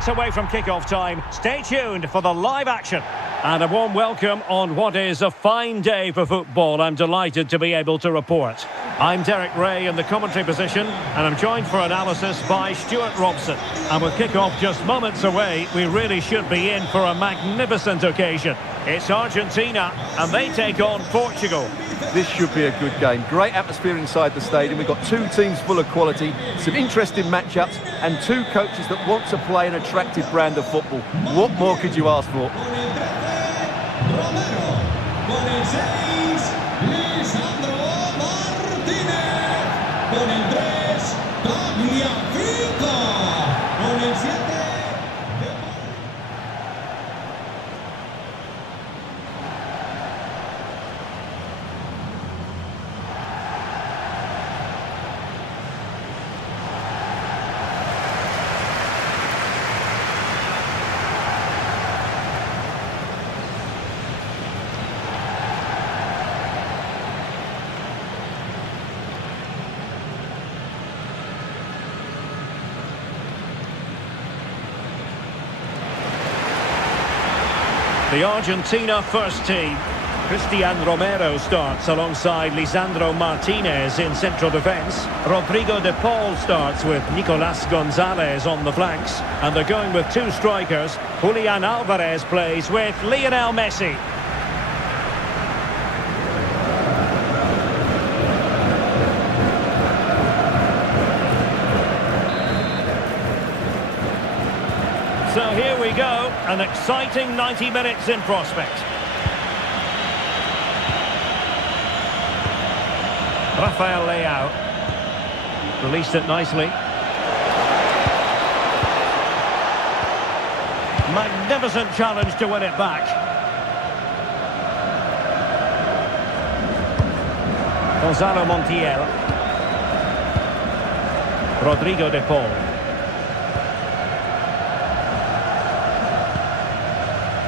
moments away from kick-off time. Stay tuned for the live action. And a warm welcome on what is a fine day for football. I'm delighted to be able to report. I'm Derek Ray in the commentary position, and I'm joined for analysis by Stuart Robson. And with kick-off just moments away, we really should be in for a magnificent occasion. It's Argentina, and they take on Portugal. This should be a good game. Great atmosphere inside the stadium. We've got two teams full of quality, some interesting matchups, and two coaches that want to play an attractive brand of football. What more could you ask for? The Argentina first team. Cristian Romero starts alongside Lisandro Martinez in central defence. Rodrigo de Paul starts with Nicolas Gonzalez on the flanks. And they're going with two strikers. Julian Alvarez plays with Lionel Messi. So here we go, an exciting 90 minutes in prospect. Rafael Leao released it nicely. Magnificent challenge to win it back. Gonzalo Montiel. Rodrigo de Paul.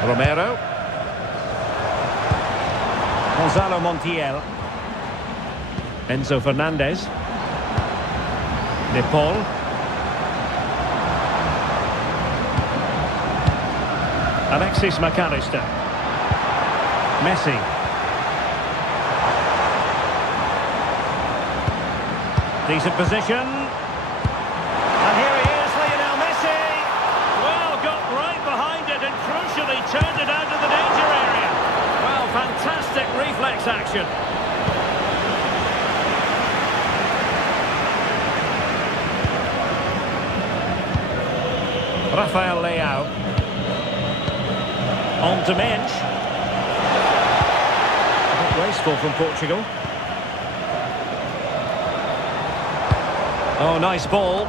Romero. Gonzalo Montiel. Enzo Fernandez. De Paul. Alexis McAllister. Messi. Decent position. And here he is, Lionel Messi. Well, got right behind it and crucially turned it out of the danger area. Well, fantastic reflex action. Rafael Leao. On to Mensch. A bit wasteful from Portugal. Oh, nice ball.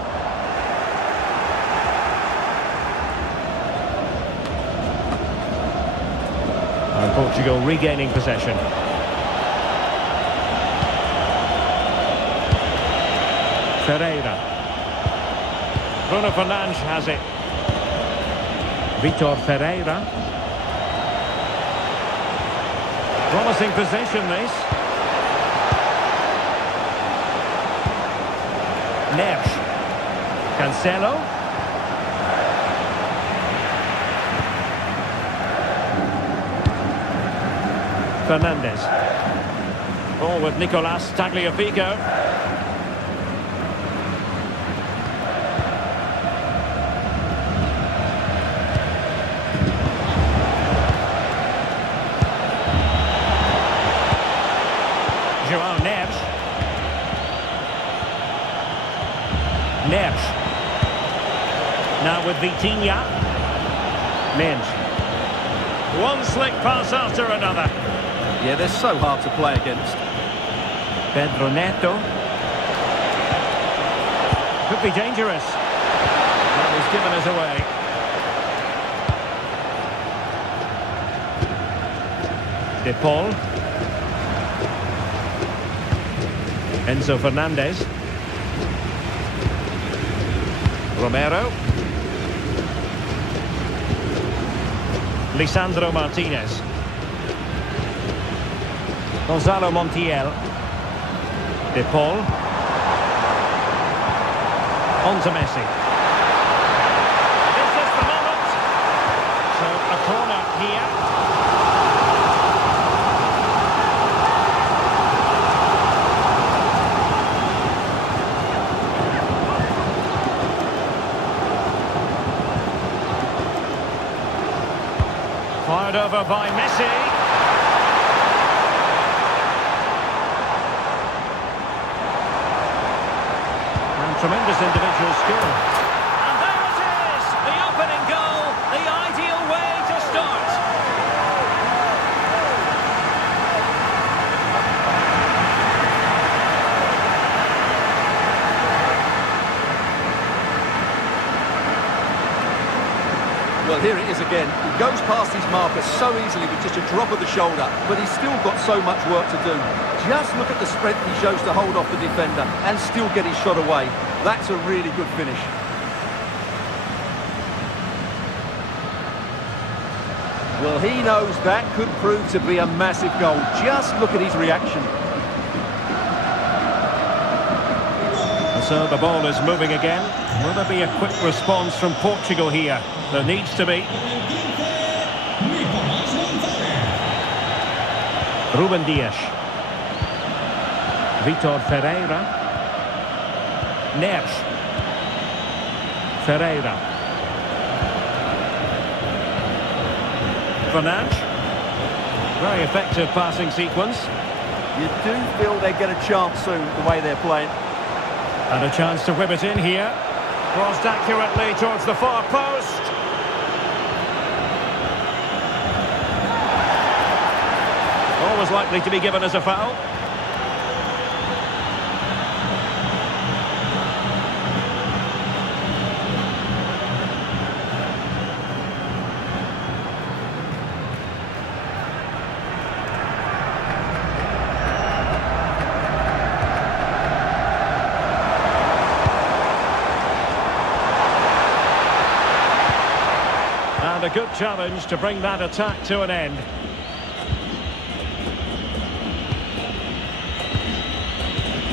And Portugal regaining possession. Ferreira. Bruno Fernandes has it. Vitor Ferreira. Promising position, this. Neves. Cancelo. Fernandez. Ball with Nicolas Tagliafico. Neves. Now with Vitinha. Mensch. One slick pass after another. Yeah, they're so hard to play against. Pedro Neto. Could be dangerous. Well, he's given us away. De Paul. Enzo Fernandez. Romero. Lisandro Martinez. Gonzalo Montiel. De Paul. On to Messi. This is Fired over by Messi. And tremendous individual skill. And there it is! The opening goal, the ideal way to start. Well, here it is again. He goes past his marker so easily with just a drop of the shoulder, but he's still got so much work to do. Just look at the strength he shows to hold off the defender and still get his shot away. That's a really good finish. Well, he knows that could prove to be a massive goal. Just look at his reaction. So the ball is moving again. Will there be a quick response from Portugal here? There needs to be. Ruben Dias. Vitor Ferreira. Neres. Ferreira. Fernandes. Very effective passing sequence. You do feel they get a chance soon, the way they're playing. And a chance to whip it in here. Crossed accurately towards the far post. Always likely to be given as a foul. And a good challenge to bring that attack to an end.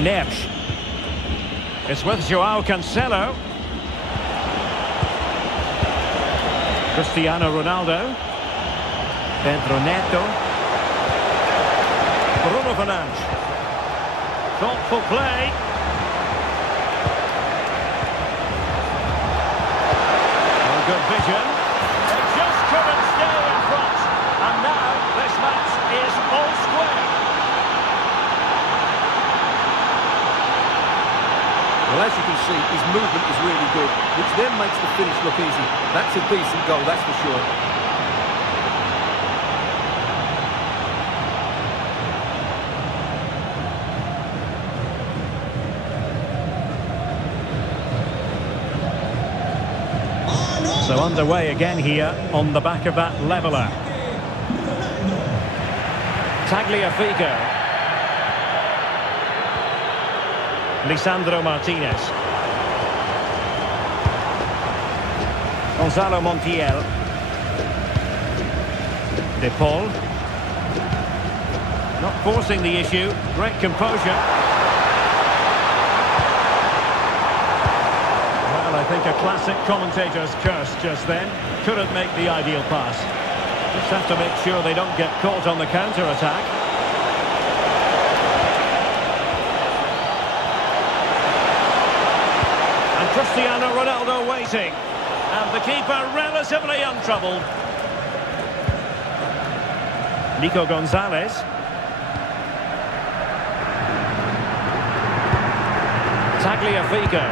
Neres. It's with Joao Cancelo. Cristiano Ronaldo. Pedro Neto. Bruno Fernandes. Thoughtful play. Well, good vision. They just couldn't stay in front. And now this match is all square. Well, as you can see, his movement is really good, which then makes the finish look easy. That's a decent goal, that's for sure. So underway again here on the back of that leveller. Tagliafico. Lisandro Martinez. Gonzalo Montiel. De Paul. Not forcing the issue. Great composure. Well, I think a classic commentator's curse just then. Couldn't make the ideal pass. Just have to make sure they don't get caught on the counter-attack. Cristiano Ronaldo waiting, and the keeper relatively untroubled. Nico Gonzalez. Tagliafico.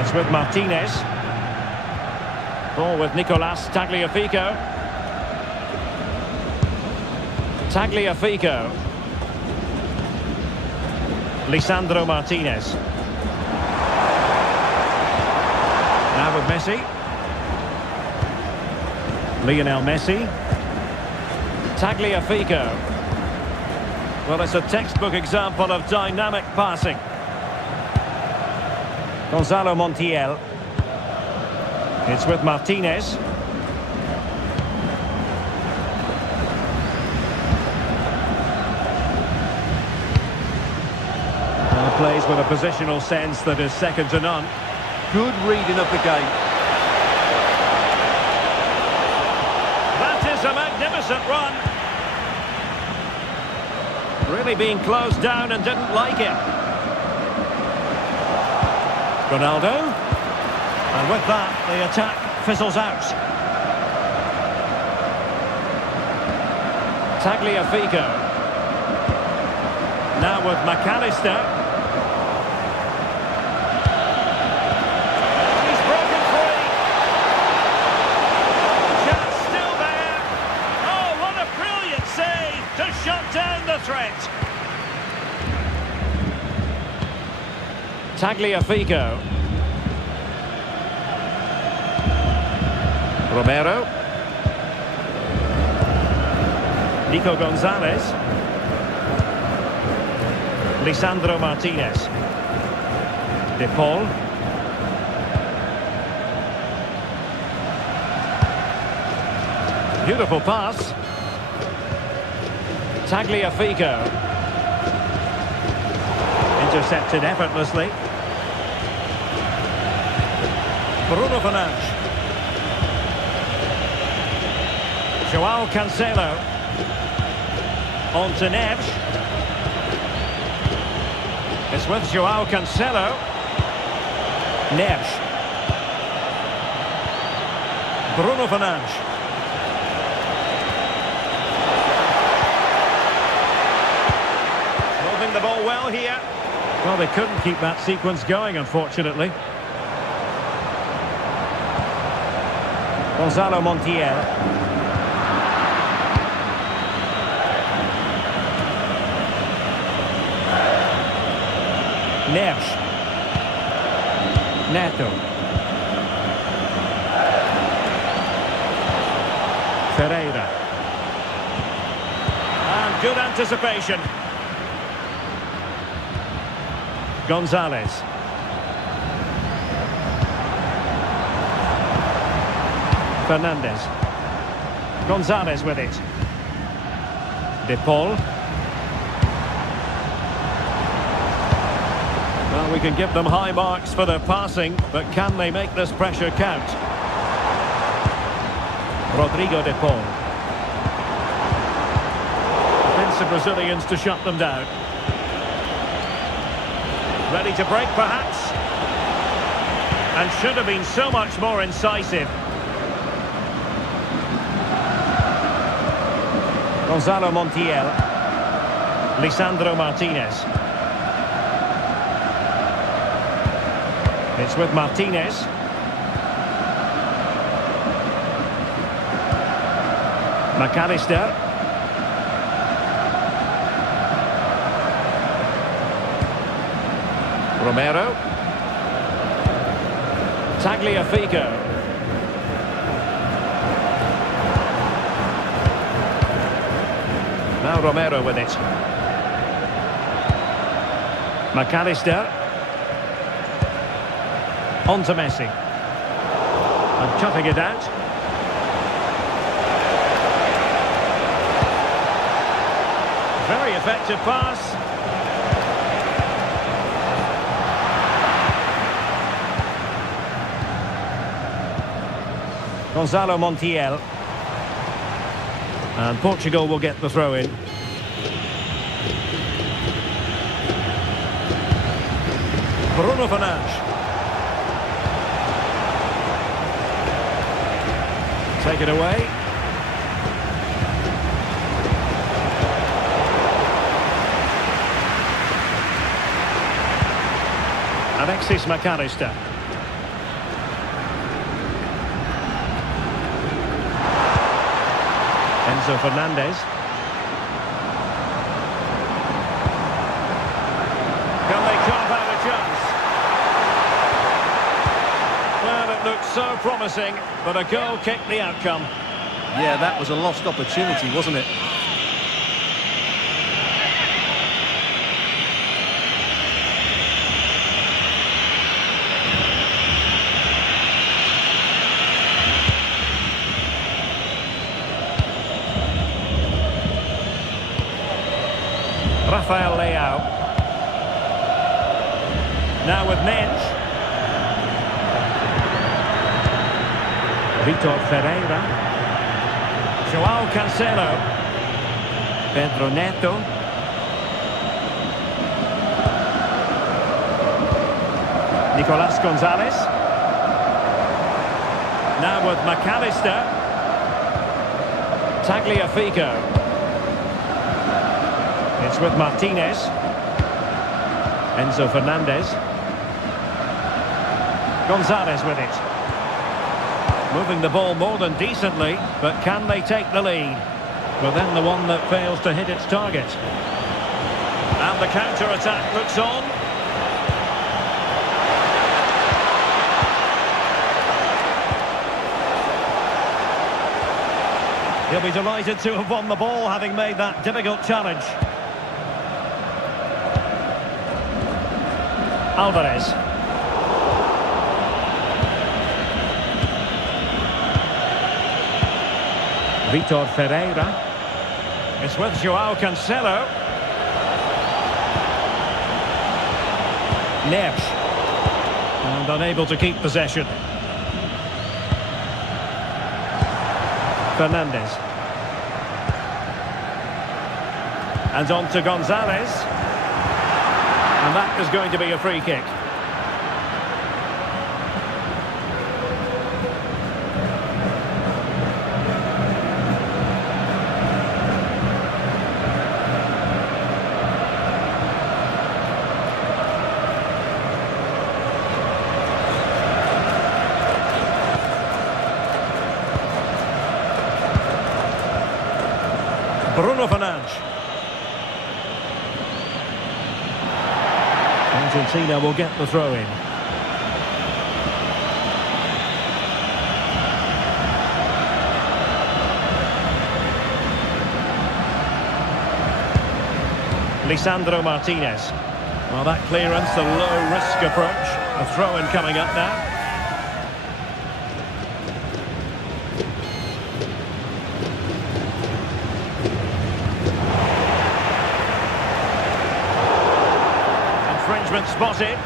It's with Martinez. Ball with Nicolas Tagliafico. Tagliafico. Lisandro Martinez. Now with Messi. Lionel Messi. Tagliafico. Well, it's a textbook example of dynamic passing. Gonzalo Montiel. It's with Martinez. Plays with a positional sense that is second to none. Good reading of the game. That is a magnificent run. Really being closed down and didn't like it. Ronaldo. And with that, the attack fizzles out. Tagliafico. Now with McAllister. He's broken free. Chance still there. Oh, what a brilliant save to shut down the threat. Tagliafico. Romero. Nico Gonzalez. Lisandro Martinez. De Paul. Beautiful pass. Tagliafico. Intercepted effortlessly. Bruno Fernandes. Joao Cancelo. On to Neves. It's with Joao Cancelo. Neves. Bruno Fernandes. Moving the ball well here. Well, they couldn't keep that sequence going, unfortunately. Gonzalo Montiel. Neves. Neto. Ferreira. And good anticipation. Gonzalez. Fernandez. Gonzalez with it. De Paul. Well, we can give them high marks for their passing, but can they make this pressure count? Rodrigo De Paul. Defensive Brazilians to shut them down. Ready to break, perhaps? And should have been so much more incisive. Gonzalo Montiel. Lisandro Martinez. It's with Martinez. McAllister. Romero. Tagliafico. Now Romero with it. McAllister. On to Messi. And cutting it out. Very effective pass. Gonzalo Montiel. And Portugal will get the throw in. Bruno Fernandes. Take it away. Alexis McAllister. Enzo Fernandez. Can they carve out a chance? Well, it looked so promising, but a goal kicked the outcome. Yeah, that was a lost opportunity, wasn't it? Rafael Leao. Now with Mendes. Vitor Ferreira. Joao Cancelo. Pedro Neto. Nicolas Gonzalez. Now with McAllister. Tagliafico. It's with Martinez. Enzo Fernandez. Gonzalez with it. Moving the ball more than decently, but can they take the lead? Well, then the one that fails to hit its target. And the counter-attack looks on. He'll be delighted to have won the ball, having made that difficult challenge. Alvarez. Vitor Ferreira. It's with João Cancelo. Neves. And unable to keep possession. Fernandez. And on to Gonzalez. And that is going to be a free kick. Bruno Fernandes. Argentina will get the throw in. Lisandro Martinez. Well, that clearance, a low-risk approach. A throw-in coming up now. Infringement spotted.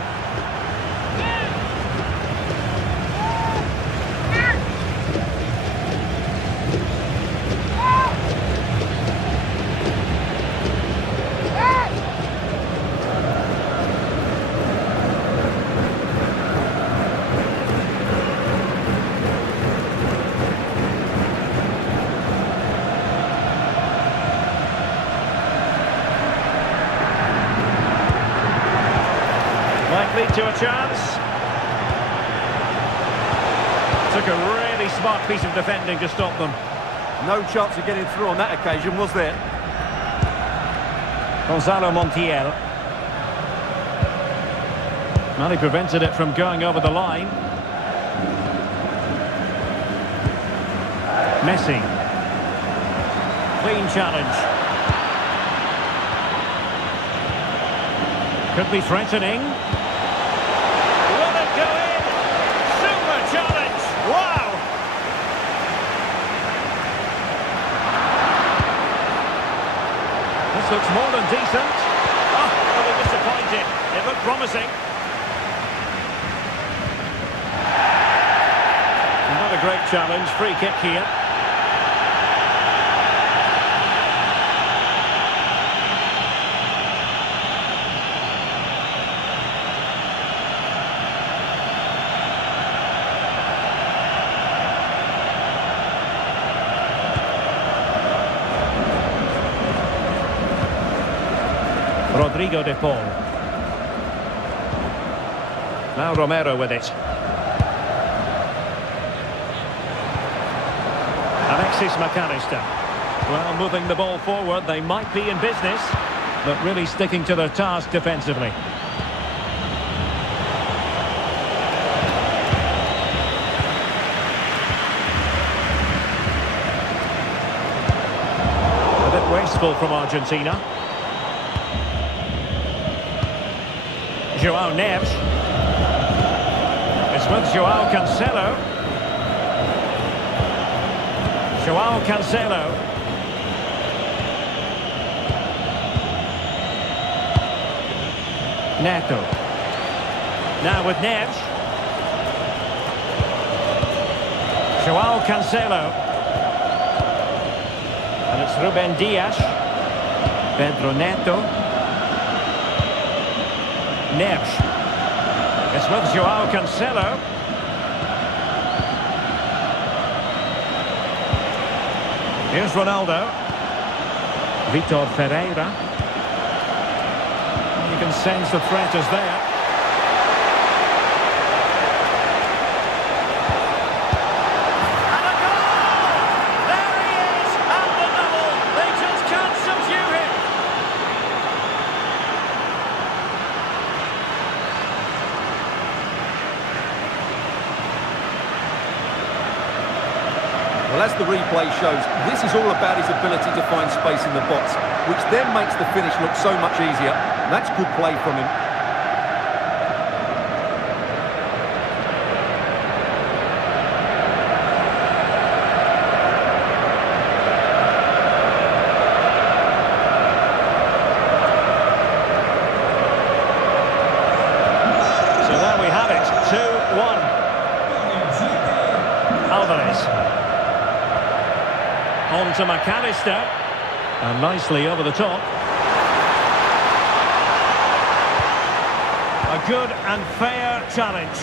Might lead to a chance. Took a really smart piece of defending to stop them. No chance of getting through on that occasion, was there? Gonzalo Montiel. Well, he prevented it from going over the line. Messi. Clean challenge. Could be threatening. Will it go in? Super challenge! Wow! This looks more than decent. Oh, really disappointed. It looked promising. Not a great challenge. Free kick here. Rodrigo de Paul. Now Romero with it. Alexis McAllister. Well, moving the ball forward, they might be in business, but really sticking to their task defensively. A bit wasteful from Argentina. João Neves. It's with João Cancelo. João Cancelo. Neto. Now with Neves. João Cancelo. And it's Ruben Dias. Pedro Neto. Neves. It's with João Cancelo. Here's Ronaldo. Vitor Ferreira. You can sense the threat is there. And a goal! There he is! And the double! They just can't subdue him! Well, as the replay shows, this is all about his ability to find space in the box, which then makes the finish look so much easier. That's good play from him. So there we have it, 2-1. Alvarez. On to McAllister. And nicely over the top. A good and fair challenge.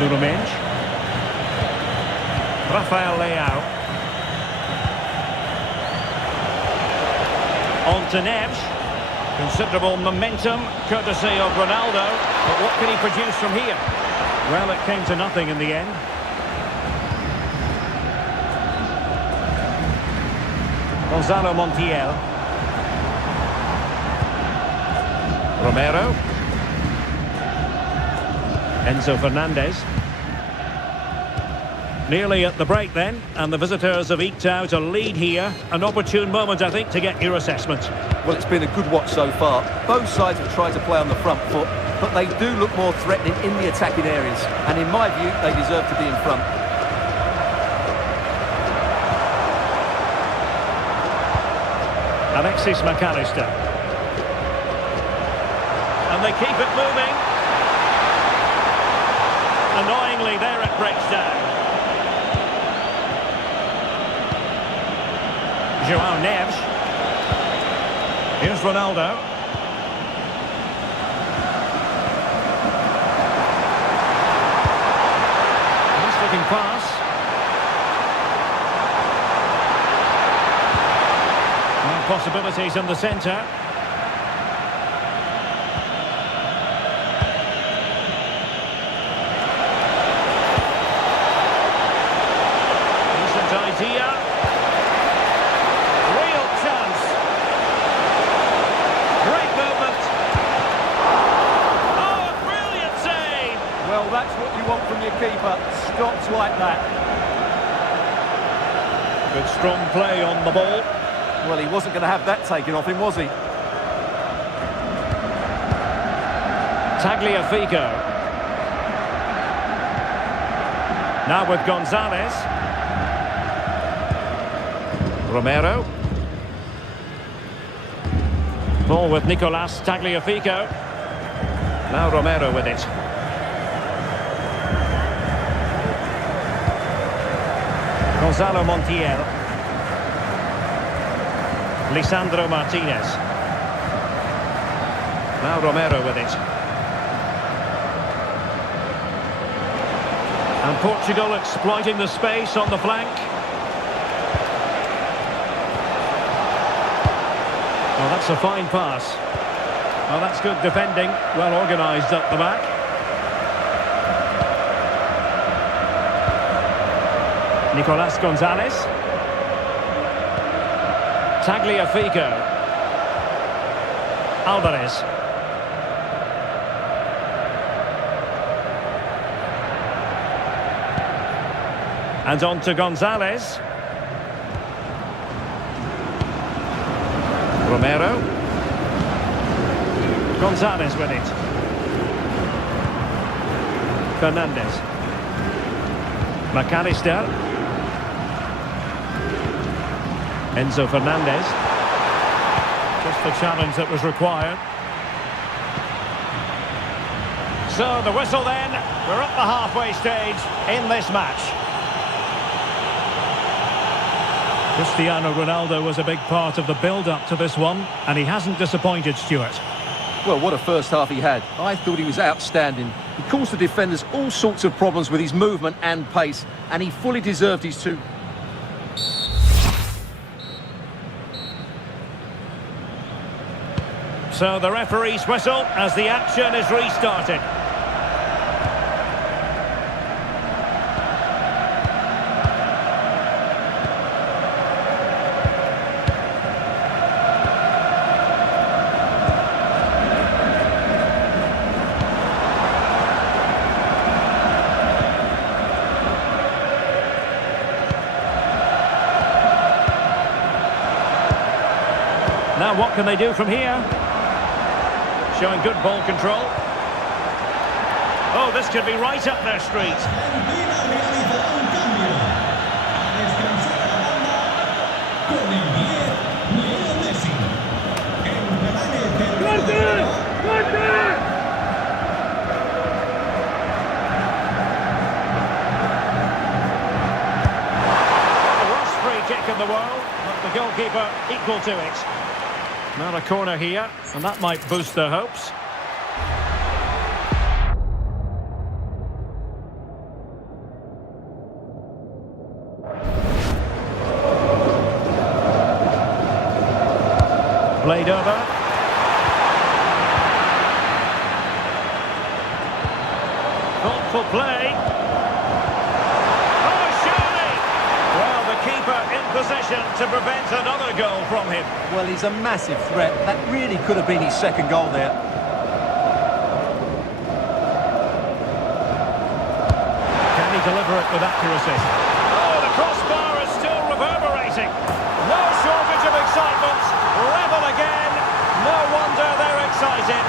Nuno Mendes. Rafael Leao. On to Neves. Considerable momentum, courtesy of Ronaldo. But what can he produce from here? Well, it came to nothing in the end. Gonzalo Montiel. Romero. Enzo Fernandez. Nearly at the break then, and the visitors have eked out a lead here. An opportune moment, I think, to get your assessment. Well, it's been a good watch so far. Both sides have tried to play on the front foot, but they do look more threatening in the attacking areas. And in my view, they deserve to be in front. Alexis McAllister. And they keep it moving. Annoyingly, there it breaks down. João Neves. Here's Ronaldo. Nice looking pass. Possibilities in the centre. Decent idea. Real chance. Great movement. Oh, a brilliant save. Well, that's what you want from your keeper. Stops like that. Good strong play on the ball. Well, he wasn't going to have that taken off him, was he? Tagliafico. Now with Gonzalez. Romero. Ball with Nicolas Tagliafico. Now Romero with it. Gonzalo Montiel. Lisandro Martinez. Now Romero with it. And Portugal exploiting the space on the flank. Well, that's a fine pass. Well, that's good defending. Well organised up the back. Nicolas Gonzalez. Tagliafico. Alvarez. And on to Gonzalez. Romero. Gonzalez with it. Fernandez. McAllister. Enzo Fernandez. Just the challenge that was required. So the whistle then. We're at the halfway stage in this match. Cristiano Ronaldo was a big part of the build-up to this one, and he hasn't disappointed, Stuart. Well, what a first half he had. I thought he was outstanding. He caused the defenders all sorts of problems with his movement and pace, and he fully deserved his two. So the referee's whistle as the action is restarted. Now what can they do from here? Showing good ball control. Oh, this could be right up their street. The worst free kick in the world, but the goalkeeper equal to it. Not a corner here, and that might boost their hopes. Played over. Thoughtful play. Oh, surely! Well, the keeper in position to prevent another goal from him. Well, he's a massive threat. That really could have been his second goal there. Can he deliver it with accuracy? Oh, the crossbar is still reverberating. No shortage of excitement. Level again. No wonder they're excited.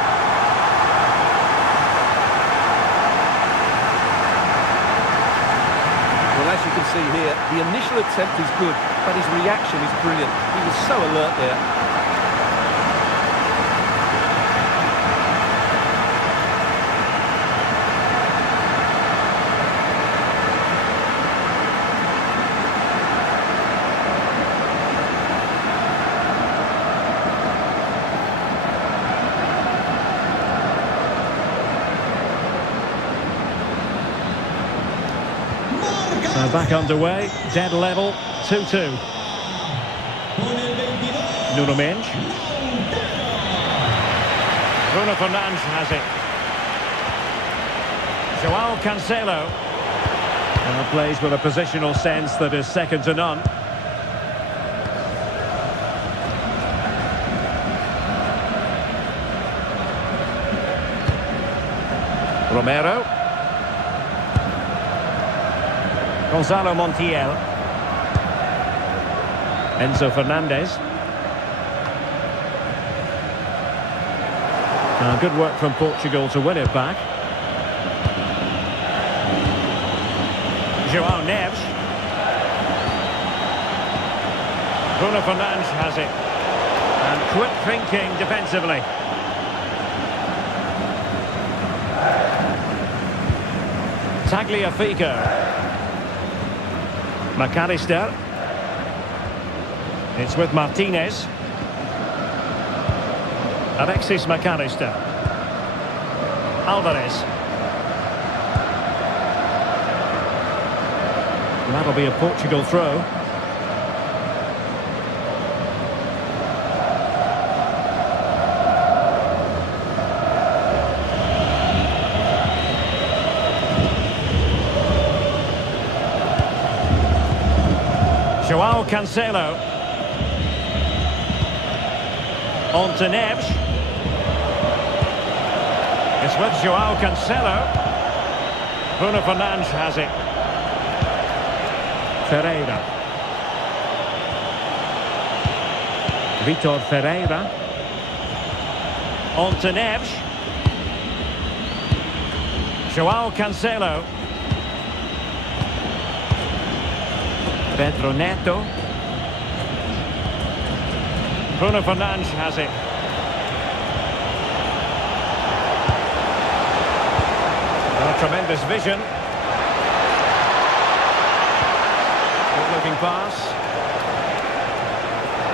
Well, as you can see here, the initial attempt is good, but his reaction is brilliant. He was so alert there. So back underway, dead level, 2-2. Nuno Mendes. Bruno Fernandes has it. João Cancelo. Plays with a positional sense that is second to none. Romero. Gonzalo Montiel. Enzo Fernandez. Good work from Portugal to win it back. João Neves. Bruno Fernandes has it. And quick thinking defensively. Tagliafico. McAllister. It's with Martinez. Alexis McAllister. Alvarez. That'll be a Portugal throw. João Cancelo. On to Neves. It's with João Cancelo. Bruno Fernandes has it. Ferreira. Vitor Ferreira. On to Neves. João Cancelo. Pedro Neto. Bruno Fernandes has it. A tremendous vision. Good looking pass.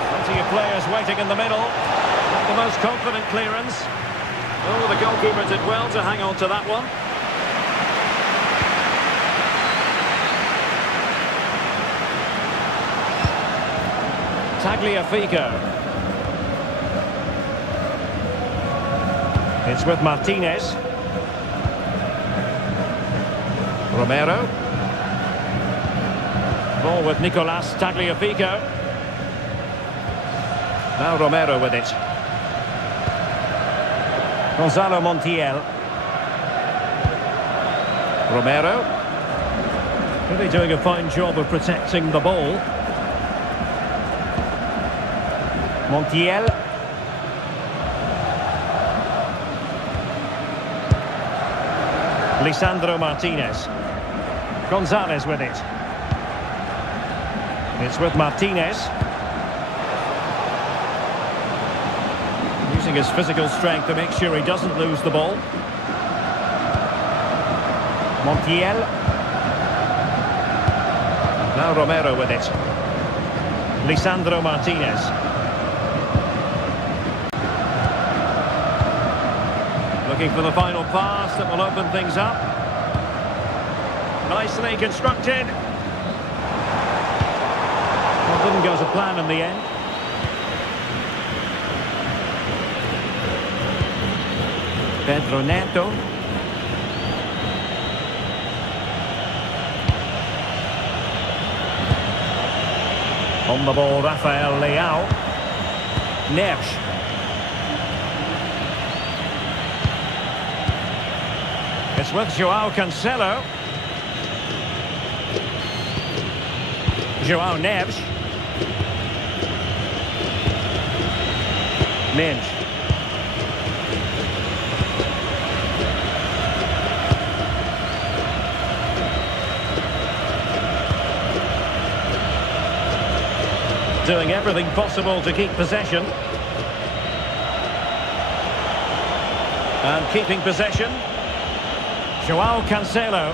Plenty of players waiting in the middle. Not the most confident clearance. Oh, the goalkeeper did well to hang on to that one. Tagliafico. It's with Martinez. Romero. Ball with Nicolas Tagliafico. Now Romero with it. Gonzalo Montiel. Romero. Really doing a fine job of protecting the ball. Montiel. Lisandro Martinez. Gonzalez with it. It's with Martinez. Using his physical strength to make sure he doesn't lose the ball. Montiel. Now Romero with it. Lisandro Martinez. Looking for the final pass that will open things up. Nicely constructed. Well, didn't go to plan in the end. Pedro Neto. On the ball, Rafael Leao. Neves. It's with João Cancelo. João Neves. Minge. Doing everything possible to keep possession. And keeping possession. João Cancelo.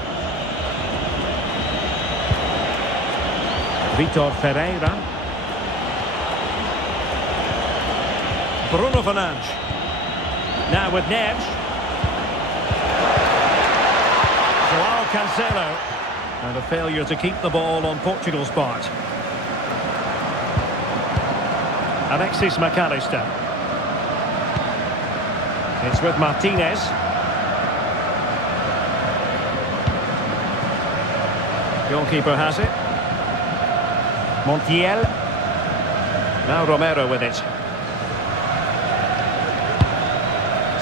Vitor Ferreira. Bruno Fernandes. Now with Neves. João Cancelo. And a failure to keep the ball on Portugal's part. Alexis McAllister. It's with Martinez. Goalkeeper has it. Montiel. Now Romero with it.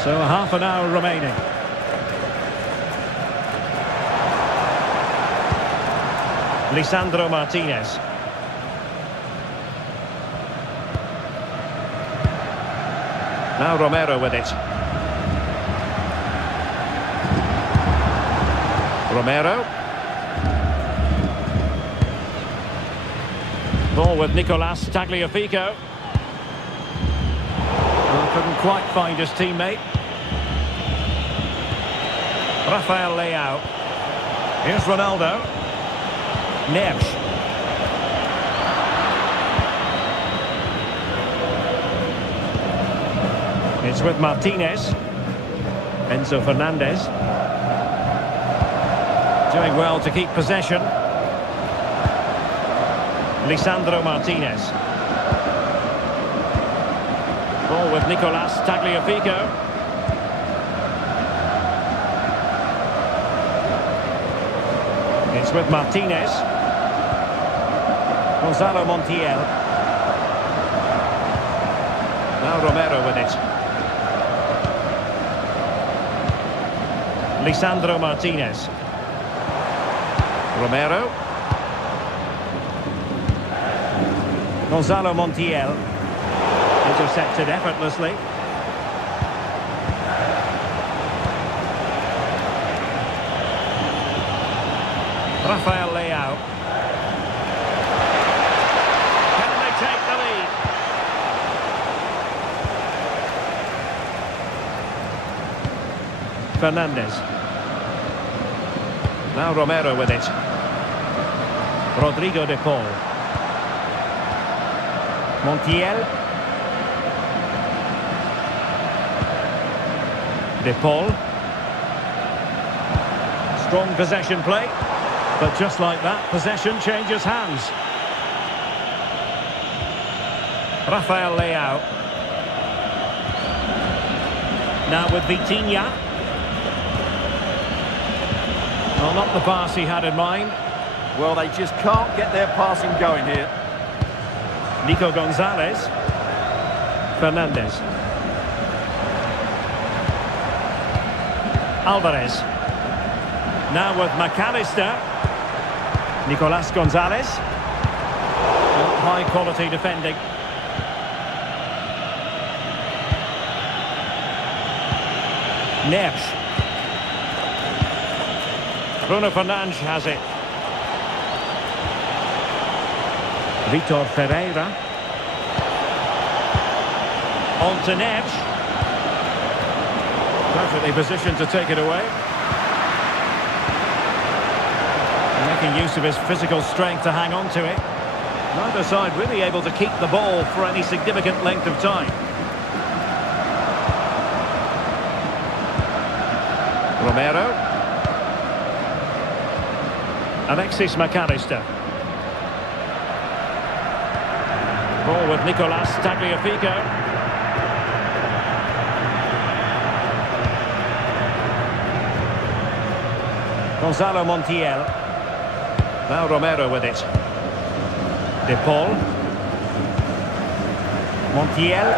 So half an hour remaining. Lisandro Martinez. Now Romero with it. Romero. Ball with Nicolas Tagliafico. Well, couldn't quite find his teammate. Rafael Leao. Here's Ronaldo. Neves. It's with Martinez. Enzo Fernandez. Doing well to keep possession. Lisandro Martinez. Ball with Nicolas Tagliafico. It's with Martinez. Gonzalo Montiel. Now Romero with it. Lisandro Martinez. Romero. Gonzalo Montiel. Intercepted effortlessly. Rafael Leao. Can they take the lead? Fernandez. Now Romero with it. Rodrigo de Paul. Montiel. De Paul. Strong possession play. But just like that, possession changes hands. Rafael Leao. Now with Vitinha. Well, not the pass he had in mind. Well, they just can't get their passing going here. Nico Gonzalez. Fernandez. Alvarez. Now with McAllister. Nicolas Gonzalez. High quality defending. Neves. Bruno Fernandes has it. Vitor Ferreira. On to Neves. Perfectly positioned to take it away. Making use of his physical strength to hang on to it. Neither side really able to keep the ball for any significant length of time. Romero. Alexis McAllister. Ball with Nicolas Tagliafico. Gonzalo Montiel. Now Romero with it. De Paul. Montiel.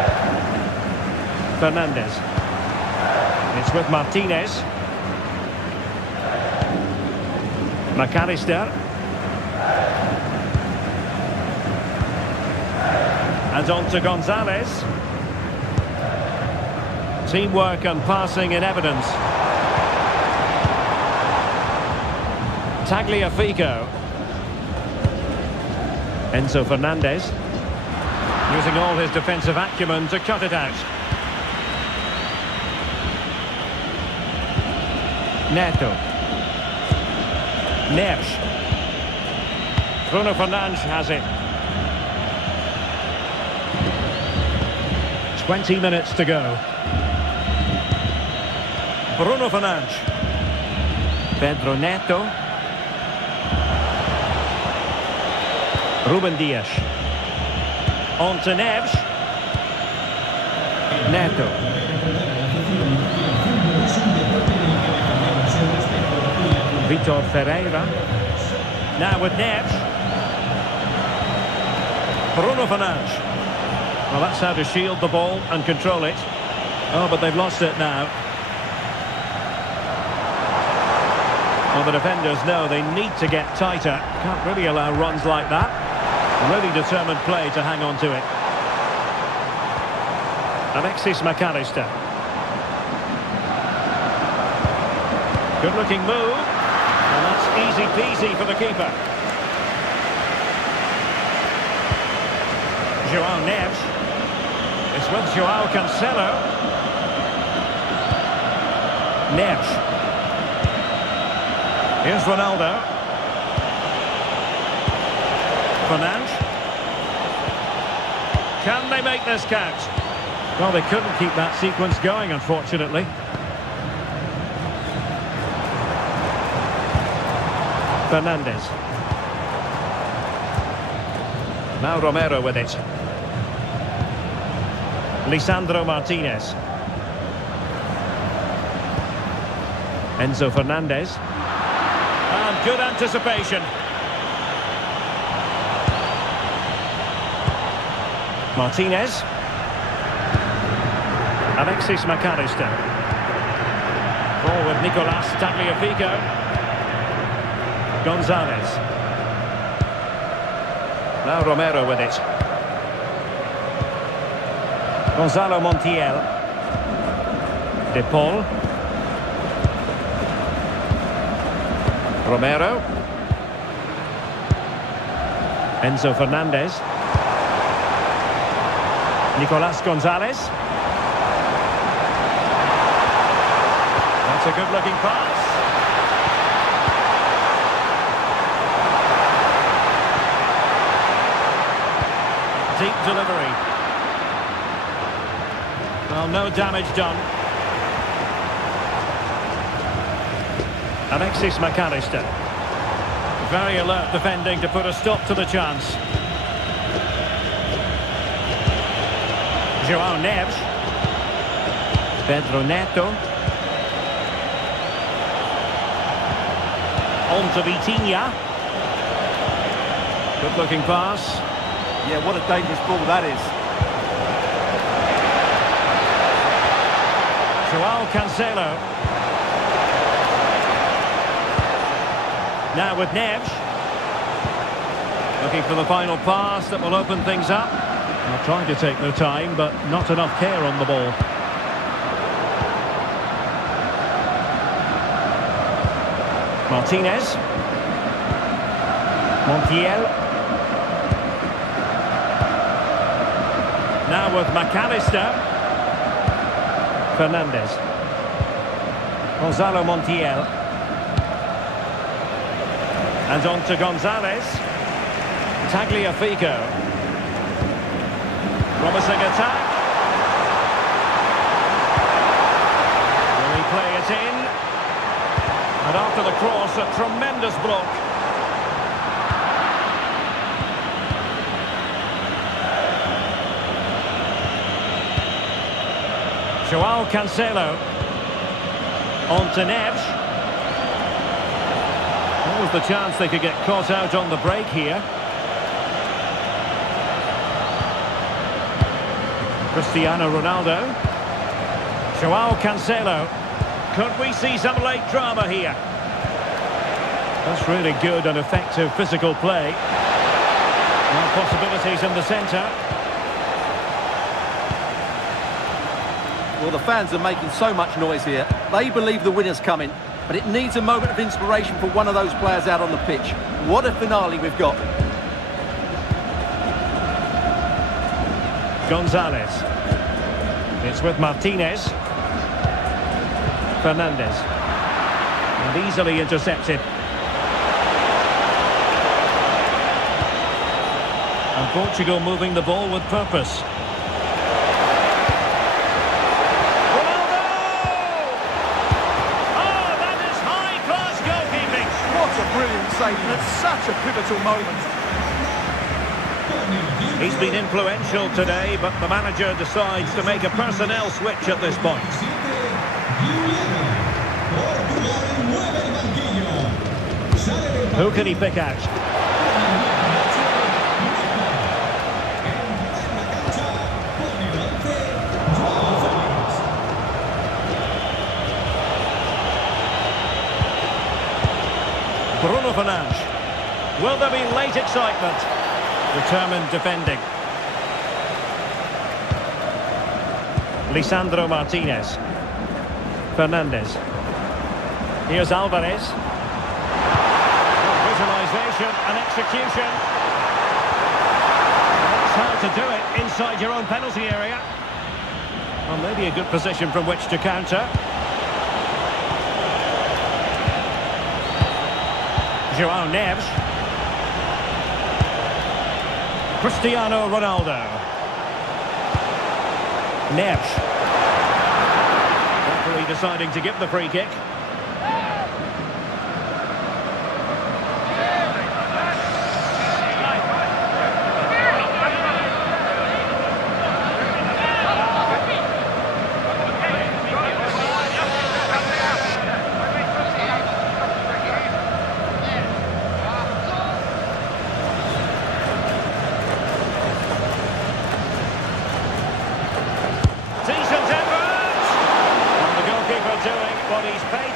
Fernandez. It's with Martinez. McAllister. And on to Gonzalez. Teamwork and passing in evidence. Tagliafico. Enzo Fernandez. Using all his defensive acumen to cut it out. Neto. Neves. Bruno Fernandes has it. 20 minutes to go. Bruno Fernandes. Pedro Neto. Ruben Dias. On to Neves. Neto. Vitor Ferreira. Now with Neves. Bruno Fernandes. Well, that's how to shield the ball and control it. Oh, but they've lost it now. Well, the defenders know they need to get tighter. Can't really allow runs like that. Really determined play to hang on to it. Alexis McAllister. Good looking move. And that's easy peasy for the keeper. João Neves. It's with João Cancelo. Neves. Here's Ronaldo. Fernandes. Can they make this count? Well, they couldn't keep that sequence going, unfortunately. Fernandez. Now Romero with it. Lisandro Martinez. Enzo Fernandez. And good anticipation. Martinez. Alexis McAllister. Ball with Nicolas Tagliafico. Gonzalez. Now Romero with it. Gonzalo Montiel. De Paul. Romero. Enzo Fernandez. Nicolas Gonzalez. That's a good-looking pass. Deep delivery. Well, no damage done. Alexis McAllister. Very alert defending to put a stop to the chance. João Neves. Pedro Neto. On to Vitinha. Good looking pass. Yeah, what a dangerous ball that is. João Cancelo. Now with Neves. Looking for the final pass that will open things up. They're trying to take their time, but not enough care on the ball. Martinez. Montiel. Now with McAllister. Fernandez. Gonzalo Montiel. And on to Gonzalez. Tagliafico. Promising attack. Will he play it in? And after the cross, a tremendous block. João Cancelo. On to Neves. What was the chance they could get caught out on the break here? Cristiano Ronaldo. João Cancelo. Could we see some late drama here? That's really good and effective physical play. More possibilities in the centre. Well, the fans are making so much noise here. They believe the winner's coming, but it needs a moment of inspiration for one of those players out on the pitch. What a finale we've got. Gonzalez. It's with Martinez. Fernandez. And easily intercepted. And Portugal moving the ball with purpose. Ronaldo! Oh, that is high-class goalkeeping. What a brilliant save, and it's such a pivotal moment. He's been influential today, but the manager decides to make a personnel switch at this point. Who can he pick out? Bruno Fernandes. Will there be late excitement? Determined defending. Lisandro Martinez. Fernandez. Here's Alvarez. Visualization and execution. That's how to do it inside your own penalty area. Well, maybe a good position from which to counter. João Neves. Cristiano Ronaldo. Neves. Referee deciding to give the free kick.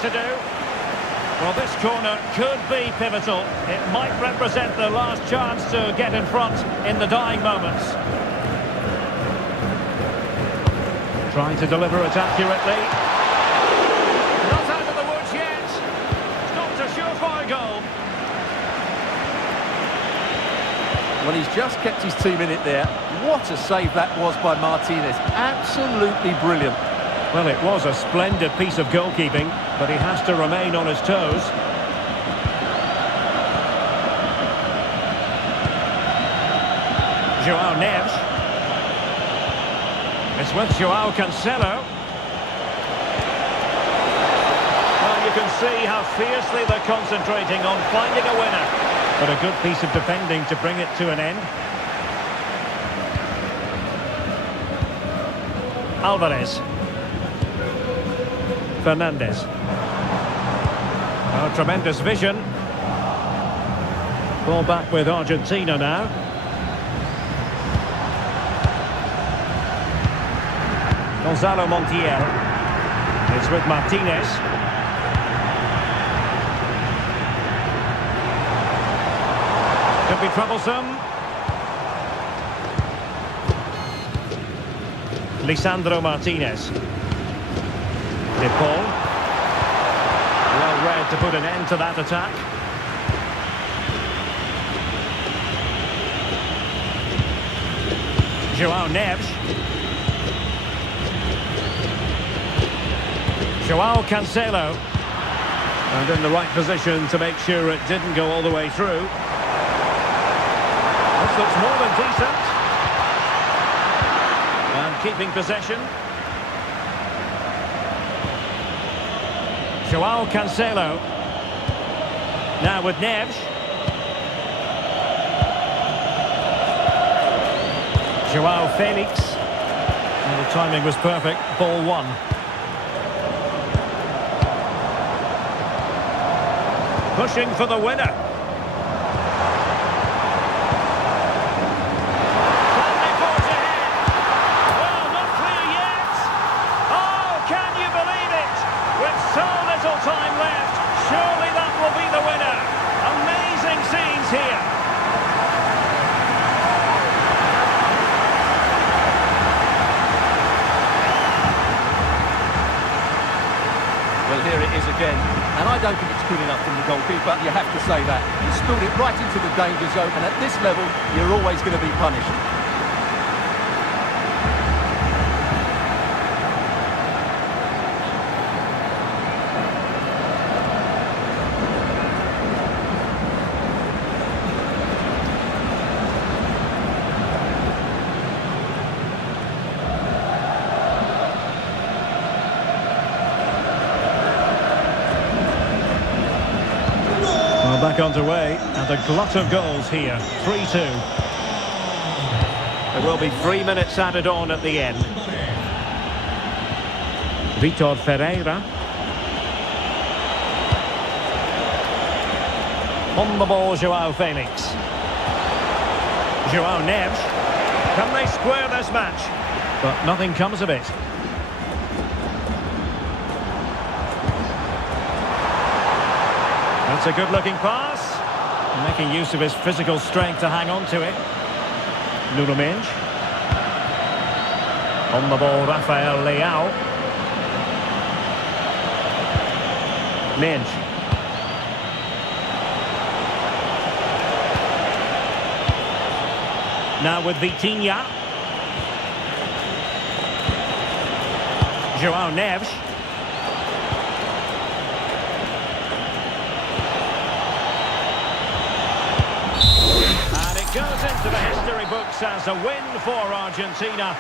To do. Well, this corner could be pivotal. It might represent the last chance to get in front in the dying moments. Trying to deliver it accurately. Not out of the woods yet. Stopped a surefire goal. Well, he's just kept his team in it there. What a save that was by Martinez. Absolutely brilliant. Well, it was a splendid piece of goalkeeping, but he has to remain on his toes. João Neves. It's with João Cancelo. Well, you can see how fiercely they're concentrating on finding a winner. But a good piece of defending to bring it to an end. Alvarez. Fernandez. Oh, tremendous vision. Ball back with Argentina now. Gonzalo Montiel. It's with Martinez. Could be troublesome. Lisandro Martinez. De Paul. Well read to put an end to that attack. João Neves. João Cancelo. And in the right position to make sure it didn't go all the way through. This looks more than decent. And keeping possession. João Cancelo. Now with Neves. João Felix. And the timing was perfect. Ball one. Pushing for the winner. Can they forge ahead? Well, not clear yet. Oh, can you believe it? With so little time left, surely that will be the winner. Amazing scenes here. Well, here it is again. And I don't think it's good enough from the goalkeeper, you have to say that. He spilled it right into the danger zone, and at this level, you're always going to be punished. Back underway, and a glut of goals here. 3-2. There will be 3 minutes added on at the end. Vitor Ferreira. On the ball, João Felix. João Neves. Can they square this match? But nothing comes of it. That's a good-looking pass. Making use of his physical strength to hang on to it. Nuno Mendes. On the ball, Rafael Leao. Mendes. Now with Vitinha. João Neves. Goes into the history books as a win for Argentina.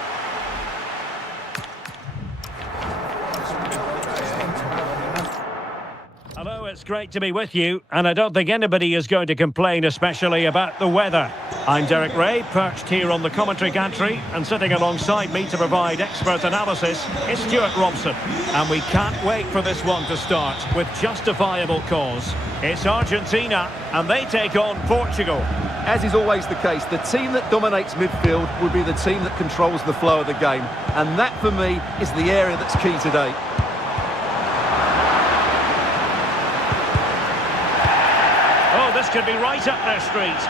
Hello, it's great to be with you, and I don't think anybody is going to complain, especially about the weather. I'm Derek Ray, perched here on the commentary gantry, and sitting alongside me to provide expert analysis is Stuart Robson. And we can't wait for this one to start with justifiable cause. It's Argentina, and they take on Portugal. As is always the case, the team that dominates midfield will be the team that controls the flow of the game. And that, for me, is the area that's key today. Oh, this could be right up their street.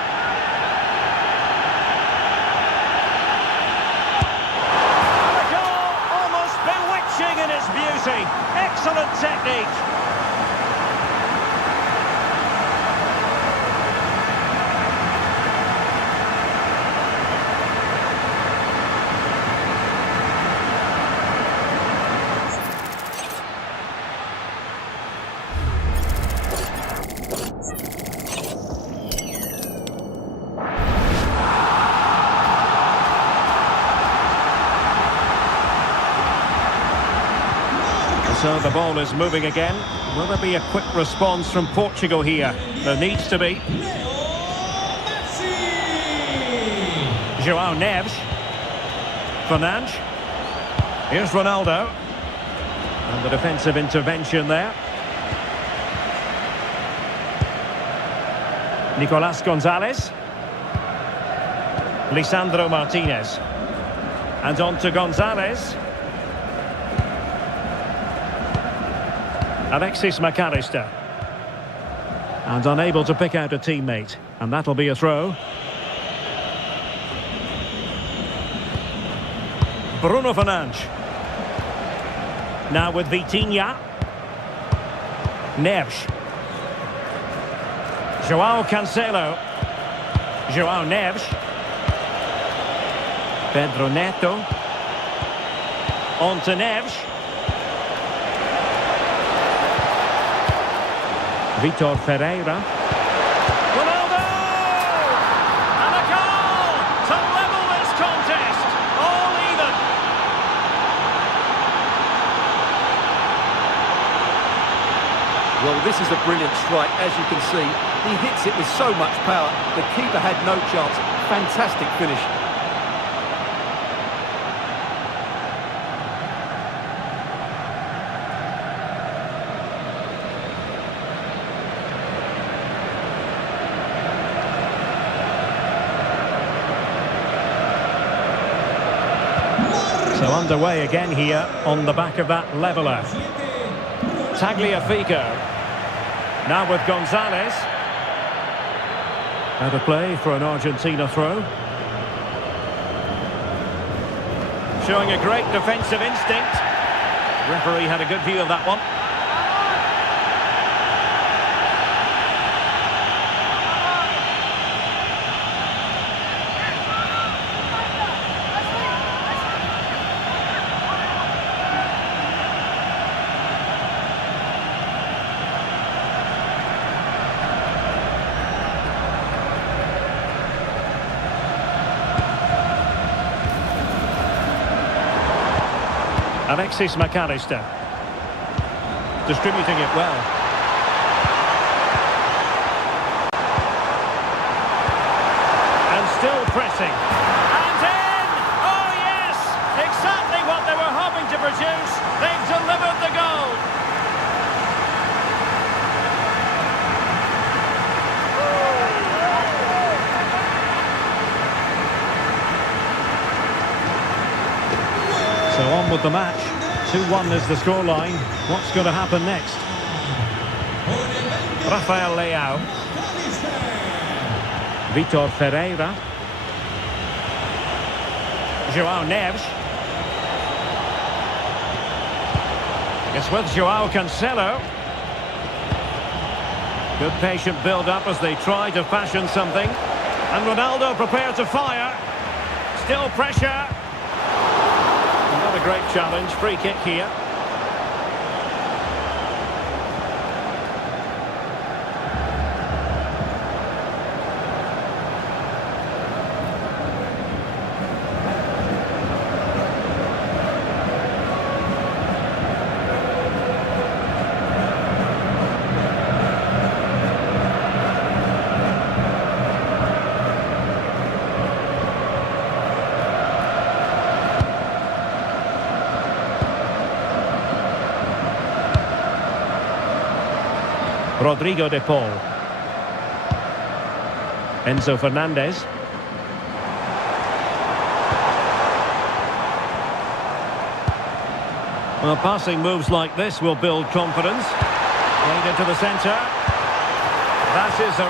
The goal, almost bewitching in its beauty. Excellent technique. So the ball is moving again. Will there be a quick response from Portugal here? There needs to be. João Neves. Fernandes. Here's Ronaldo. And the defensive intervention there. Nicolas Gonzalez. Lisandro Martinez. And on to Gonzalez. Alexis McAllister. And unable to pick out a teammate. And that'll be a throw. Bruno Fernandes. Now with Vitinha. Neves. Joao Cancelo. Joao Neves. Pedro Neto. On to Neves. Vitor Ferreira. Ronaldo! And a goal to level this contest. All even. Well, this is a brilliant strike, as you can see. He hits it with so much power. The keeper had no chance. Fantastic finish. So underway again here on the back of that leveller. Tagliafico. Now with Gonzalez. Out of play for an Argentina throw. Showing a great defensive instinct. Referee had a good view of that one. Alexis McAllister. Distributing it well. And still pressing. And in! Oh yes! Exactly what they were hoping to produce. They've delivered the goal. So on with the match. 2-1 is the scoreline. What's going to happen next? Rafael Leao. Vitor Ferreira. Joao Neves. It's with Joao Cancelo. Good patient build-up as they try to fashion something. And Ronaldo prepared to fire. Still pressure. Not a great challenge. Free kick here. Rodrigo de Paul. Enzo Fernandez. Well, passing moves like this will build confidence. Played into the centre. That is a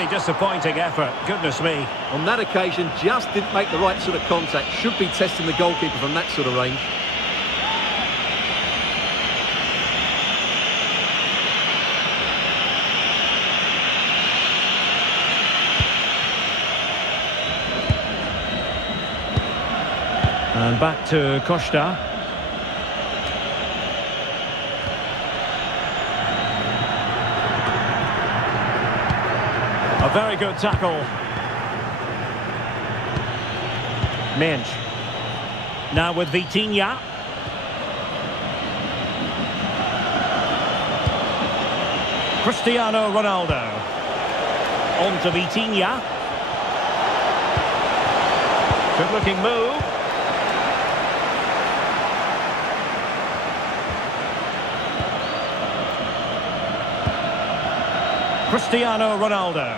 really disappointing effort. Goodness me. On that occasion, just didn't make the right sort of contact. Should be testing the goalkeeper from that sort of range. And back to Costa. A very good tackle. Minch. Now with Vitinha. Cristiano Ronaldo. On to Vitinha. Good looking move. Cristiano Ronaldo.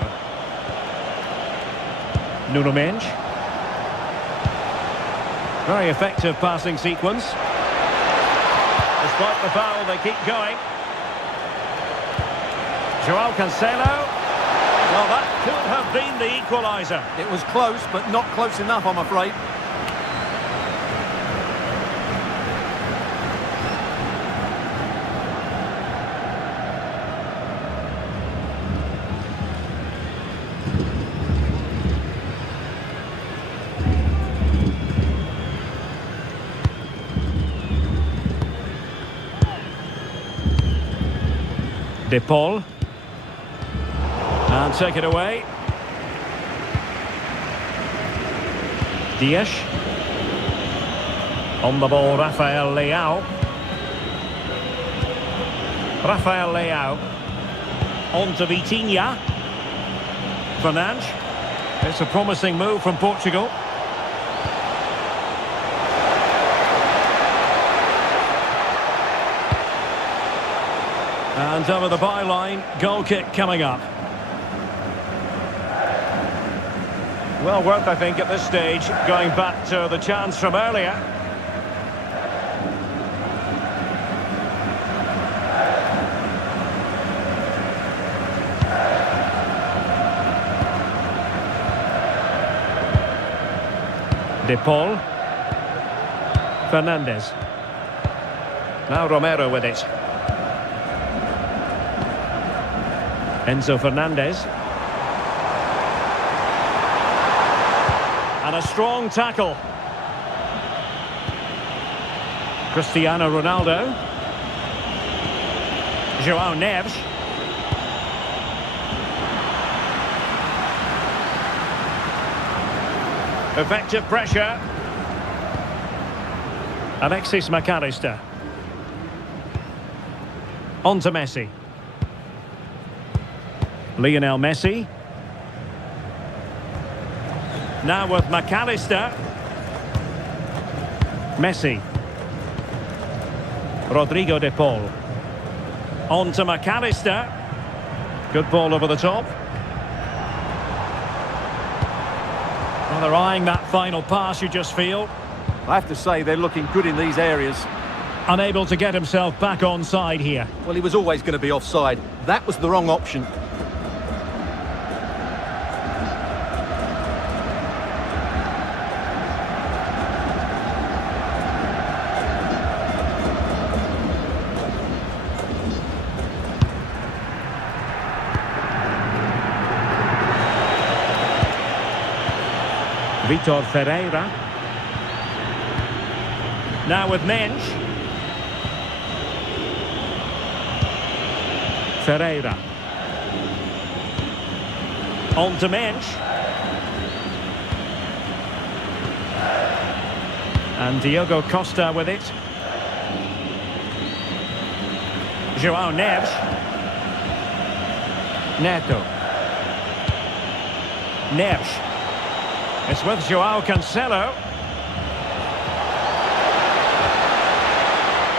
Nuno Mendes. Very effective passing sequence. Despite the foul, they keep going. Joao Cancelo. Well, that could have been the equaliser. It was close, but not close enough, I'm afraid. De Paul. And take it away. Dias. On the ball, Rafael Leao. Rafael Leao. On to Vitinha. Fernandes. It's a promising move from Portugal. And over the byline, goal kick coming up. Well worth, I think, at this stage, going back to the chance from earlier. De Paul. Fernandes. Now Romero with it. Enzo Fernandez. And a strong tackle. Cristiano Ronaldo. Joao Neves. Effective pressure. Alexis McAllister. On to Messi. Lionel Messi. Now with McAllister. Messi. Rodrigo De Paul. On to McAllister. Good ball over the top. Well, they're eyeing that final pass, you just feel. I have to say, they're looking good in these areas. Unable to get himself back on side here. Well, he was always going to be offside. That was the wrong option. Vitor Ferreira. Now with Mendes. Ferreira. On to Mendes. And Diogo Costa with it. Joao Neves. Neto. Neves. It's with Joao Cancelo.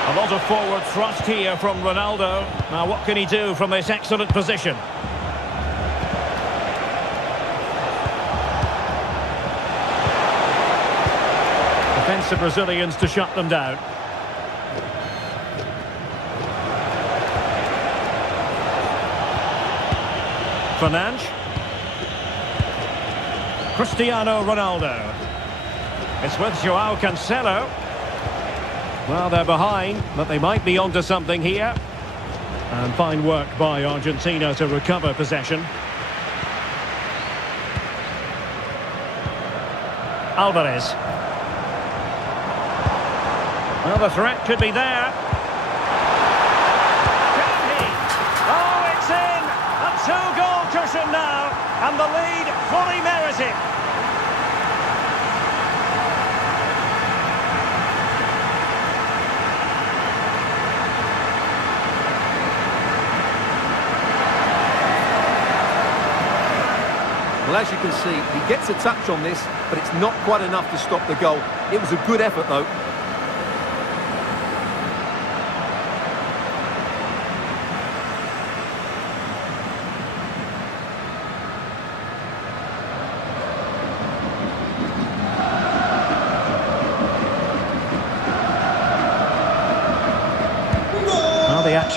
A lot of forward thrust here from Ronaldo. Now what can he do from this excellent position? Defensive Brazilians to shut them down. Fernandes. Cristiano Ronaldo. It's with Joao Cancelo. Well, they're behind, but they might be onto something here. And fine work by Argentina to recover possession. Alvarez. Well, the threat could be there. Can he? Oh, it's in! A two-goal cushion now, and the lead fully merited. Well, as you can see, he gets a touch on this, but it's not quite enough to stop the goal. It was a good effort, though.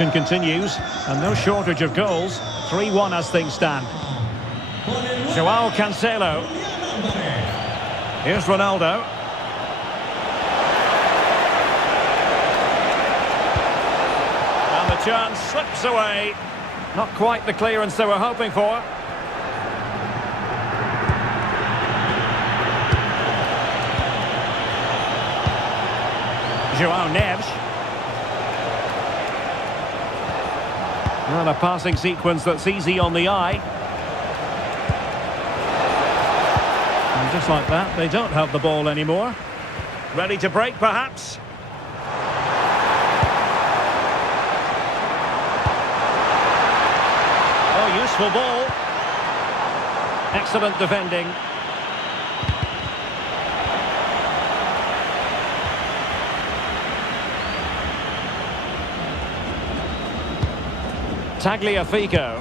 action continues, and no shortage of goals. 3-1 as things stand. Joao Cancelo. Here's Ronaldo. And the chance slips away. Not quite the clearance they were hoping for. Joao Neves. And a passing sequence that's easy on the eye. And just like that, they don't have the ball anymore. Ready to break, perhaps? Oh, useful ball. Excellent defending. Tagliafico.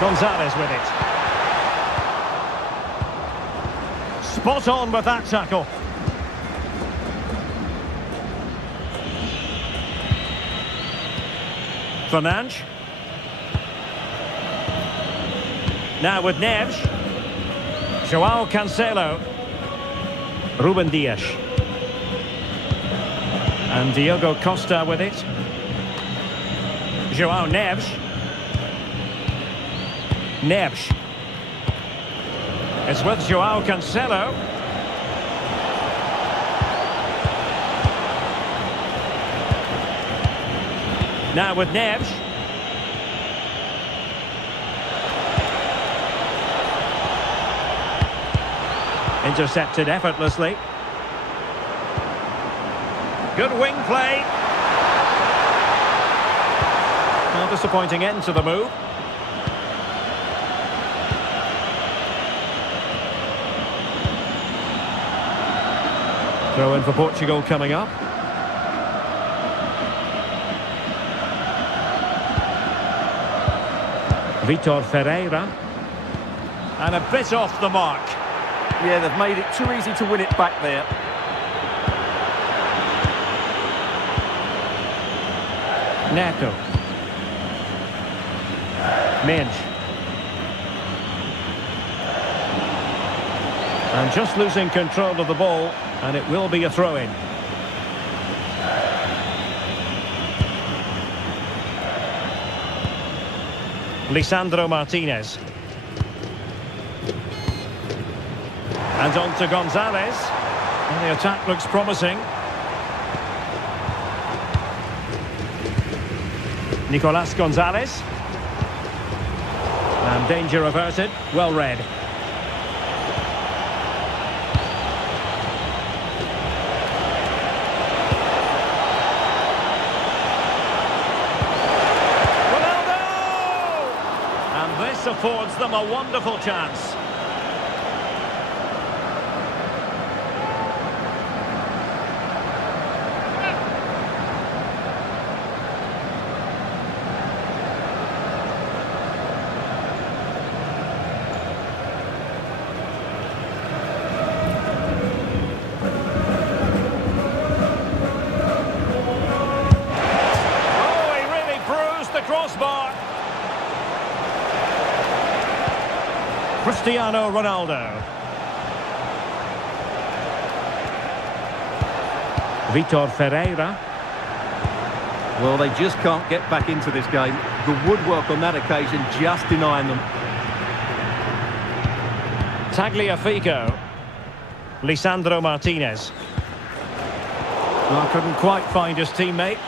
Gonzalez with it. Spot on with that tackle. Fernandes. Now with Neves. Joao Cancelo. Ruben Dias. And Diogo Costa with it. Joao Neves. Neves. It's with Joao Cancelo. Now with Neves. Intercepted effortlessly. Good wing play. A disappointing end to the move. Throw in for Portugal coming up. Vitor Ferreira. And a bit off the mark. Yeah, they've made it too easy to win it back there. Neto. Minge. And just losing control of the ball, and it will be a throw-in. Lisandro Martinez. And on to Gonzalez. And the attack looks promising. Nicolas Gonzalez. And danger averted. Well read. Ronaldo! And this affords them a wonderful chance. Crossbar. Cristiano Ronaldo. Vitor Ferreira. Well, they just can't get back into this game. The woodwork on that occasion just denying them. Tagliafico. Lisandro Martinez. Well, couldn't quite find his teammate.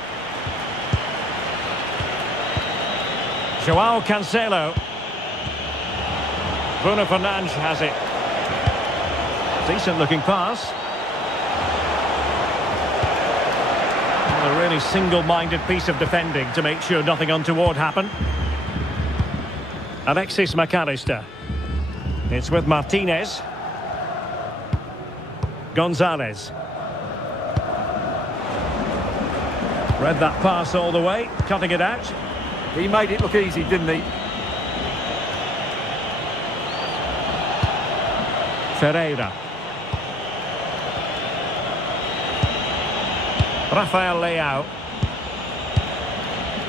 Joao Cancelo. Bruno Fernandes has it. Decent looking pass. A really single-minded piece of defending to make sure nothing untoward happened. Alexis McAllister. It's with Martinez. Gonzalez. Read that pass all the way, cutting it out. He made it look easy, didn't he? Rafael Leao.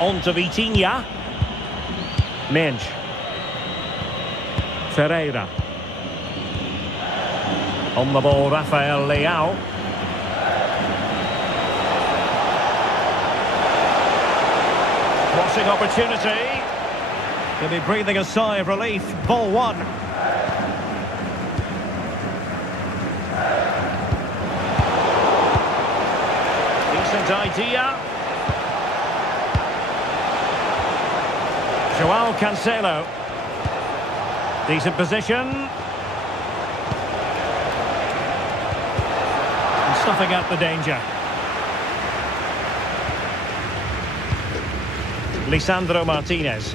On to Vitinha. Minge. Ferreira. On the ball, Rafael Leao. Crossing opportunity. He'll be breathing a sigh of relief. Ball one. Decent idea. Joao Cancelo. Decent position. And stuffing out the danger. Lisandro Martinez.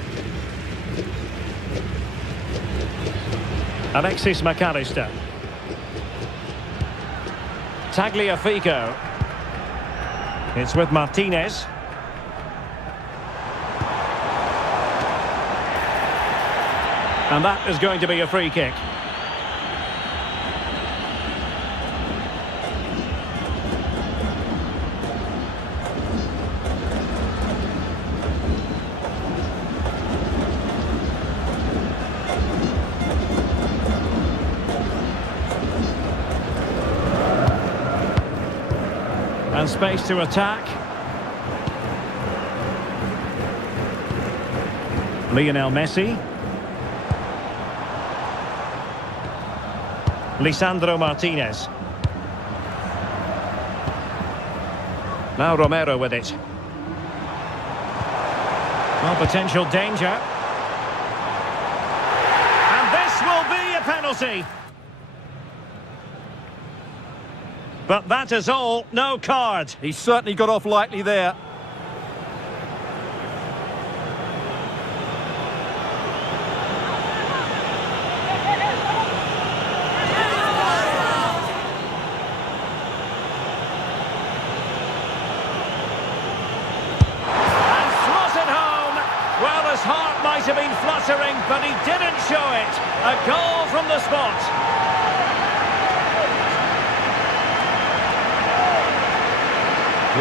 Alexis McAllister. Tagliafico. It's with Martinez. And that is going to be a free kick. And space to attack. Lionel Messi. Lisandro Martinez. Now Romero with it. Well, potential danger. And this will be a penalty. But that is all, no card. He certainly got off lightly there. His heart might have been fluttering, but he didn't show it. A goal from the spot.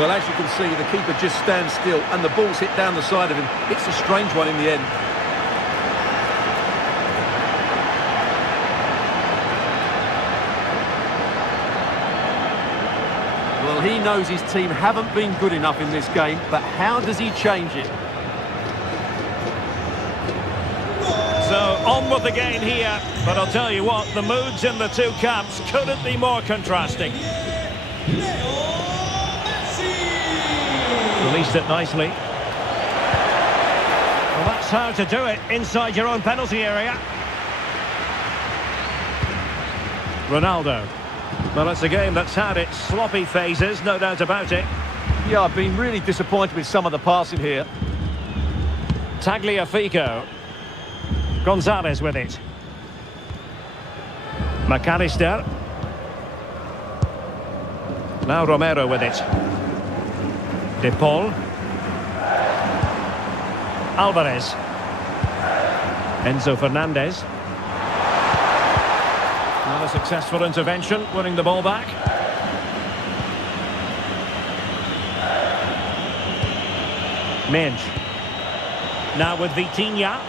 Well, as you can see, the keeper just stands still and the ball's hit down the side of him. It's a strange one in the end. Well, he knows his team haven't been good enough in this game, but how does he change it? So, on with the game here, but I'll tell you what, the moods in the two camps couldn't be more contrasting. Released it nicely. Well, that's how to do it, inside your own penalty area. Ronaldo. Well, it's a game that's had its sloppy phases, no doubt about it. Yeah, I've been really disappointed with some of the passing here. Tagliafico. Gonzalez with it. McAllister. Now Romero with it. De Paul. Alvarez. Enzo Fernandez. Not a successful intervention, winning the ball back. Minge. Now with Vitinha.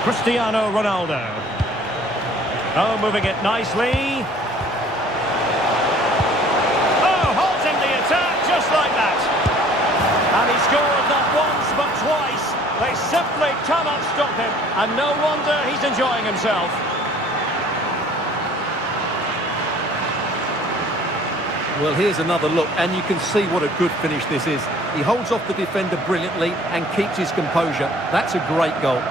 Cristiano Ronaldo. Oh, moving it nicely. Oh, halting the attack just like that. And he scored not once but twice. They simply cannot stop him. And no wonder he's enjoying himself. Well, here's another look, and you can see what a good finish this is. He holds off the defender brilliantly and keeps his composure. That's a great goal.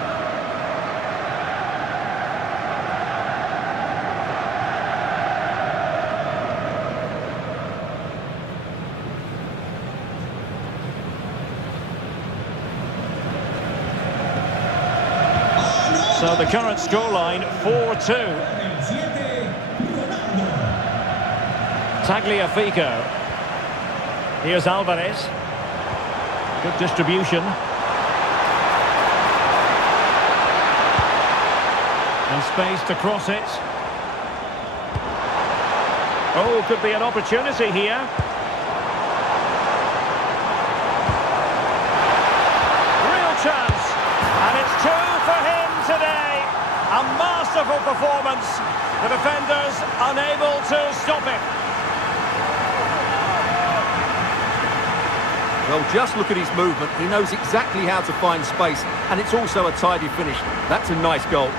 So the current scoreline, 4-2. Tagliafico. Here's Alvarez. Good distribution. And space to cross it. Oh, could be an opportunity here. Real chance. And it's two for him today. A masterful performance. The defenders unable to stop him. Well, just look at his movement. He knows exactly how to find space, and it's also a tidy finish. That's a nice goal.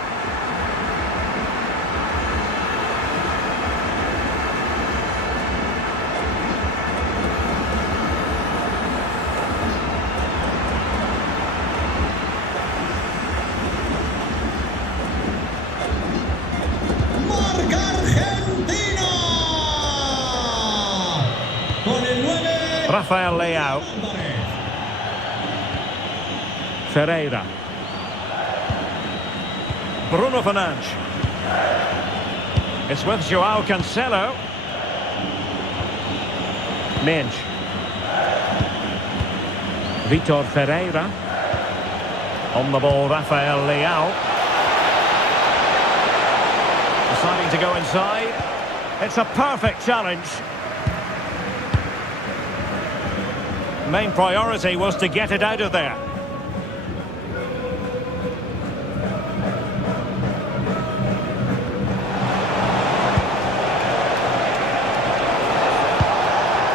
Rafael Leao. Ferreira. Bruno Fernandes. It's with João Cancelo. Mendes. Vitor Ferreira. On the ball, Rafael Leao. Deciding to go inside. It's a perfect challenge. Main priority was to get it out of there.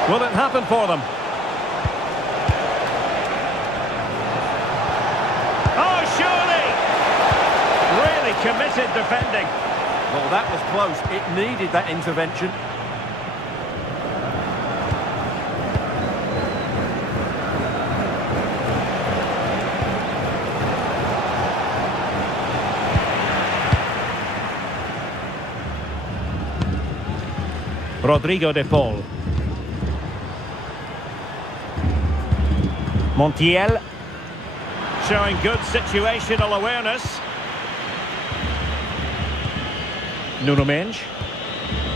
Will it happen for them? Oh, surely! Really committed defending. Well, that was close. It needed that intervention. Rodrigo de Paul. Montiel. Showing good situational awareness. Nuno Mendes.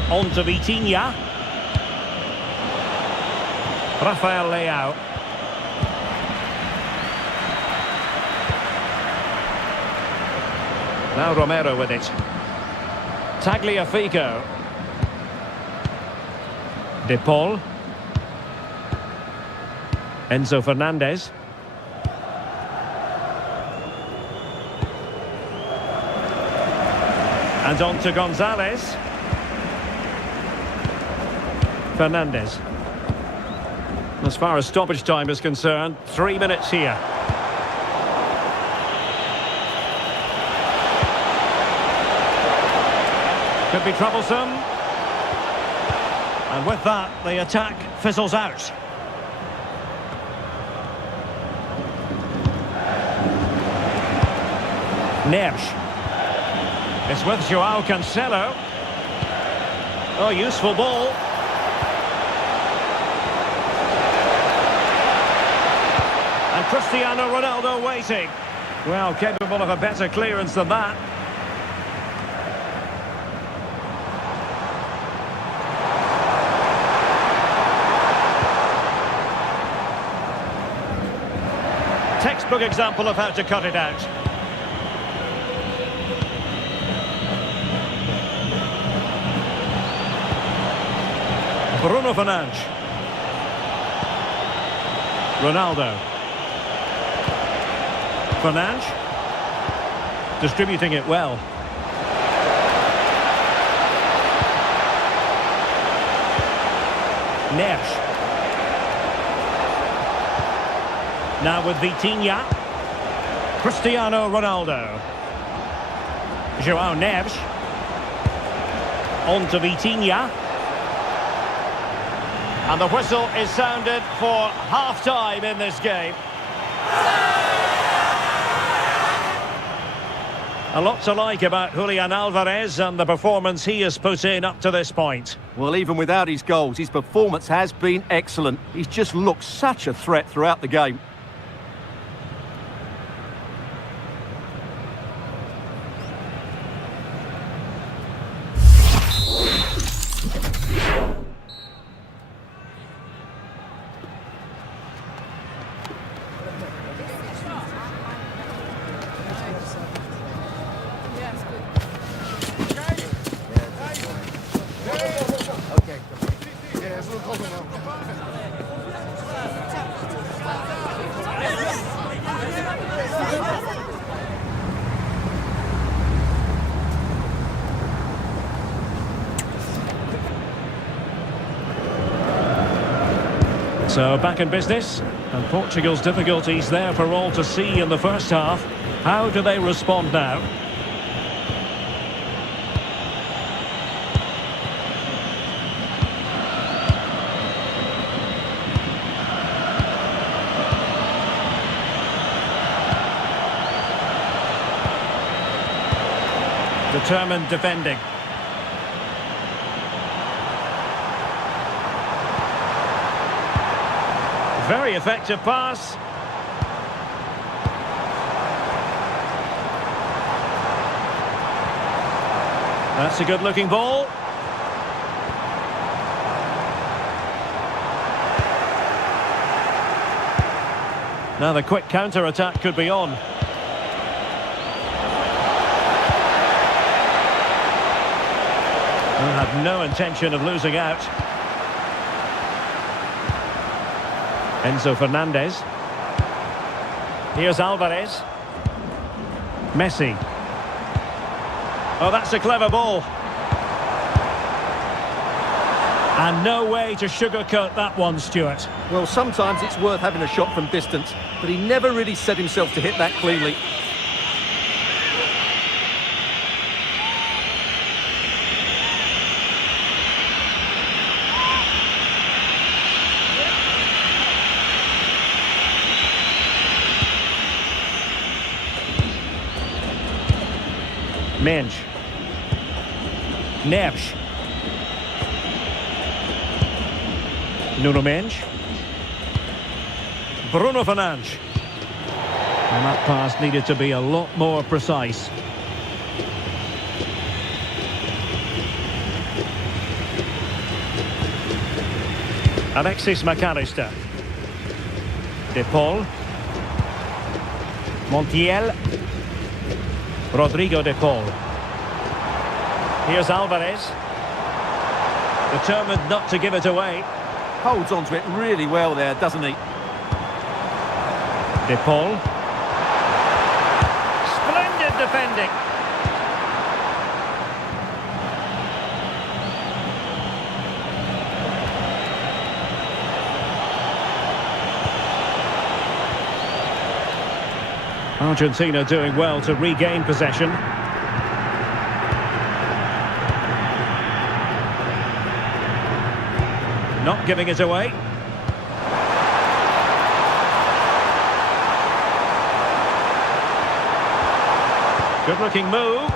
On to Vitinha. Rafael Leao. Now Romero with it. Tagliafico. De Paul. Enzo Fernandez. And on to Gonzalez. Fernandez. As far as stoppage time is concerned, 3 minutes here. Could be troublesome. And with that, the attack fizzles out. Neves. It's with João Cancelo. Oh, useful ball. And Cristiano Ronaldo waiting. Well, capable of a better clearance than that. Textbook example of how to cut it out. Bruno Fernandes. Ronaldo. Fernandes. Distributing it well. Neves. Now with Vitinha. Cristiano Ronaldo. João Neves. On to Vitinha. And the whistle is sounded for half-time in this game. A lot to like about Julian Alvarez and the performance he has put in up to this point. Well, even without his goals, his performance has been excellent. He's just looked such a threat throughout the game. So back in business, and Portugal's difficulties there for all to see in the first half. How do they respond now? Determined defending. Very effective pass. That's a good-looking ball. Now the quick counter-attack could be on. They had no intention of losing out. Enzo Fernandez. Here's Alvarez. Messi. Oh, that's a clever ball. And no way to sugarcoat that one, Stuart. Well, sometimes it's worth having a shot from distance, but he never really set himself to hit that cleanly. Mensch. Neves. Nuno Mensch. Bruno Fernandes. And that pass needed to be a lot more precise. Alexis McAllister. De Paul. Montiel. Rodrigo de Paul. Here's Alvarez. Determined not to give it away. Holds on to it really well there, doesn't he? De Paul. Splendid defending. Argentina doing well to regain possession. Not giving it away. Good looking move.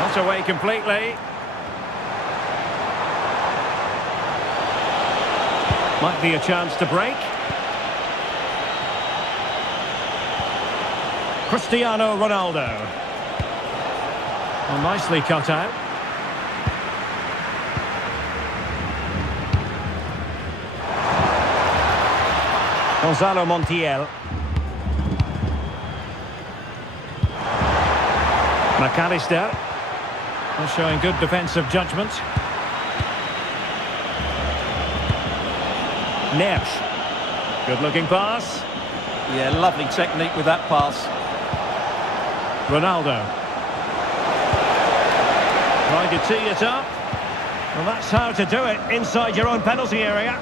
Not away completely. Might be a chance to break. Cristiano Ronaldo. Well, nicely cut out. Gonzalo Montiel. McAllister. Well, showing good defensive judgment. Neves. Good looking pass. Yeah, lovely technique with that pass. Ronaldo. Trying to tee it up. Well, that's how to do it inside your own penalty area.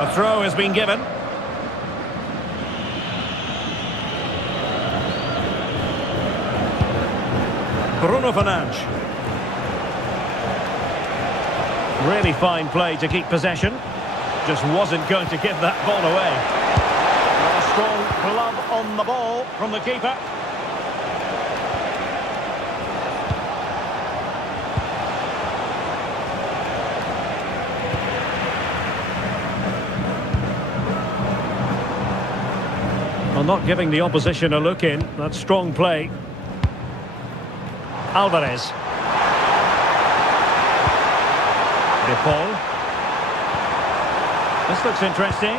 A throw has been given. Bruno Fernandes. Really fine play to keep possession. Just wasn't going to give that ball away. A strong glove on the ball from the keeper. Well, not giving the opposition a look in. That's strong play. Alvarez. De Paul. This looks interesting.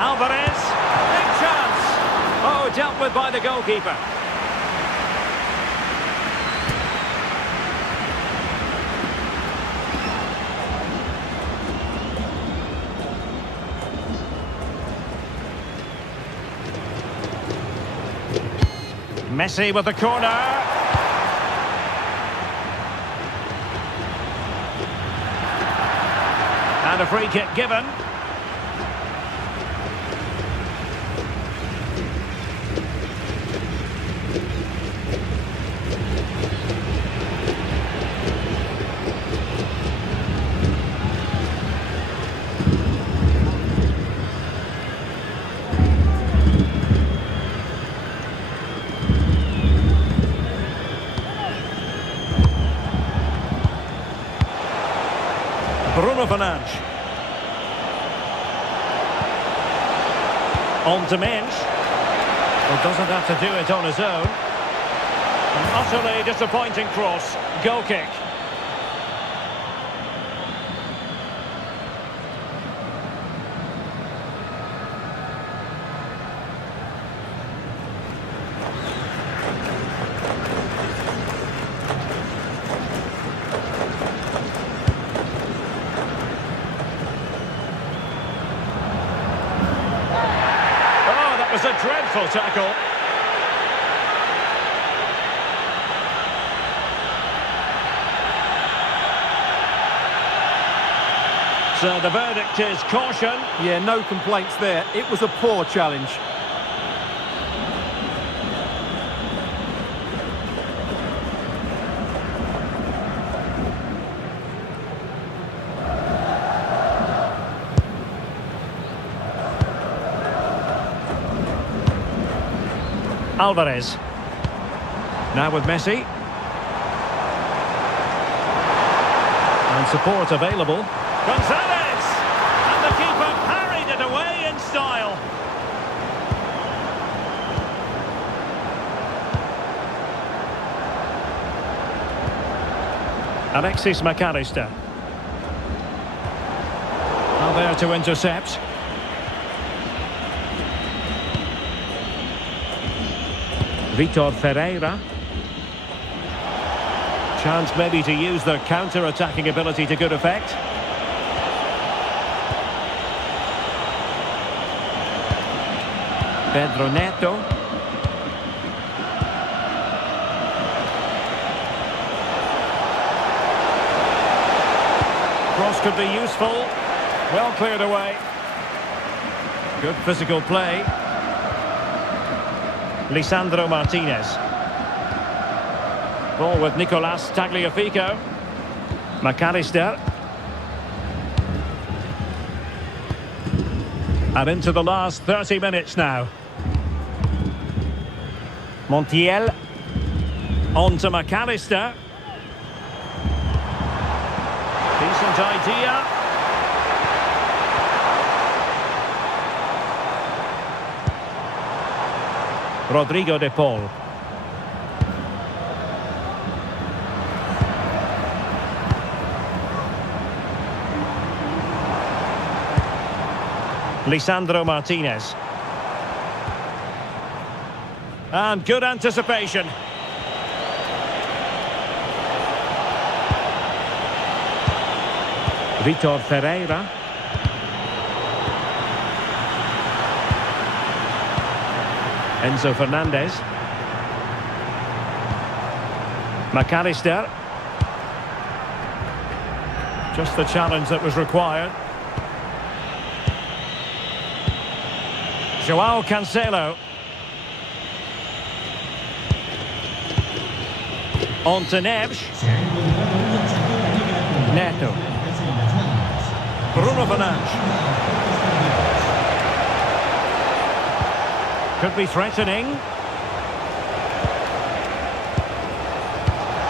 Alvarez. Big chance. Oh, dealt with by the goalkeeper. Messi with the corner. And a free kick given. Bruno Fernandes. On to Mensch. Well, doesn't have to do it on his own. An utterly disappointing cross. Goal kick. Was a dreadful tackle. So the verdict is caution. Yeah, no complaints there. It was a poor challenge. Alvarez. Now with Messi. And support available. Gonzalez! And the keeper parried it away in style. Alexis McAllister. Now there to intercept. Vitor Ferreira. Chance maybe to use their counter-attacking ability to good effect. Pedro Neto. Cross could be useful. Well cleared away. Good physical play. Lisandro Martinez. Ball with Nicolas Tagliafico. McAllister. And into the last 30 minutes now. Montiel. On to McAllister. Decent idea. Rodrigo de Paul. Lisandro Martinez. And good anticipation. Vitor Ferreira. Enzo Fernandez. McAllister. Just the challenge that was required. Joao Cancelo. On to Neves. Neto. Bruno Fernandes. Could be threatening.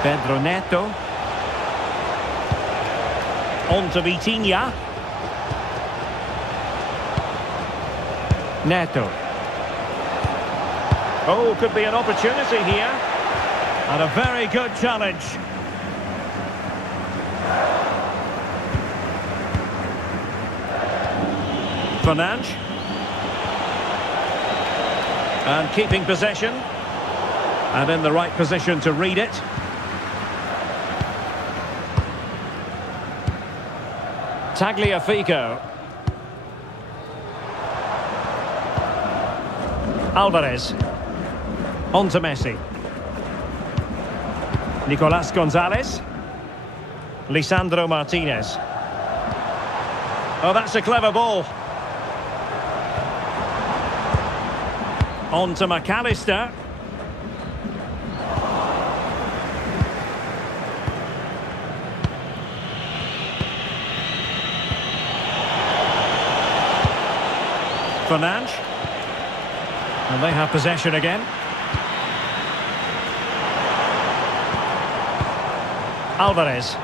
Pedro Neto. On to Vitinha. Neto. Oh, could be an opportunity here. And a very good challenge. Fernandes. And keeping possession. And in the right position to read it. Tagliafico. Alvarez. On to Messi. Nicolas Gonzalez. Lisandro Martinez. Oh, that's a clever ball. On to McAllister. Fernandes. And they have possession again. Alvarez.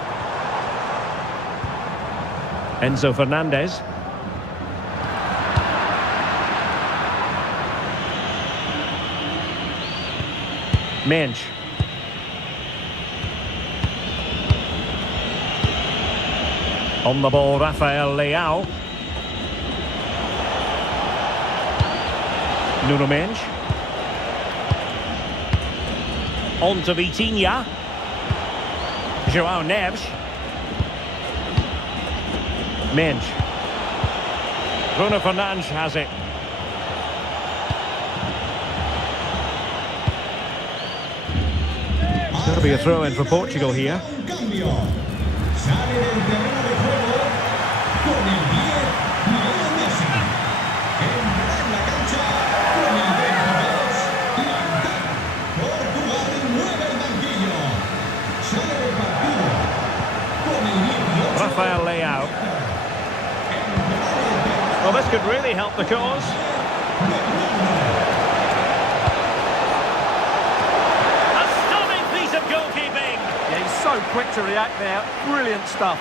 Enzo Fernandez. Mensch. On the ball, Rafael Leao. Nuno Mensch. On to Vitinha. João Neves. Mensch. Bruno Fernandes has it. Going to be a throw-in for Portugal here. Rafael Leao. Well, this could really help the cause. A stunning piece of goalkeeping. Yeah, he's so quick to react there. Brilliant stuff.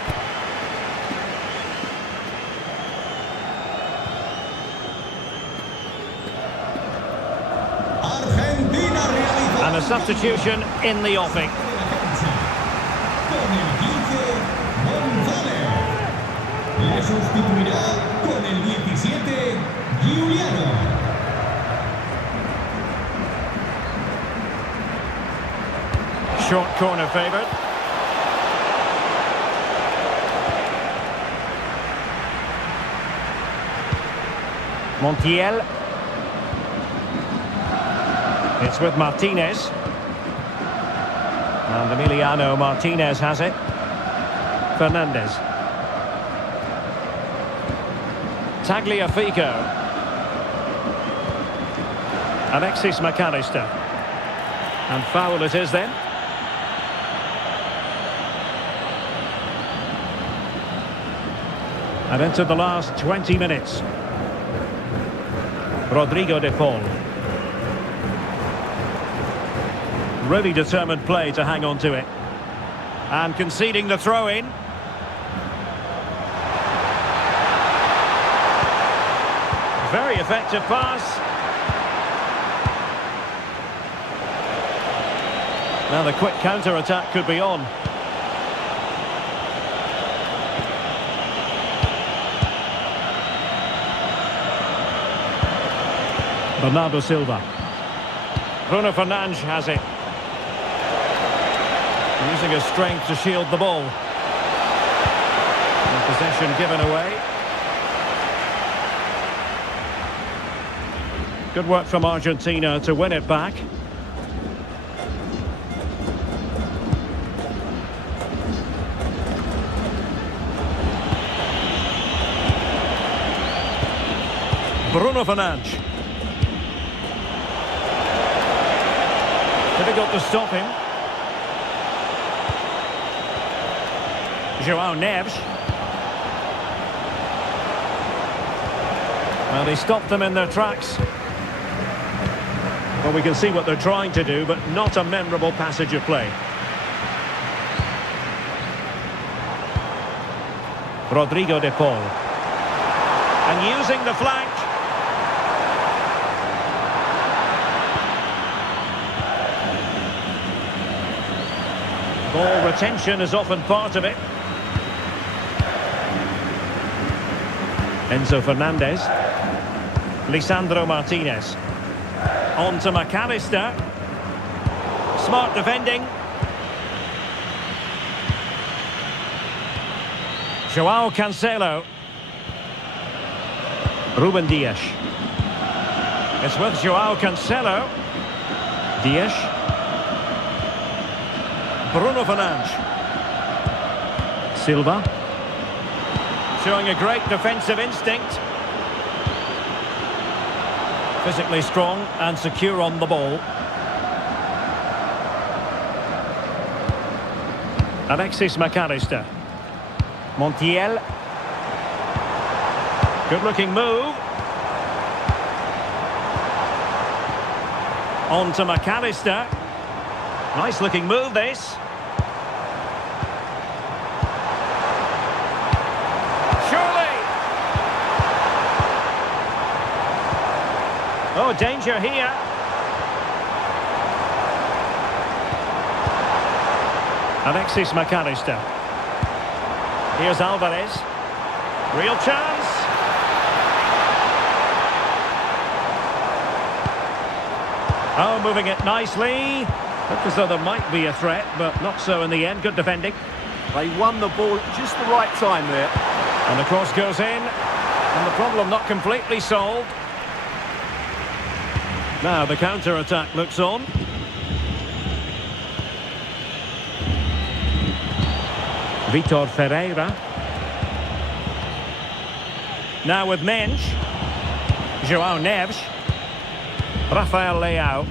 And a substitution in the offing. Le sustituirá con el 17, Giuliano. Short corner favoured. Montiel. It's with Martinez. And Emiliano Martinez has it. Fernandez. Tagliafico. Alexis McAllister. And foul it is then. And into the last 20 minutes. Rodrigo de Paul. Really determined play to hang on to it. And conceding the throw-in. Very effective pass. Now the quick counter-attack could be on. Bernardo Silva. Bruno Fernandes has it. Using his strength to shield the ball. And possession given away. Good work from Argentina to win it back. Bruno Fernandes. Difficult to stop him. João Neves. Well, he stopped them in their tracks. Well, we can see what they're trying to do, but not a memorable passage of play. Rodrigo de Paul. And using the flank. Ball retention is often part of it. Enzo Fernandez. Lisandro Martinez. On to McAllister. Smart defending. João Cancelo. Ruben Dias. It's with João Cancelo. Dias. Bruno Fernandes. Silva. Showing a great defensive instinct. Physically strong and secure on the ball. Alexis McAllister. Montiel. Good-looking move. On to McAllister. Nice-looking move, this. Surely. Oh, danger here. Alexis McAllister. Here's Alvarez. Real chance. Oh, moving it nicely. Looked as though there might be a threat, but not so in the end. Good defending. They won the ball at just the right time there. And the cross goes in. And the problem not completely solved. Now the counter-attack looks on. Vitor Ferreira. Now with Mensch. João Neves. Rafael Leao.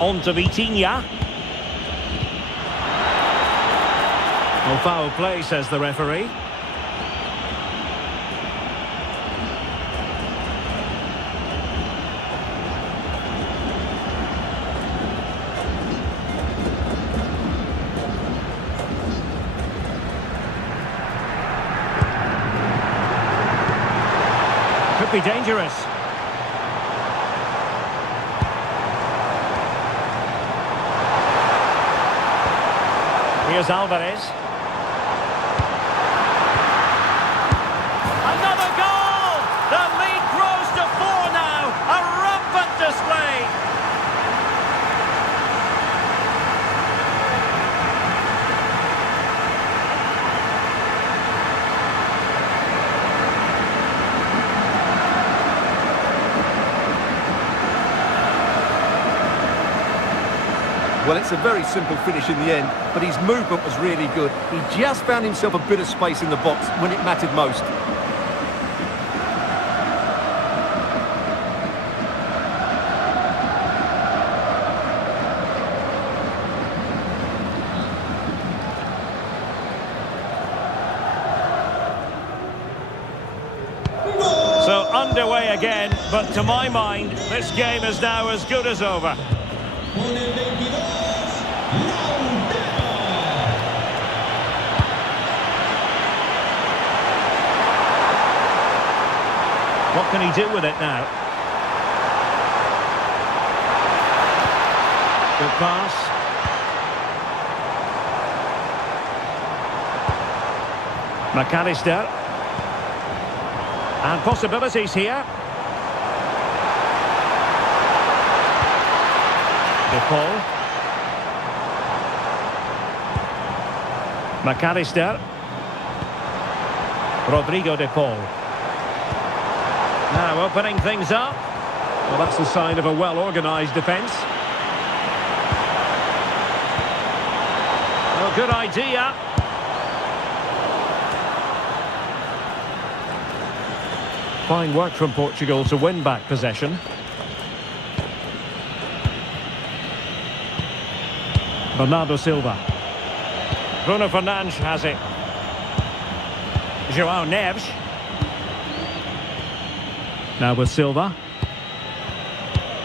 On to Vitinha. No foul play, says the referee. Could be dangerous. Here's Alvarez. Another goal! The lead grows to 4 now. A rampant display. Well, it's a very simple finish in the end, but his movement was really good. He just found himself a bit of space in the box when it mattered most. So underway again, but to my mind, this game is now as good as over. What can he do with it now? Good pass. McAllister. And possibilities here. De Paul. McAllister. Rodrigo De Paul. Now opening things up. Well, that's the sign of a well-organised defence. Well, good idea. Fine work from Portugal to win back possession. Bernardo Silva. Bruno Fernandes has it. João Neves. Now with Silva.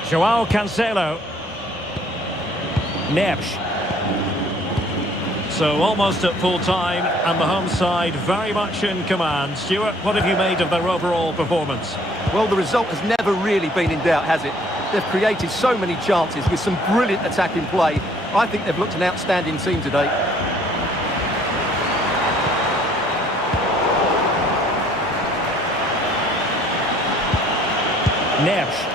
João Cancelo. Neves. So almost at full time, and the home side very much in command. Stuart, what have you made of their overall performance? Well, the result has never really been in doubt, has it? They've created so many chances with some brilliant attacking play. I think they've looked an outstanding team today. Neves.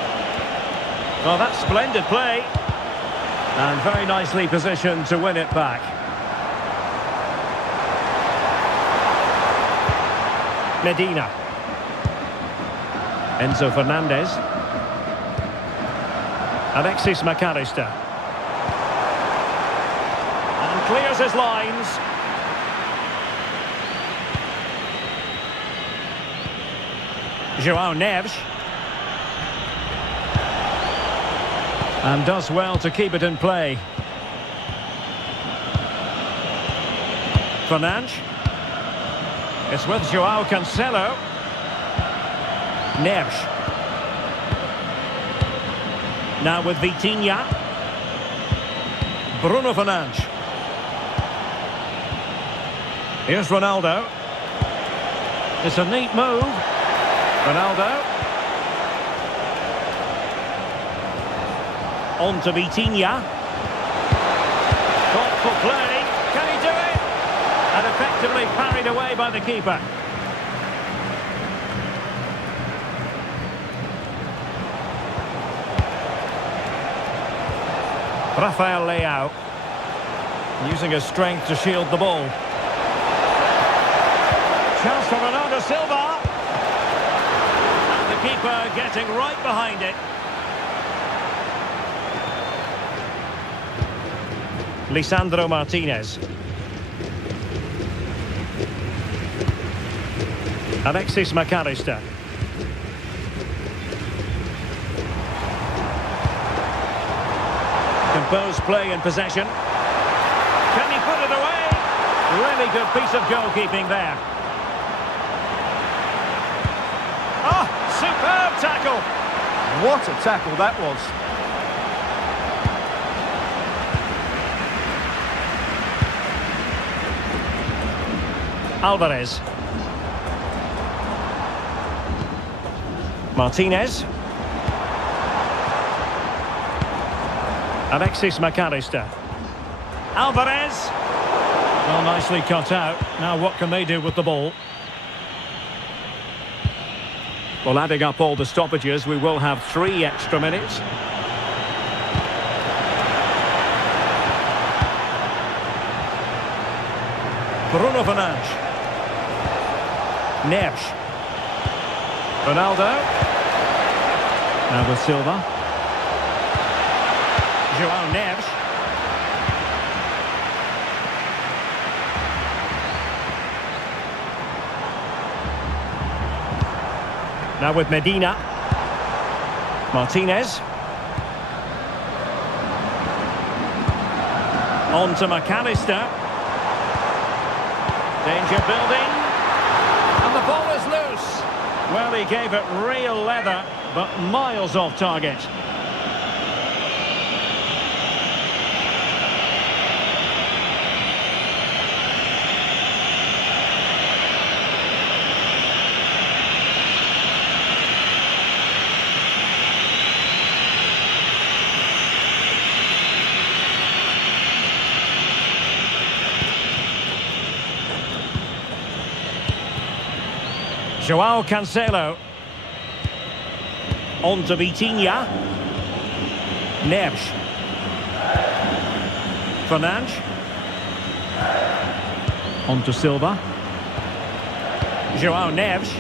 Well, that's splendid play. And very nicely positioned to win it back. Medina. Enzo Fernandez. Alexis McAllister. And clears his lines. João Neves. And does well to keep it in play. Fernandes. It's with João Cancelo. Neves. Now with Vitinha. Bruno Fernandes. Here's Ronaldo. It's a neat move. Ronaldo. On to Vitinha. Thoughtful play. Can he do it? And effectively parried away by the keeper. Rafael Leao. Using his strength to shield the ball. Chance for Bernardo Silva. And the keeper getting right behind it. Lisandro Martinez. Alexis McAllister. Composed play in possession. Can he put it away? Really good piece of goalkeeping there. Oh, superb tackle. What a tackle that was. Alvarez. Martinez. Alexis McAllister. Alvarez. Well, nicely cut out. Now what can they do with the ball? Well, adding up all the stoppages, we will have 3 extra minutes. Bruno Fernandes. Neves. Ronaldo. Now with Silva. João Neves. Now with Medina. Martinez. On to McAllister. Danger building. And the ball is loose. Well, he gave it real leather, but miles off target. João Cancelo. On to Vitinha. Neves. Fernandes. On to Silva. João Neves.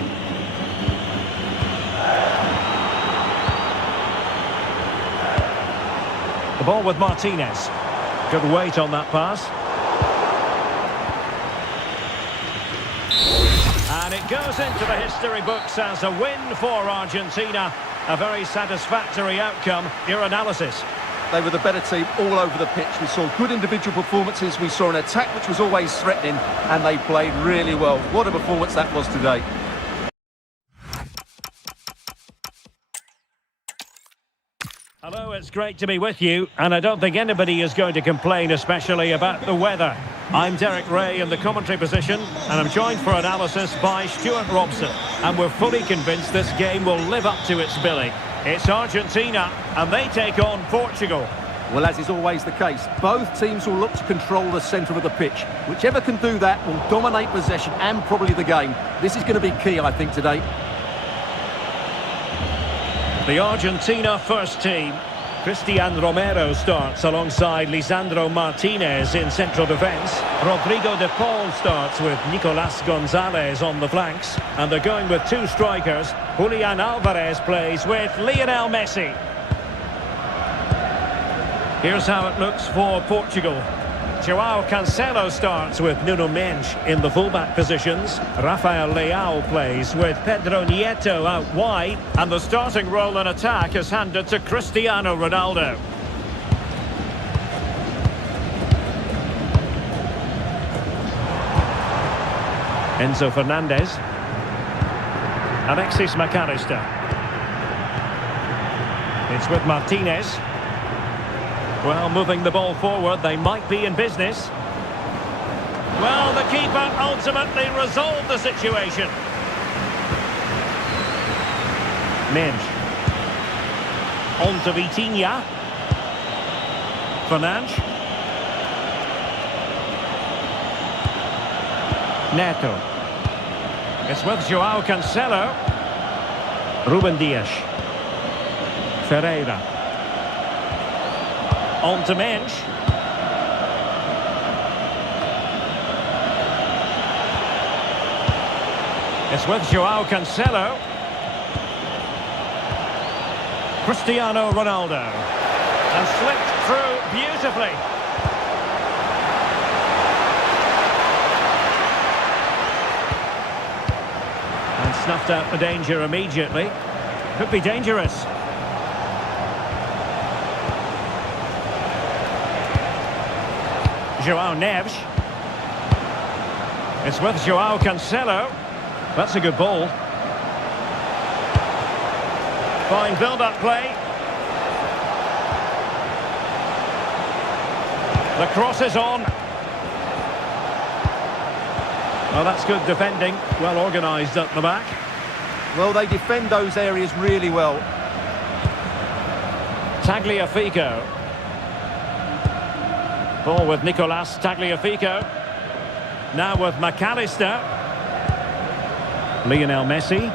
The ball with Martinez. Good weight on that pass. And it goes into the history books as a win for Argentina. A very satisfactory outcome. Your analysis? They were the better team all over the pitch. We saw good individual performances. We saw an attack which was always threatening, and they played really well. What a performance that was today. Hello, it's great to be with you, and I don't think anybody is going to complain, especially about the weather. I'm Derek Ray in the commentary position, and I'm joined for analysis by Stuart Robson. And we're fully convinced this game will live up to its billing. It's Argentina, and they take on Portugal. Well, as is always the case, both teams will look to control the centre of the pitch. Whichever can do that will dominate possession and probably the game. This is going to be key, I think, today. The Argentina first team. Cristian Romero starts alongside Lisandro Martinez in central defence. Rodrigo de Paul starts with Nicolas Gonzalez on the flanks. And they're going with 2 strikers. Julian Alvarez plays with Lionel Messi. Here's how it looks for Portugal. João Cancelo starts with Nuno Mendes in the fullback positions. Rafael Leao plays with Pedro Nieto out wide. And the starting role in attack is handed to Cristiano Ronaldo. Enzo Fernandez. Alexis McAllister. It's with Martinez. Well, moving the ball forward, they might be in business. Well, the keeper ultimately resolved the situation. Mendes. On to Vitinha. Fernandes. Neto. It's with João Cancelo. Ruben Dias. Ferreira. On to Mendes. It's with João Cancelo. Cristiano Ronaldo. And slipped through beautifully. And snuffed out the danger immediately. Could be dangerous. João Neves. It's with João Cancelo. That's a good ball. Fine build-up play. The cross is on. Well, that's good defending. Well organised at the back. Well, they defend those areas really well. Tagliafico. Ball with Nicolas Tagliafico. Now with McAllister. Lionel Messi.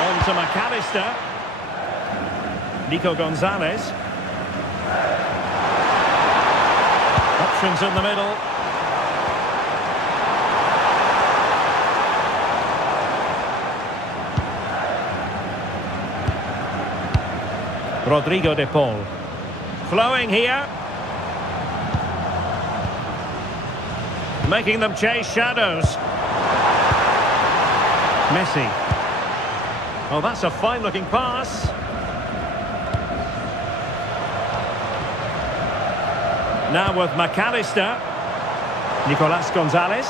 On to McAllister. Nico Gonzalez. Options in the middle. Rodrigo de Paul. Flowing here. Making them chase shadows. Messi. Oh, that's a fine-looking pass. Now with McAllister. Nicolas Gonzalez.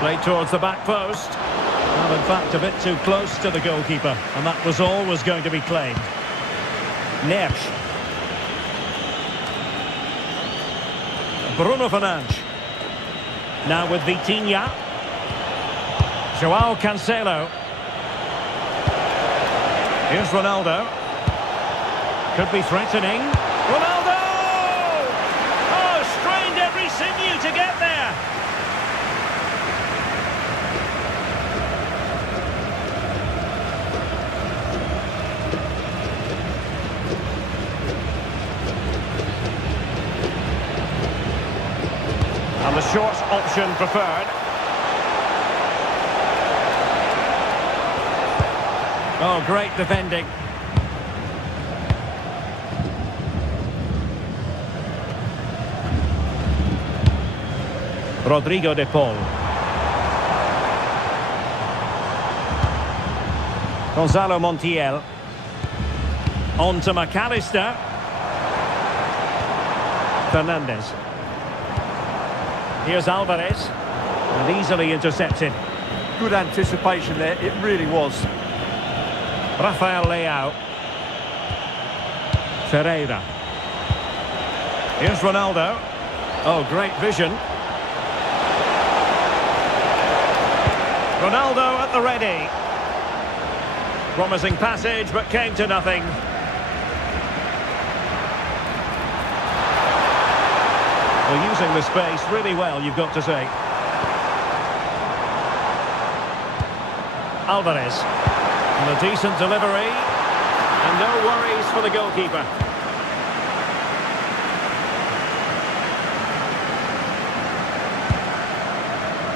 Played towards the back post. Well, in fact, a bit too close to the goalkeeper. And that was always going to be claimed. Neves. Bruno Fernandes. Now with Vitinha. João Cancelo. Here's Ronaldo. Could be threatening. Ronaldo! Oh, strained every sinew to get there. And the short option preferred. Oh, great defending. Rodrigo de Paul. Gonzalo Montiel. On to McAllister. Fernandez. Here's Alvarez. And easily intercepted. Good anticipation there, it really was. Rafael Leao. Ferreira. Here's Ronaldo. Oh, great vision. Ronaldo at the ready. Promising passage, but came to nothing. Well, using the space really well, you've got to say. Alvarez. And a decent delivery. And no worries for the goalkeeper.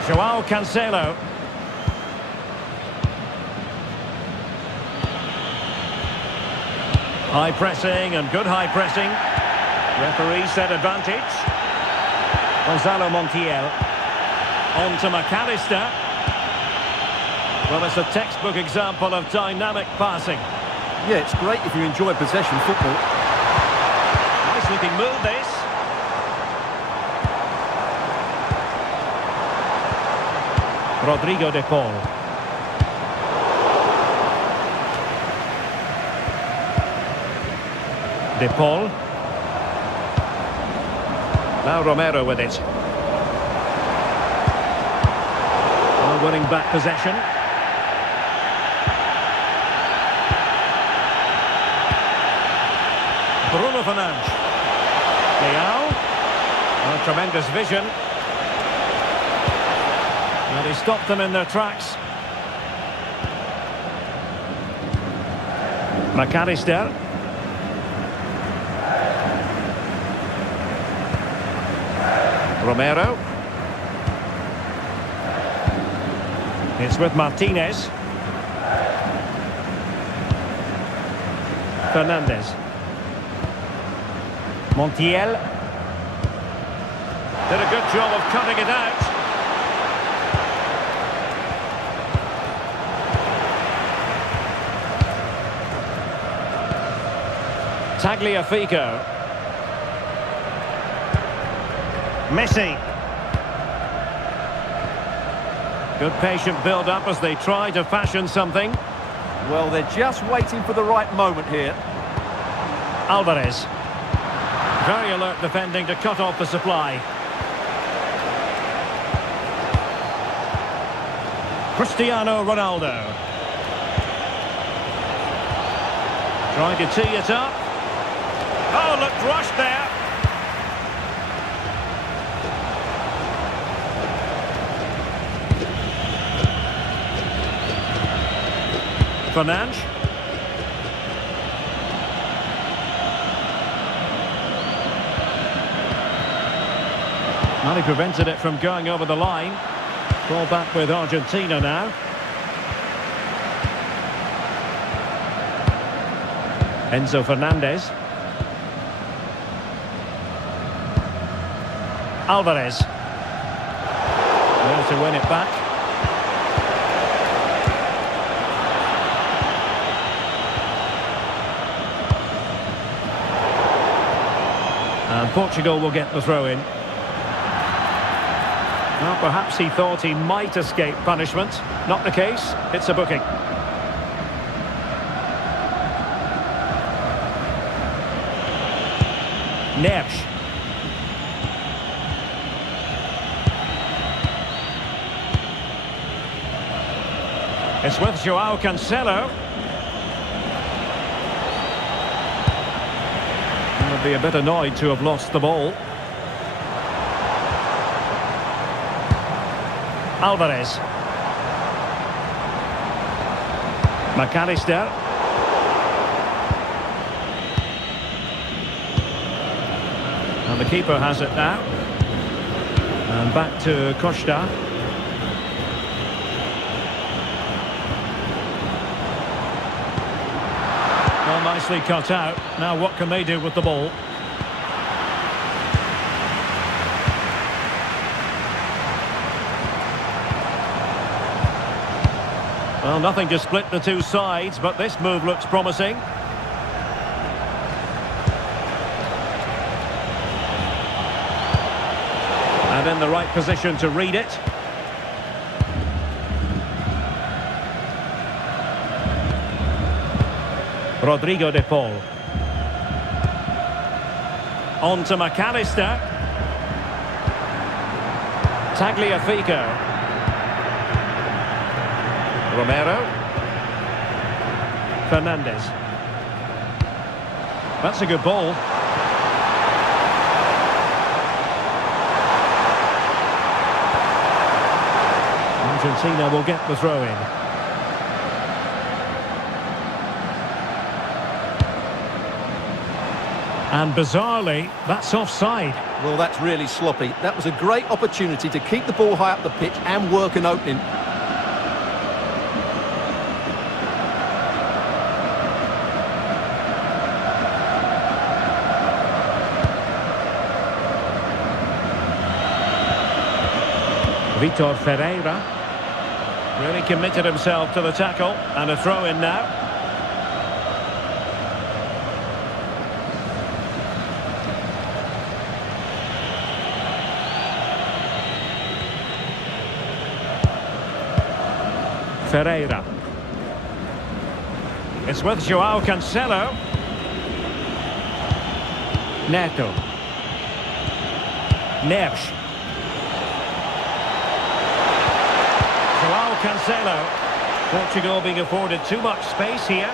João Cancelo. High pressing and good high pressing. Referee set advantage. Gonzalo Montiel. On to McAllister. Well, it's a textbook example of dynamic passing. Yeah, it's great if you enjoy possession football. Nice looking move, this. Rodrigo de Paul. De Paul. Now Romero with it. Well, winning back possession. Bruno Fernandes. Leao. Oh, tremendous vision. And he stopped them in their tracks. McAllister. Romero. It's with Martinez. Fernandes. Montiel. Did a good job of cutting it out. Tagliafico. Messi. Good patient build-up as they try to fashion something. Well, they're just waiting for the right moment here. Alvarez. Very alert defending to cut off the supply. Cristiano Ronaldo. Trying to tee it up. Oh, looked rushed there. Fernandes. And he prevented it from going over the line. Ball back with Argentina now. Enzo Fernandez. Alvarez. There to win it back. And Portugal will get the throw in. Well, perhaps he thought he might escape punishment. Not the case. It's a booking. Neves. It's with Joao Cancelo. Would be a bit annoyed to have lost the ball. Alvarez. McAllister. And the keeper has it now. And back to Costa. Well, nicely cut out. Now what can they do with the ball? Well, nothing to split the two sides, but this move looks promising. And in the right position to read it. Rodrigo de Paul. On to McAllister. Tagliafico. Romero. Fernandes. That's a good ball. Argentina will get the throw in. And bizarrely, that's offside. Well, that's really sloppy. That was a great opportunity to keep the ball high up the pitch and work an opening. Vitor Ferreira. Really committed himself to the tackle. And a throw in now. Ferreira. It's with Joao Cancelo. Neto. Neves. Joao Cancelo. Portugal being afforded too much space here.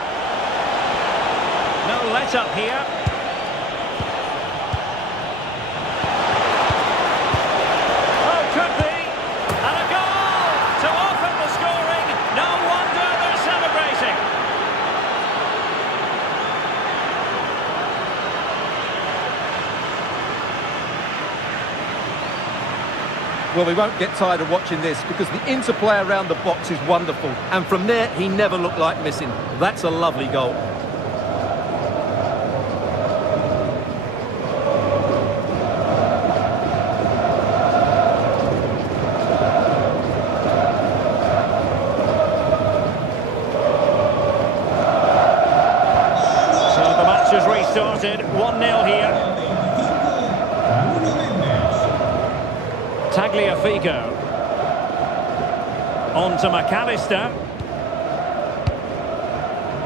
No let-up here. Oh, could be. And a goal to open the scoring. No wonder they're celebrating. Well, we won't get tired of watching this because the interplay around the box is wonderful. And from there, he never looked like missing. That's a lovely goal. So the match has restarted. 1-0 here. Tagliafico. On to McAllister.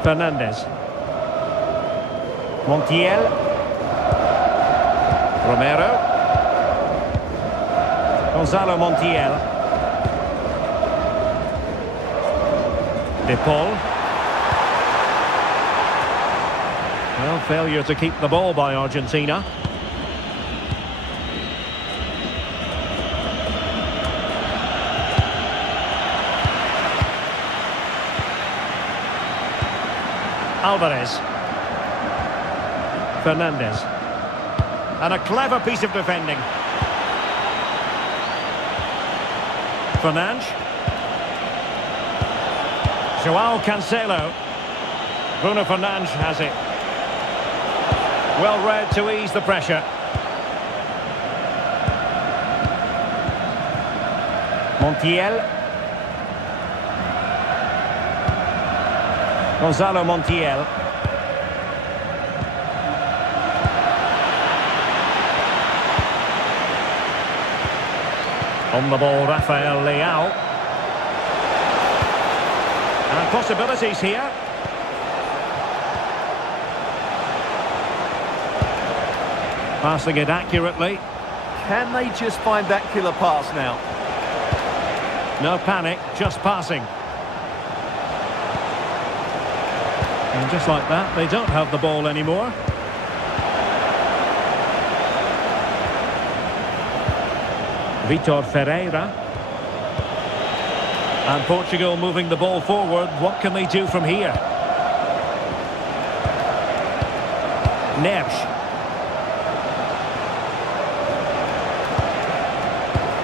Fernandez. Montiel. Romero. Gonzalo Montiel. De Paul. Well, failure to keep the ball by Argentina. Alvarez. Fernandez. And a clever piece of defending. Fernandes. Joao Cancelo. Bruno Fernandes has it. Well read to ease the pressure. Montiel. Gonzalo Montiel. On the ball, Rafael Leao. And possibilities here. Passing it accurately. Can they just find that killer pass now? No panic, just passing. And just like that, they don't have the ball anymore. Vitor Ferreira. And Portugal moving the ball forward. What can they do from here? Neves.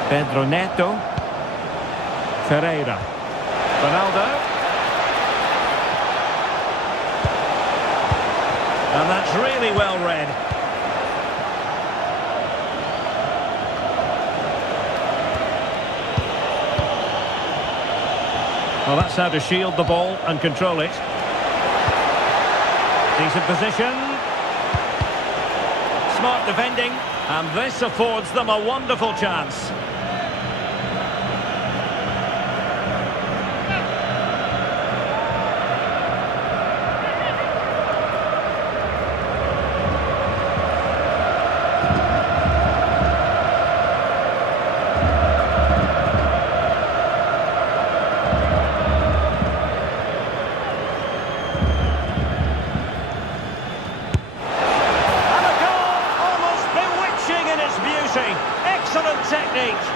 Pedro Neto. Ferreira. Ronaldo. And that's really well read. Well, that's how to shield the ball and control it. Decent position. Smart defending. And this affords them a wonderful chance. Excellent technique.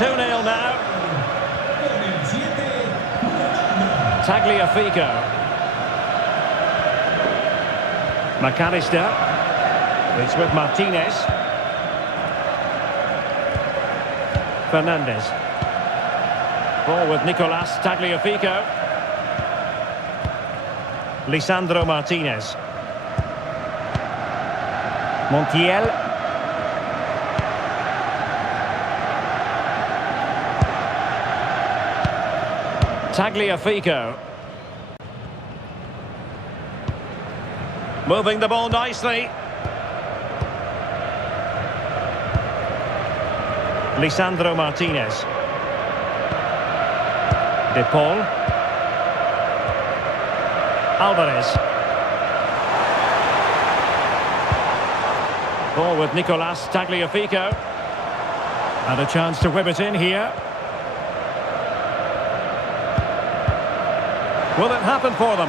2-0 now. Con el 7, Ronaldo. Tagliafico. McAllister. It's with Martinez. Fernandez. Ball with Nicolas Tagliafico. Lisandro Martinez. Montiel. Tagliafico. Moving the ball nicely. Lisandro Martinez. De Paul. Alvarez. Ball with Nicolas Tagliafico. And a chance to whip it in here. Will it happen for them?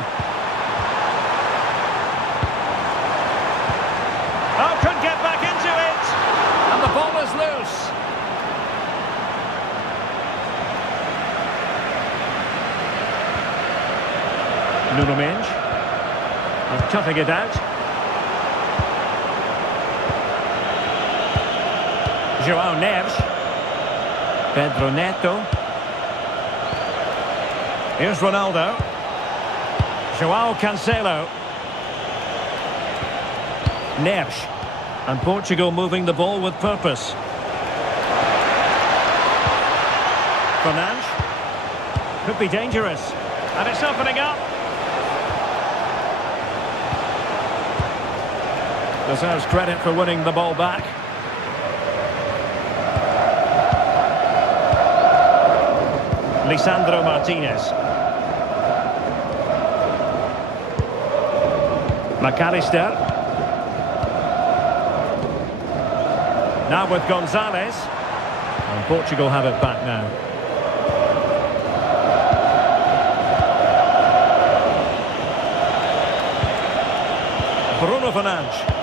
Oh, could get back into it. And the ball is loose. Nuno Mendes. And cutting it out. João Neves. Pedro Neto. Here's Ronaldo. João Cancelo. Neves. And Portugal moving the ball with purpose. Fernandes. Could be dangerous. And it's opening up. Deserves credit for winning the ball back. Lisandro Martinez. McAllister. Now with Gonzalez. And Portugal have it back now. Bruno Fernandes.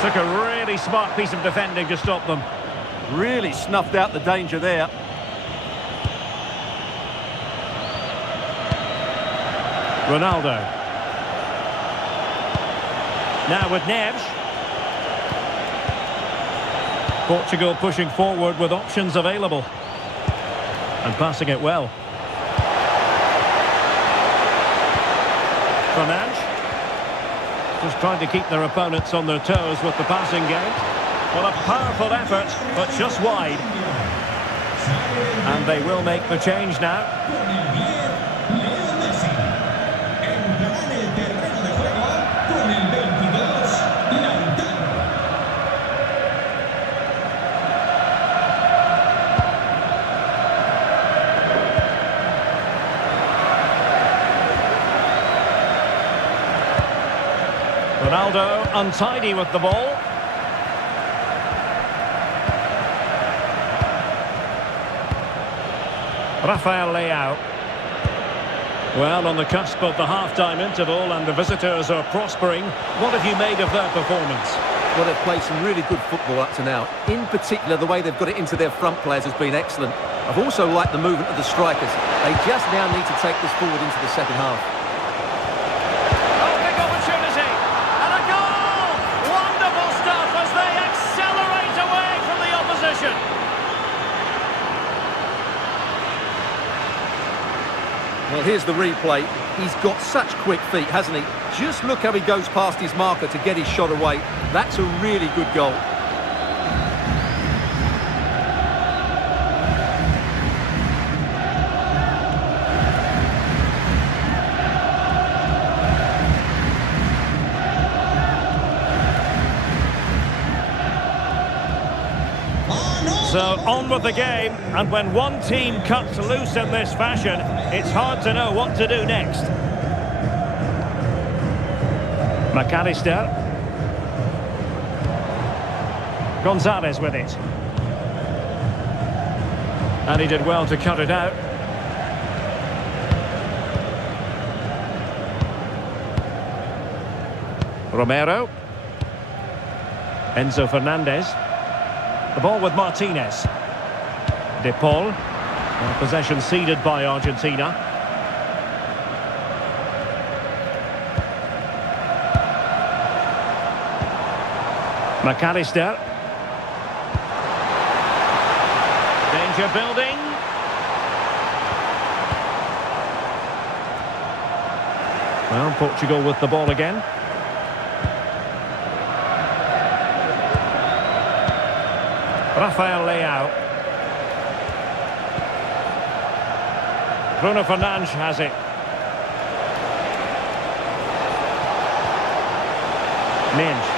Took a really smart piece of defending to stop them. Really snuffed out the danger there. Ronaldo. Now with Neves. Portugal pushing forward with options available. And passing it well. Fernandes. Just trying to keep their opponents on their toes with the passing game. Well, a powerful effort, but just wide. And they will make the change now. Ronaldo untidy with the ball. Rafael Leao. Well, on the cusp of the half-time interval and the visitors are prospering. What have you made of their performance? Well, they've played some really good football up to now. In particular, the way they've got it into their front players has been excellent. I've also liked the movement of the strikers. They just now need to take this forward into the second half. Oh, big opportunity. And a goal! Wonderful stuff as they accelerate away from the opposition. Well, here's the replay. He's got such quick feet, hasn't he? Just look how he goes past his marker to get his shot away. That's a really good goal. So on with the game, and when one team cuts loose in this fashion, it's hard to know what to do next. McAllister. Gonzalez with it. And he did well to cut it out. Romero. Enzo Fernandez. The ball with Martinez. De Paul. Possession ceded by Argentina. McAllister. Danger building. Well, Portugal with the ball again. Rafael Leao. Bruno Fernandes has it. Minge.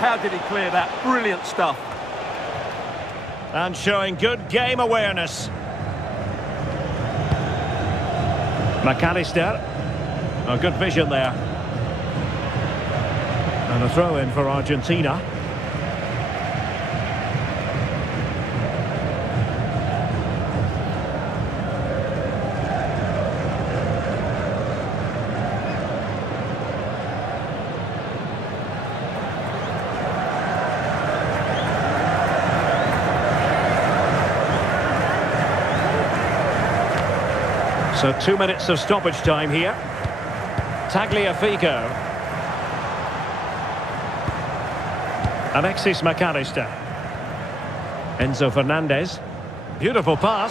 How did he clear that? Brilliant stuff. And showing good game awareness. McAllister. Oh, good vision there. And a throw in for Argentina. So 2 minutes of stoppage time here. Tagliafico. Alexis McAllister. Enzo Fernandez. Beautiful pass.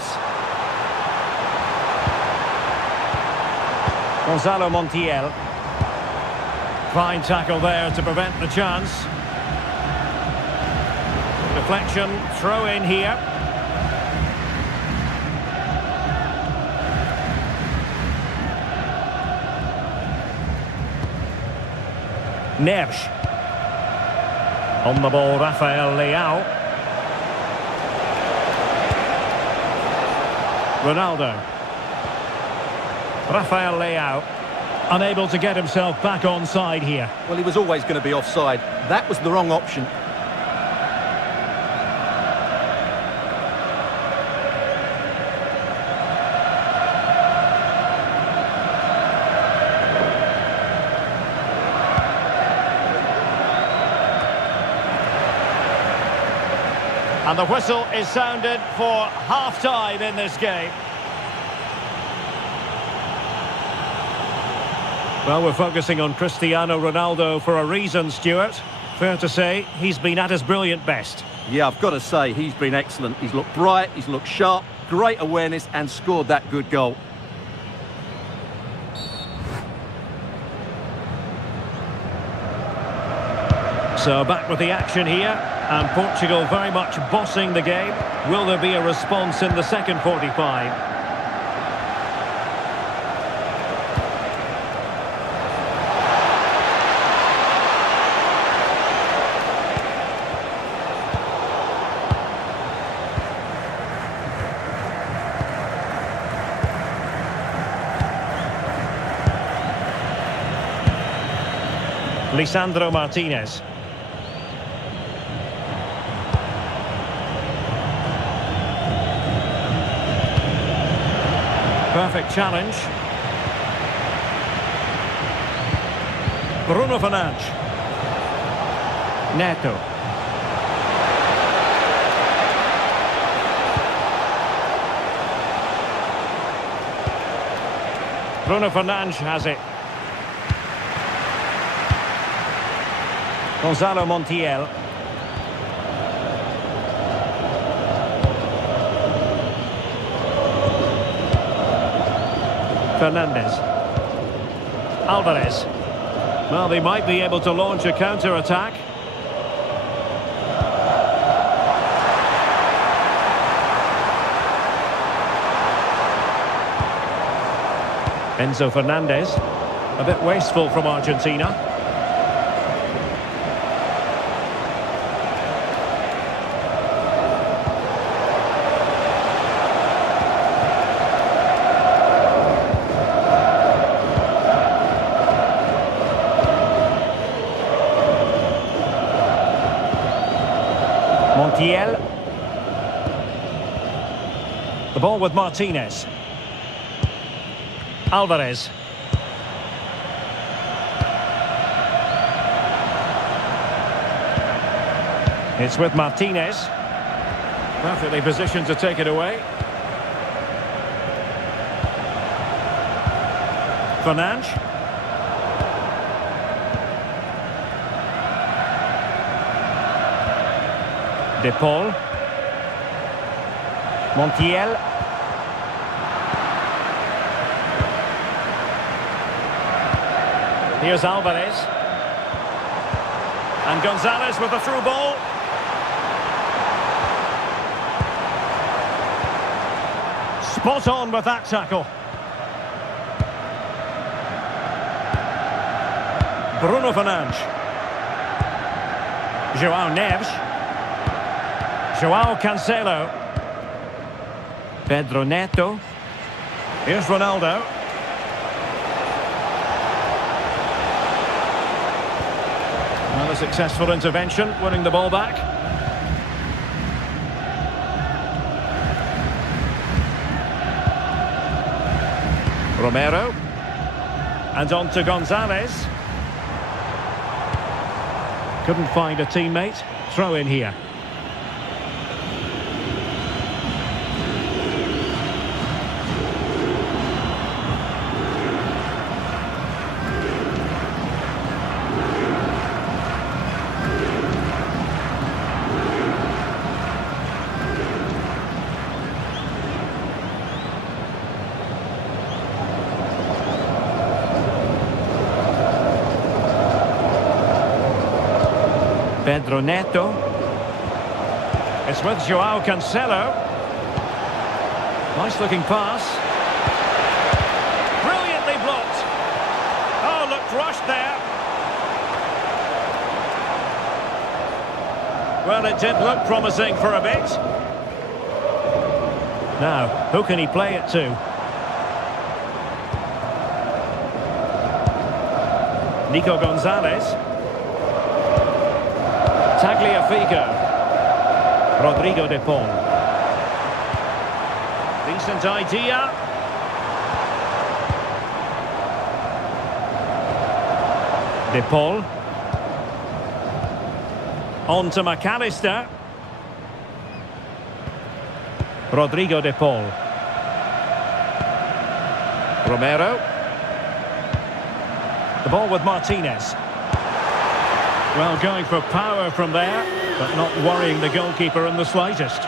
Gonzalo Montiel. Fine tackle there to prevent the chance. Deflection, throw in here. Neves. On the ball, Rafael Leao. Ronaldo. Rafael Leao. Unable to get himself back onside here. Well, he was always going to be offside. That was the wrong option. And the whistle is sounded for half-time in this game. Well, we're focusing on Cristiano Ronaldo for a reason, Stuart. Fair to say, he's been at his brilliant best. Yeah, I've got to say, he's been excellent. He's looked bright, he's looked sharp, great awareness and scored that good goal. So back with the action here. And Portugal very much bossing the game. Will there be a response in the second 45? Lisandro Martinez. Perfect challenge. Bruno Fernandes. Neto. Bruno Fernandes has it. Gonzalo Montiel. Fernandez. Alvarez. Well, they might be able to launch a counter-attack. Enzo Fernandez. A bit wasteful from Argentina. Montiel. The ball with Martinez. Alvarez. It's with Martinez. Perfectly positioned to take it away. Fernandes. De Paul. Montiel. Here's Alvarez. And Gonzalez with the through ball. Spot on with that tackle. Bruno Fernandes. João Neves. João Cancelo. Pedro Neto. Here's Ronaldo. Another successful intervention, winning the ball back. Romero. And on to Gonzalez. Couldn't find a teammate. Throw in here. Pedro Neto. It's with João Cancelo. Nice looking pass. Brilliantly blocked. Oh, looked rushed there. Well, it did look promising for a bit. Now, who can he play it to? Nico Gonzalez. Tagliafico. Rodrigo de Paul. Decent idea. De Paul. On to McAllister. Rodrigo de Paul. Romero. The ball with Martinez. Well, going for power from there, but not worrying the goalkeeper in the slightest.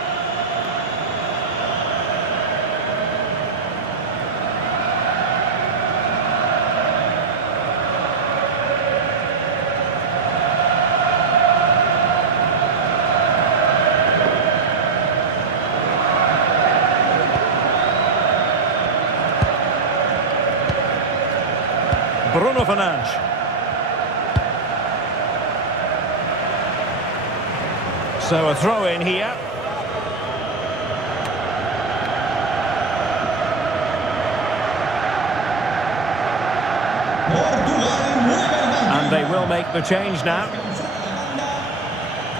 Bruno Fernandes. So a throw in here. And they will make the change now.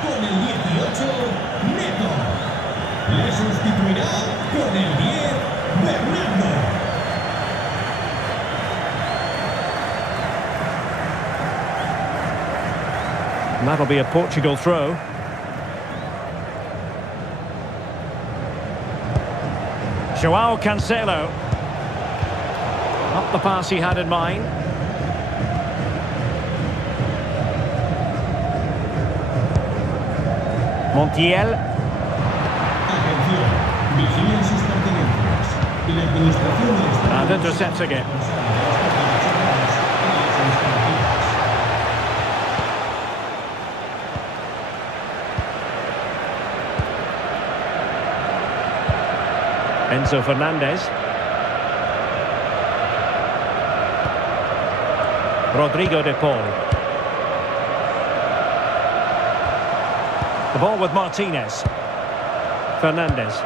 Con el 18, Neto. Le sustituirá con el 10, Bernardo. And that'll be a Portugal throw. João Cancelo. Not the pass he had in mind. Montiel. Atención, vigilen sus pertenencias. Y la administración del Estado. And intercepting it. Enzo Fernandez. Rodrigo de Paul. The ball with Martinez. Fernandez.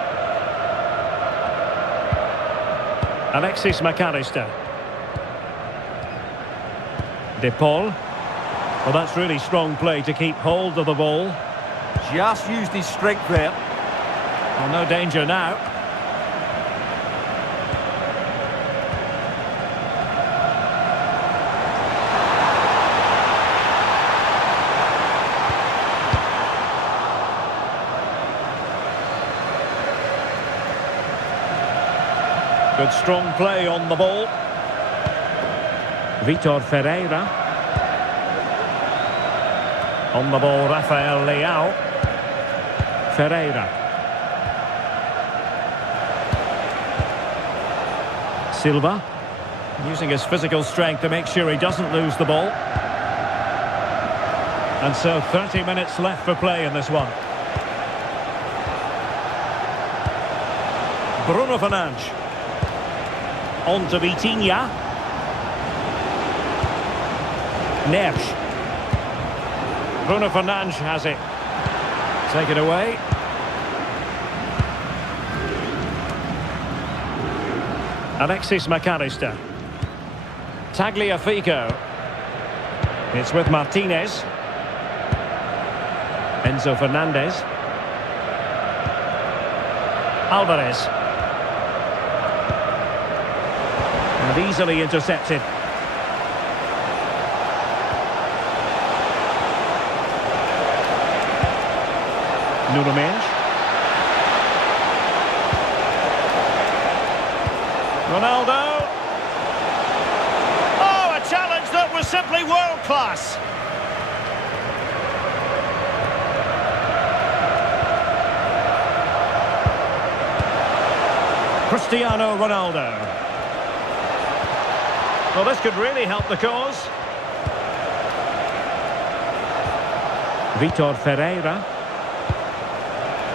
Alexis McAllister. De Paul. Well, that's really strong play to keep hold of the ball. Just used his strength there. Well, no danger now. Good strong play on the ball. Vitor Ferreira. On the ball, Rafael Leao. Ferreira. Silva. Using his physical strength to make sure he doesn't lose the ball. And so 30 minutes left for play in this one. Bruno Fernandes. On to Vitinha. Neves. Bruno Fernandes has it. Take it away. Alexis McAllister. Tagliafico. It's with Martinez. Enzo Fernandez. Alvarez. And easily intercepted. Nuno Mendes. Ronaldo. Oh, a challenge that was simply world class. Cristiano Ronaldo. Well, this could really help the cause. Vitor Ferreira.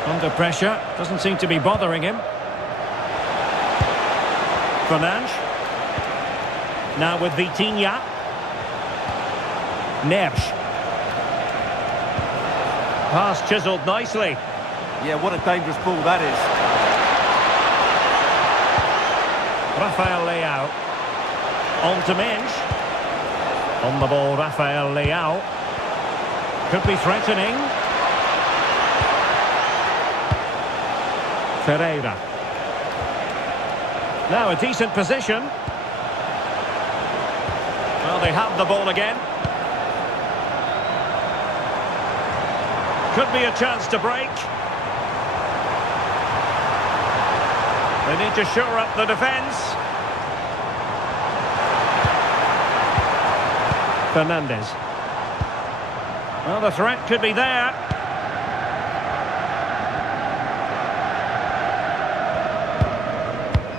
Under pressure. Doesn't seem to be bothering him. Fernandes. Now with Vitinha. Neves. Pass chiselled nicely. Yeah, what a dangerous ball that is. Rafael Leao. On to Mendes. On the ball, Rafael Leao. Could be threatening. Ferreira. Now a decent position. Well, they have the ball again. Could be a chance to break. They need to shore up the defence. Fernandez. Well, the threat could be there.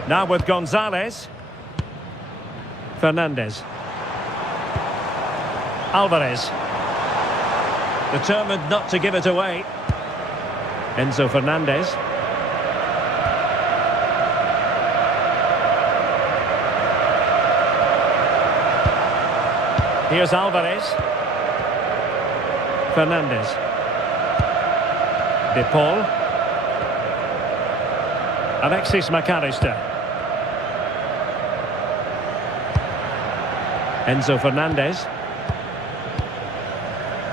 Now with Gonzalez. Fernandez. Alvarez. Determined not to give it away. Enzo Fernandez. Here's Alvarez. Fernandez. De Paul. Alexis McAllister. Enzo Fernandez.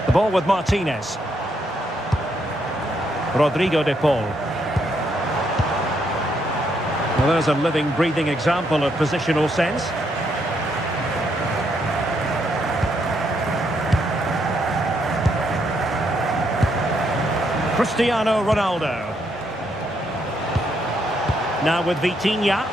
The ball with Martinez. Rodrigo De Paul. Well, there's a living, breathing example of positional sense. Cristiano Ronaldo. Now with Vitinha.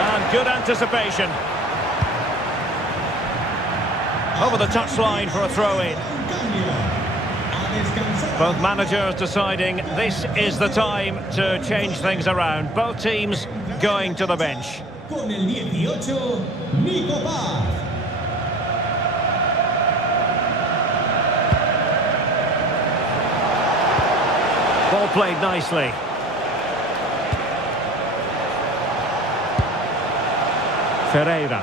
And good anticipation. Over the touchline for a throw-in. Both managers deciding this is the time to change things around. Both teams going to the bench. Con el 18, Nico Paz. Ball played nicely. Ferreira.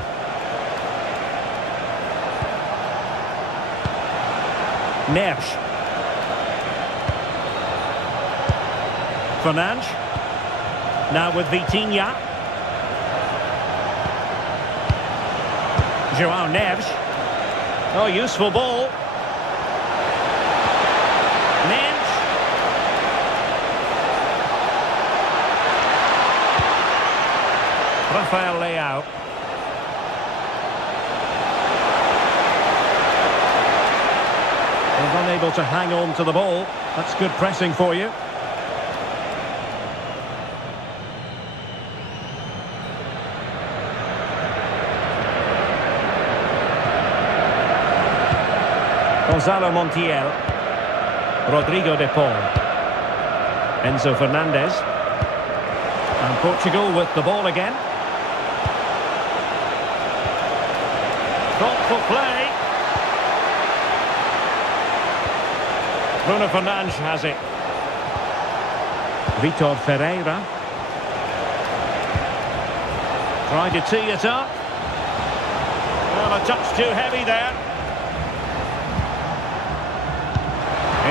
Neves. Fernandes. Now with Vitinha. João Neves. Oh, useful ball. Neves. Rafael Leao. Was able to hang on to the ball. That's good pressing for you. Gonzalo Montiel. Rodrigo de Paul. Enzo Fernandez. And Portugal with the ball again. Thoughtful play. Bruno Fernandes has it. Vitor Ferreira. Trying to tee it up. Well, a touch too heavy there.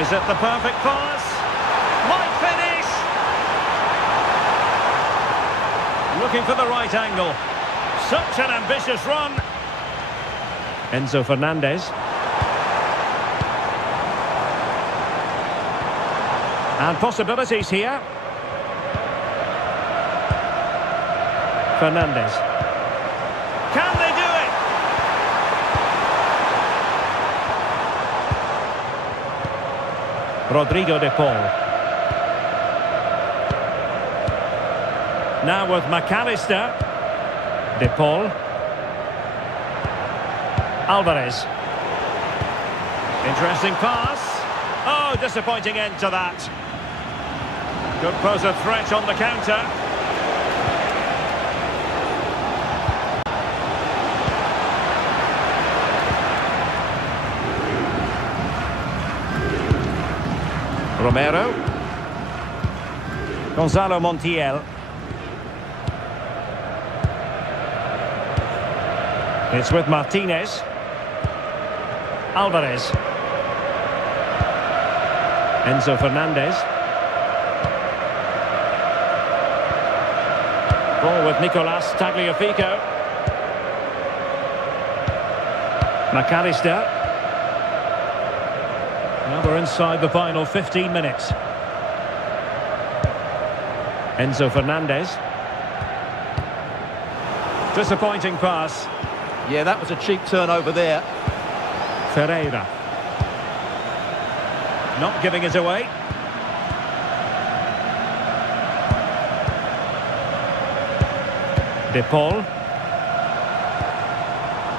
Is it the perfect pass? Might finish! Looking for the right angle. Such an ambitious run. Enzo Fernandez. And possibilities here. Fernandez. Can they do it? Rodrigo de Paul. Now with McAllister. De Paul. Alvarez. Interesting pass. Oh, disappointing end to that. Could pose a threat on the counter. Romero. Gonzalo Montiel. It's with Martinez. Alvarez. Enzo Fernandez. Ball with Nicolas Tagliafico. McAllister. Now we're inside the final 15 minutes. Enzo Fernandez. Disappointing pass. Yeah, that was a cheap turnover there. Ferreira. Not giving it away. De Paul.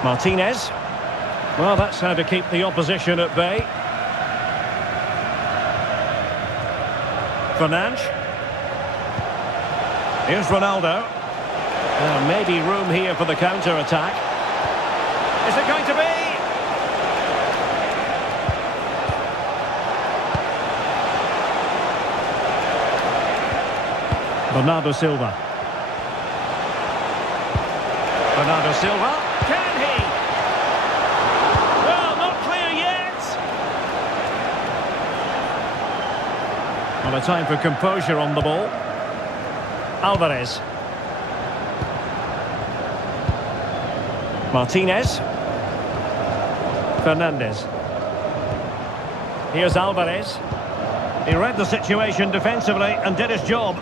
Martinez. Well, that's how to keep the opposition at bay. Fernandes. Here's Ronaldo. Maybe room here for the counter-attack. Is it going to be? Bernardo Silva. Bernardo Silva. Can he? Well, not clear yet. Well, a time for composure on the ball. Alvarez. Martinez. Fernandez. Here's Alvarez. He read the situation defensively and did his job.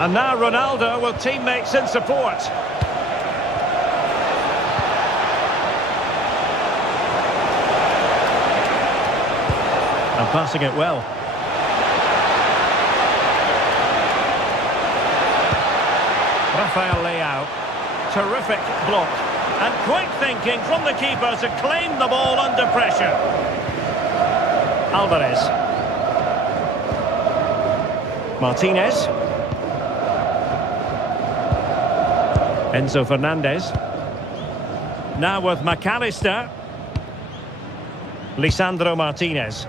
And now Ronaldo with teammates in support. And passing it well. Rafael Leao. Terrific block. And quick thinking from the keeper to claim the ball under pressure. Alvarez. Martinez. Enzo Fernandez. Now with McAllister. Lisandro Martinez.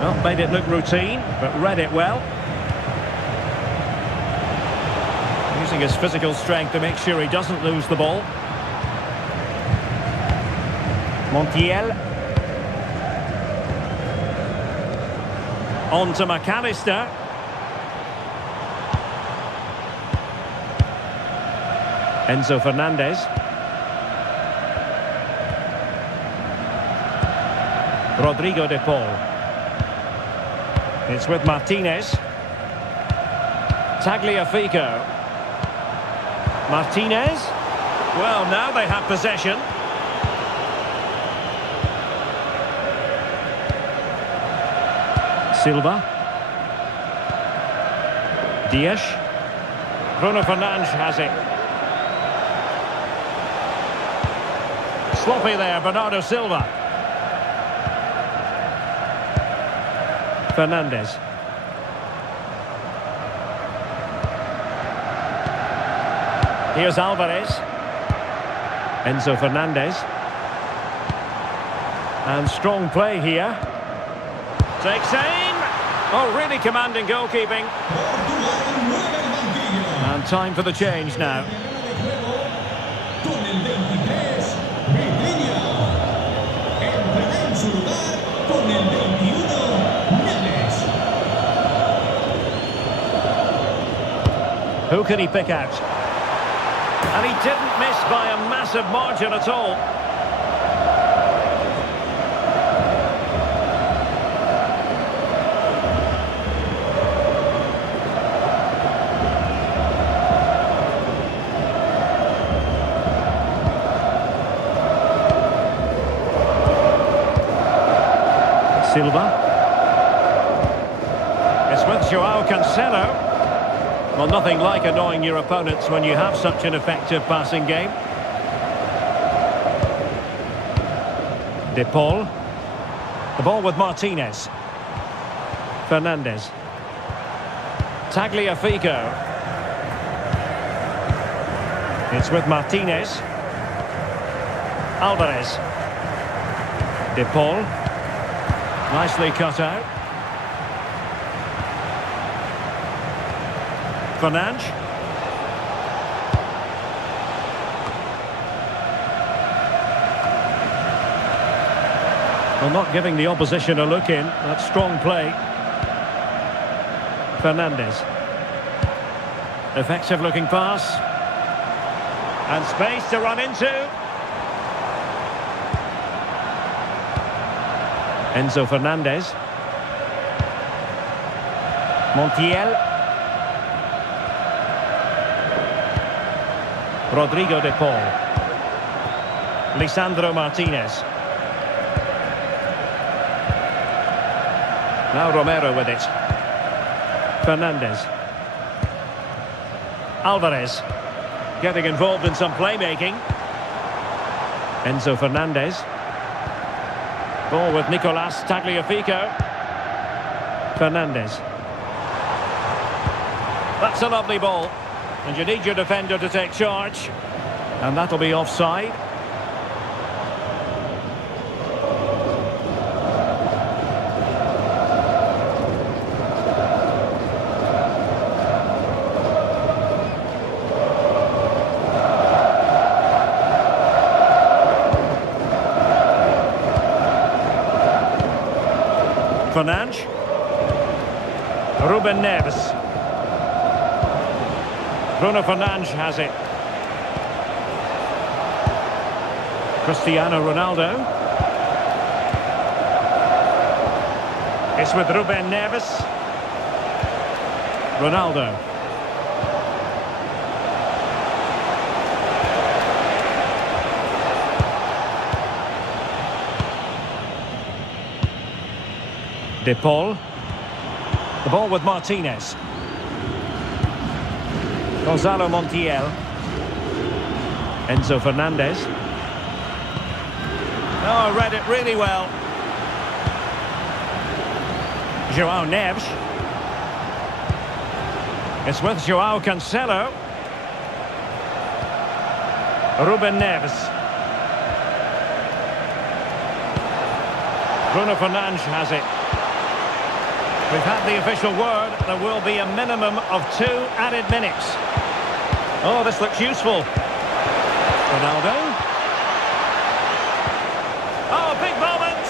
Well, made it look routine, but read it well. Using his physical strength to make sure he doesn't lose the ball. Montiel. On to McAllister. Enzo Fernandez. Rodrigo de Paul. It's with Martinez. Tagliafico. Martinez. Well, now they have possession. Silva. Dias. Bruno Fernandes has it. Sloppy there, Bernardo Silva. Fernandes. Here's Alvarez. Enzo Fernandez. And strong play here. Takes aim. Oh, really commanding goalkeeping. And time for the change now. Who can he pick out? And he didn't miss by a massive margin at all. Silva. It's with Joao Cancelo. Well, nothing like annoying your opponents when you have such an effective passing game. De Paul. The ball with Martinez. Fernandes. Tagliafico. It's with Martinez. Alvarez. De Paul. Nicely cut out. Fernandes. Well, not giving the opposition a look in. That's strong play. Fernandes. Effective looking pass. And space to run into. Enzo Fernandez. Montiel. Rodrigo de Paul. Lisandro Martinez. Now Romero with it. Fernandes. Alvarez. Getting involved in some playmaking. Enzo Fernandez. Ball with Nicolas Tagliafico. Fernandes. That's a lovely ball. And you need your defender to take charge. And that'll be offside. Fernandes. Ruben Neves. Bruno Fernandes has it. Cristiano Ronaldo. It's with Ruben Neves. Ronaldo. De Paul. The ball with Martinez. Gonzalo Montiel. Enzo Fernandez. Oh, read it really well. Joao Neves. It's with Joao Cancelo. Ruben Neves. Bruno Fernandes has it. We've had the official word. There will be a minimum of 2 added minutes. Oh, this looks useful. Ronaldo. Oh, big moment.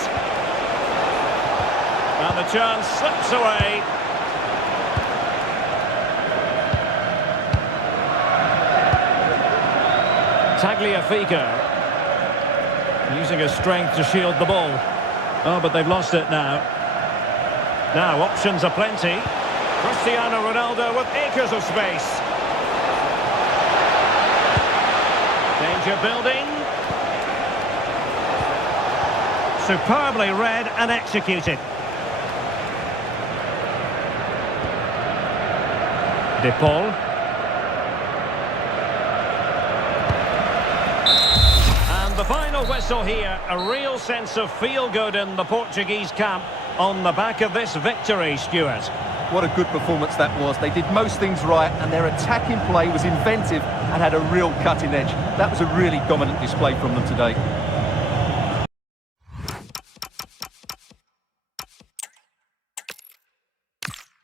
And the chance slips away. Tagliafico. Using his strength to shield the ball. Oh, but they've lost it now. Now, options are plenty. Cristiano Ronaldo with acres of space. danger building. Superbly read and executed. De Paul. And the final whistle here. A real sense of feel-good in the Portuguese camp on the back of this victory, Stuart. What a good performance that was. They did most things right, and their attacking play was inventive and had a real cutting edge. That was a really dominant display from them today.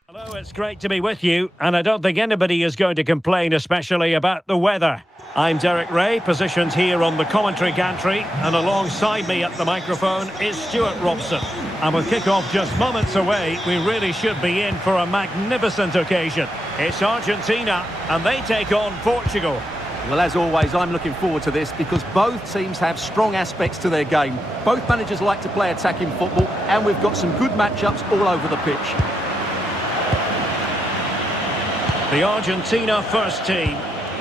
Hello, it's great to be with you, and I don't think anybody is going to complain, especially about the weather. I'm Derek Ray, positioned here on the commentary gantry, and alongside me at the microphone is Stuart Robson. And with kick-off just moments away, we really should be in for a magnificent occasion. It's Argentina, and they take on Portugal. Well, as always, I'm looking forward to this because both teams have strong aspects to their game. Both managers like to play attacking football, and we've got some good matchups all over the pitch. The Argentina first team.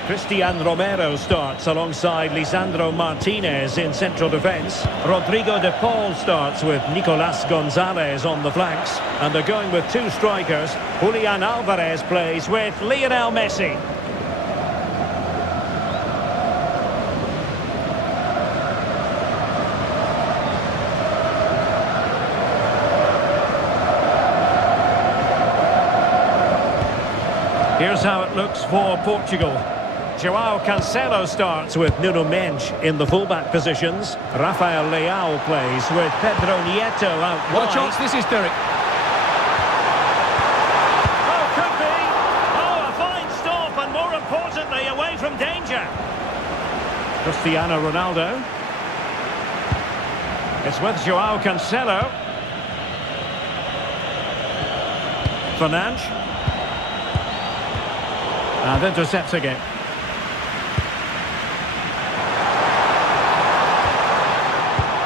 Cristian Romero starts alongside Lisandro Martinez in central defence. Rodrigo de Paul starts with Nicolas Gonzalez on the flanks. And they're going with two strikers. Julian Alvarez plays with Lionel Messi. Here's how it looks for Portugal. João Cancelo starts with Nuno Mendes in the fullback positions. Rafael Leao plays with Pedro Nieto out wide. What a chance this is, Derek. Oh, could be. Oh, a fine stop, and more importantly, away from danger. Cristiano Ronaldo. It's with João Cancelo. Fernandes. And intercepting it.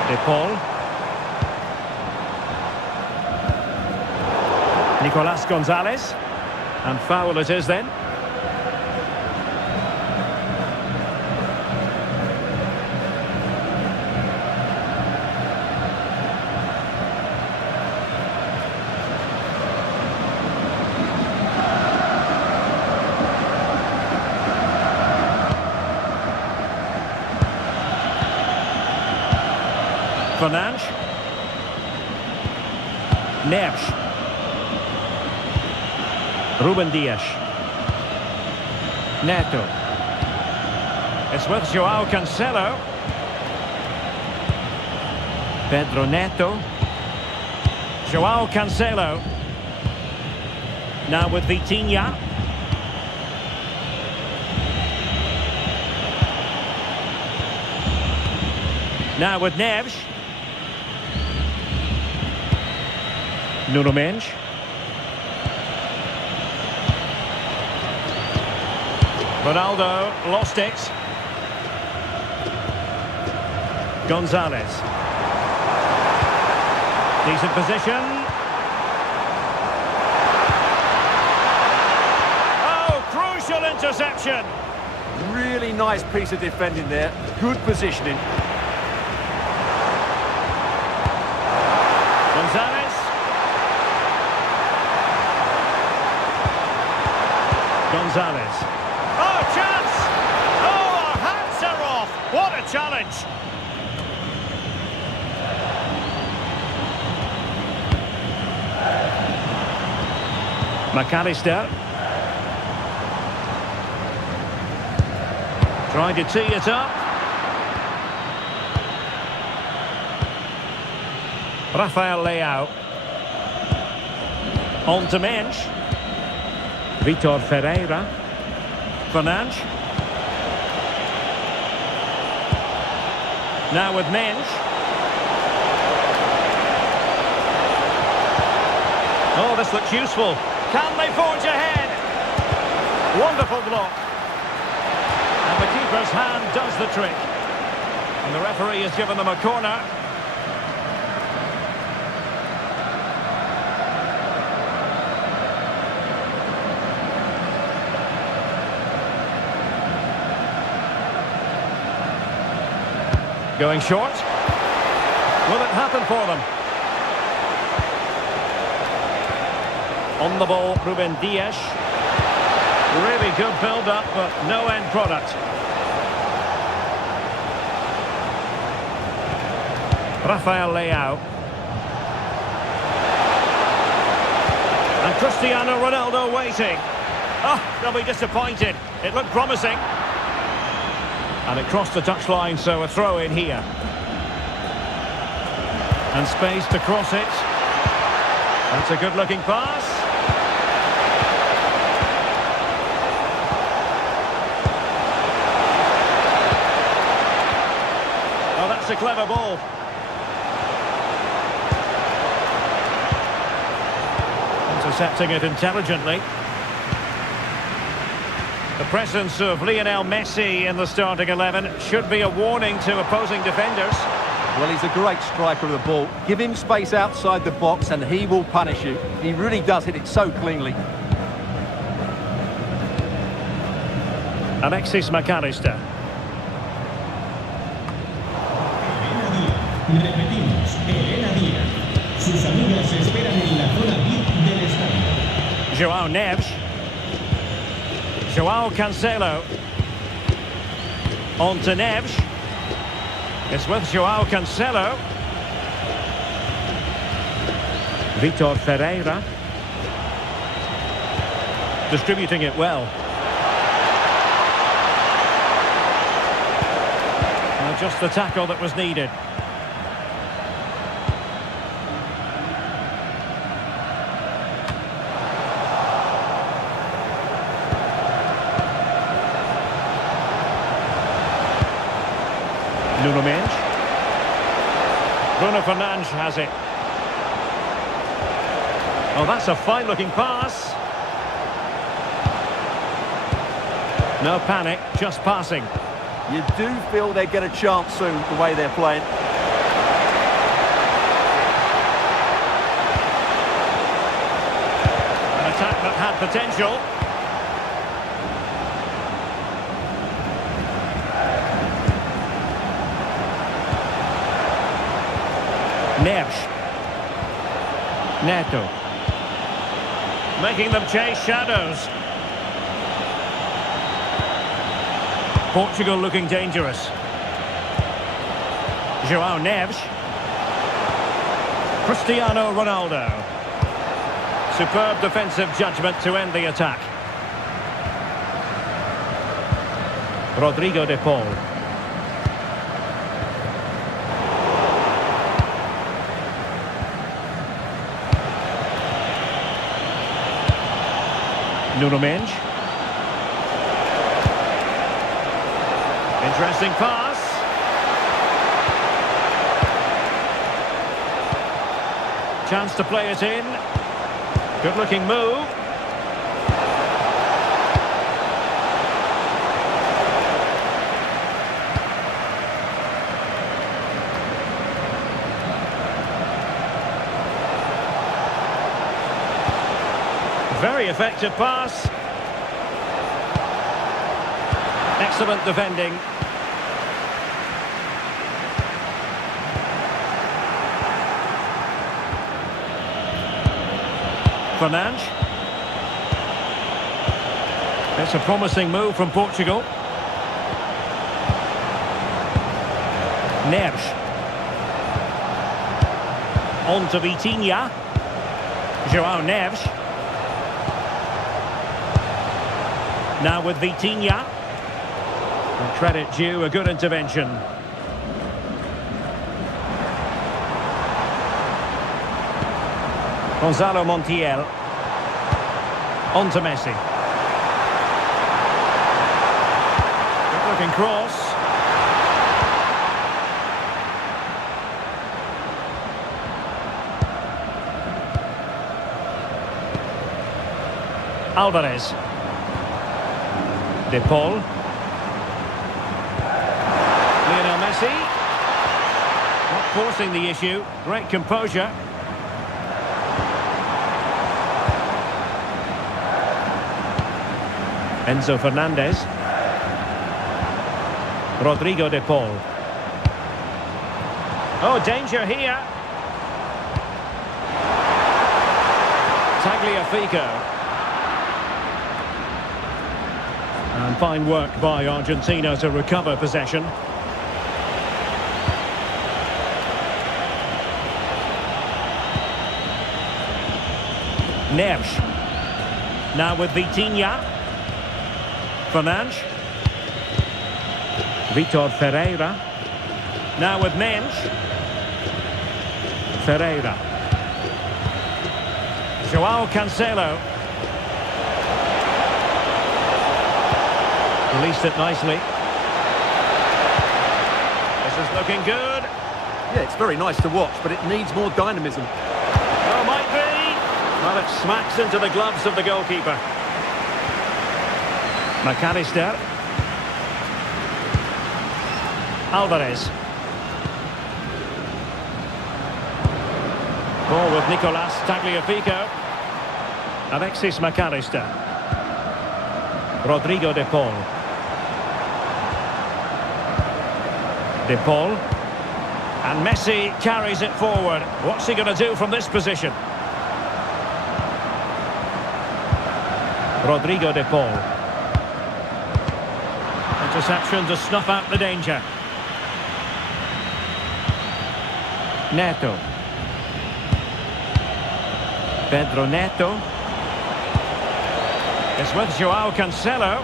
De Paul. Nicolas Gonzalez. And foul it is then. Fernandes. Neves. Ruben Dias. Neto. It's with João Cancelo. Pedro Neto. João Cancelo. Now with Vitinha. Now with Neves. Nuno Mendes. Ronaldo lost it. Gonzalez. Decent position. Oh, crucial interception. Really nice piece of defending there. Good positioning. Gonzalez. Gonzalez. Oh, chance! Oh, our hats are off! What a challenge! McAllister. Trying to tee it up. Rafael Leao. On to Mendes. Vitor Ferreira. Fernandes. Now with Mendes. Oh, this looks useful. Can they forge ahead? Wonderful block. And the keeper's hand does the trick. And the referee has given them a corner. Going short. Will it happen for them? On the ball, Ruben Dias. Really good build-up, but no end product. Rafael Leao. And Cristiano Ronaldo waiting. Oh, they'll be disappointed. It looked promising. And it crossed the touchline, so a throw in here. And space to cross it. That's a good-looking pass. Oh, that's a clever ball. Intercepting it intelligently. The presence of Lionel Messi in the starting 11 should be a warning to opposing defenders. Well, he's a great striker of the ball. Give him space outside the box and he will punish you. He really does hit it so cleanly. Alexis McAllister. Repetimos, Elena Díaz. Sus amigas esperan en la zona VIP del estadio. João Neves. João Cancelo. On to Neves. It's with João Cancelo. Vitor Ferreira. Distributing it well. Well, just the tackle that was needed. Nuno Mendes. Bruno Fernandes has it. Oh, that's a fine-looking pass. No panic, just passing. You do feel they get a chance soon, the way they're playing. An attack that had potential. Neves. Neto. Making them chase shadows. Portugal looking dangerous. João Neves. Cristiano Ronaldo. Superb defensive judgment to end the attack. Rodrigo de Paul. Nuno Mendes. Interesting pass. Chance to play it in. Good looking move. Very effective pass. Excellent defending. Fernandes. It's a promising move from Portugal. Neves. On to Vitinha. João Neves. Now with Vitinha. And credit due, a good intervention. Gonzalo Montiel. On to Messi. Good looking cross. Alvarez. De Paul. Lionel Messi. Not forcing the issue. Great composure. Enzo Fernandez. Rodrigo de Paul. Oh, danger here. Tagliafico. And fine work by Argentina to recover possession. Neves. Now with Vitinha. Fernandes. Vitor Ferreira. Now with Mensch. Ferreira. João Cancelo. Released it nicely. This is looking good. Yeah, it's very nice to watch, but it needs more dynamism. Oh, might be. Well, it smacks into the gloves of the goalkeeper. McAllister. Alvarez. Ball with Nicolas Tagliafico. Alexis McAllister. Rodrigo de Paul. De Paul. And Messi carries it forward. What's he going to do from this position? Rodrigo de Paul. Interception to snuff out the danger. Neto. Pedro Neto. It's with João Cancelo.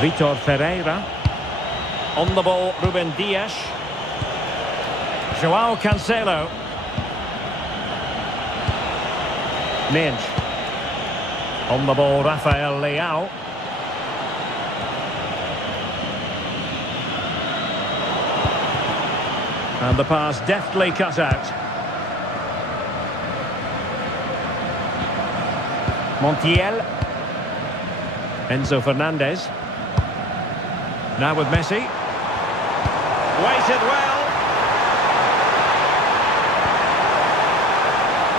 Vitor Ferreira. On the ball, Ruben Dias. João Cancelo. Mensch. On the ball, Rafael Leao. And the pass deftly cut out. Montiel. Enzo Fernandez. Now with Messi. Waited well.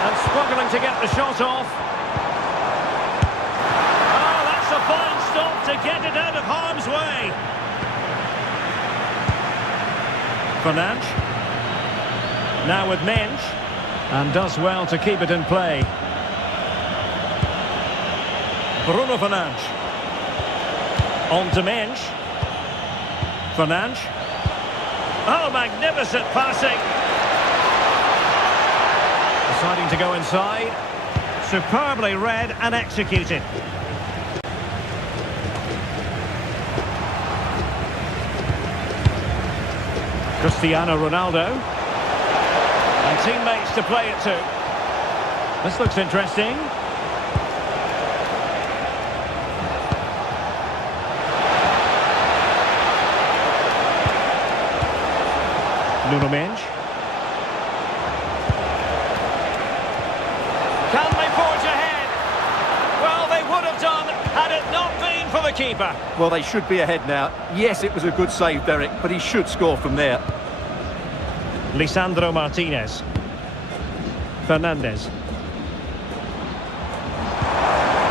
And struggling to get the shot off. Oh, that's a fine stop to get it out of harm's way. Fernandes. Now with Mensch. And does well to keep it in play. Bruno Fernandes. On to Mensch. Fernandes. Oh, magnificent passing. Deciding to go inside. Superbly read and executed. Cristiano Ronaldo. And teammates to play it to. This looks interesting. Nuno Mensch. Can they forge ahead? Well, they would have done had it not been for the keeper. Well, they should be ahead now. Yes, it was a good save, Derek, but he should score from there. Lisandro Martinez. Fernandez.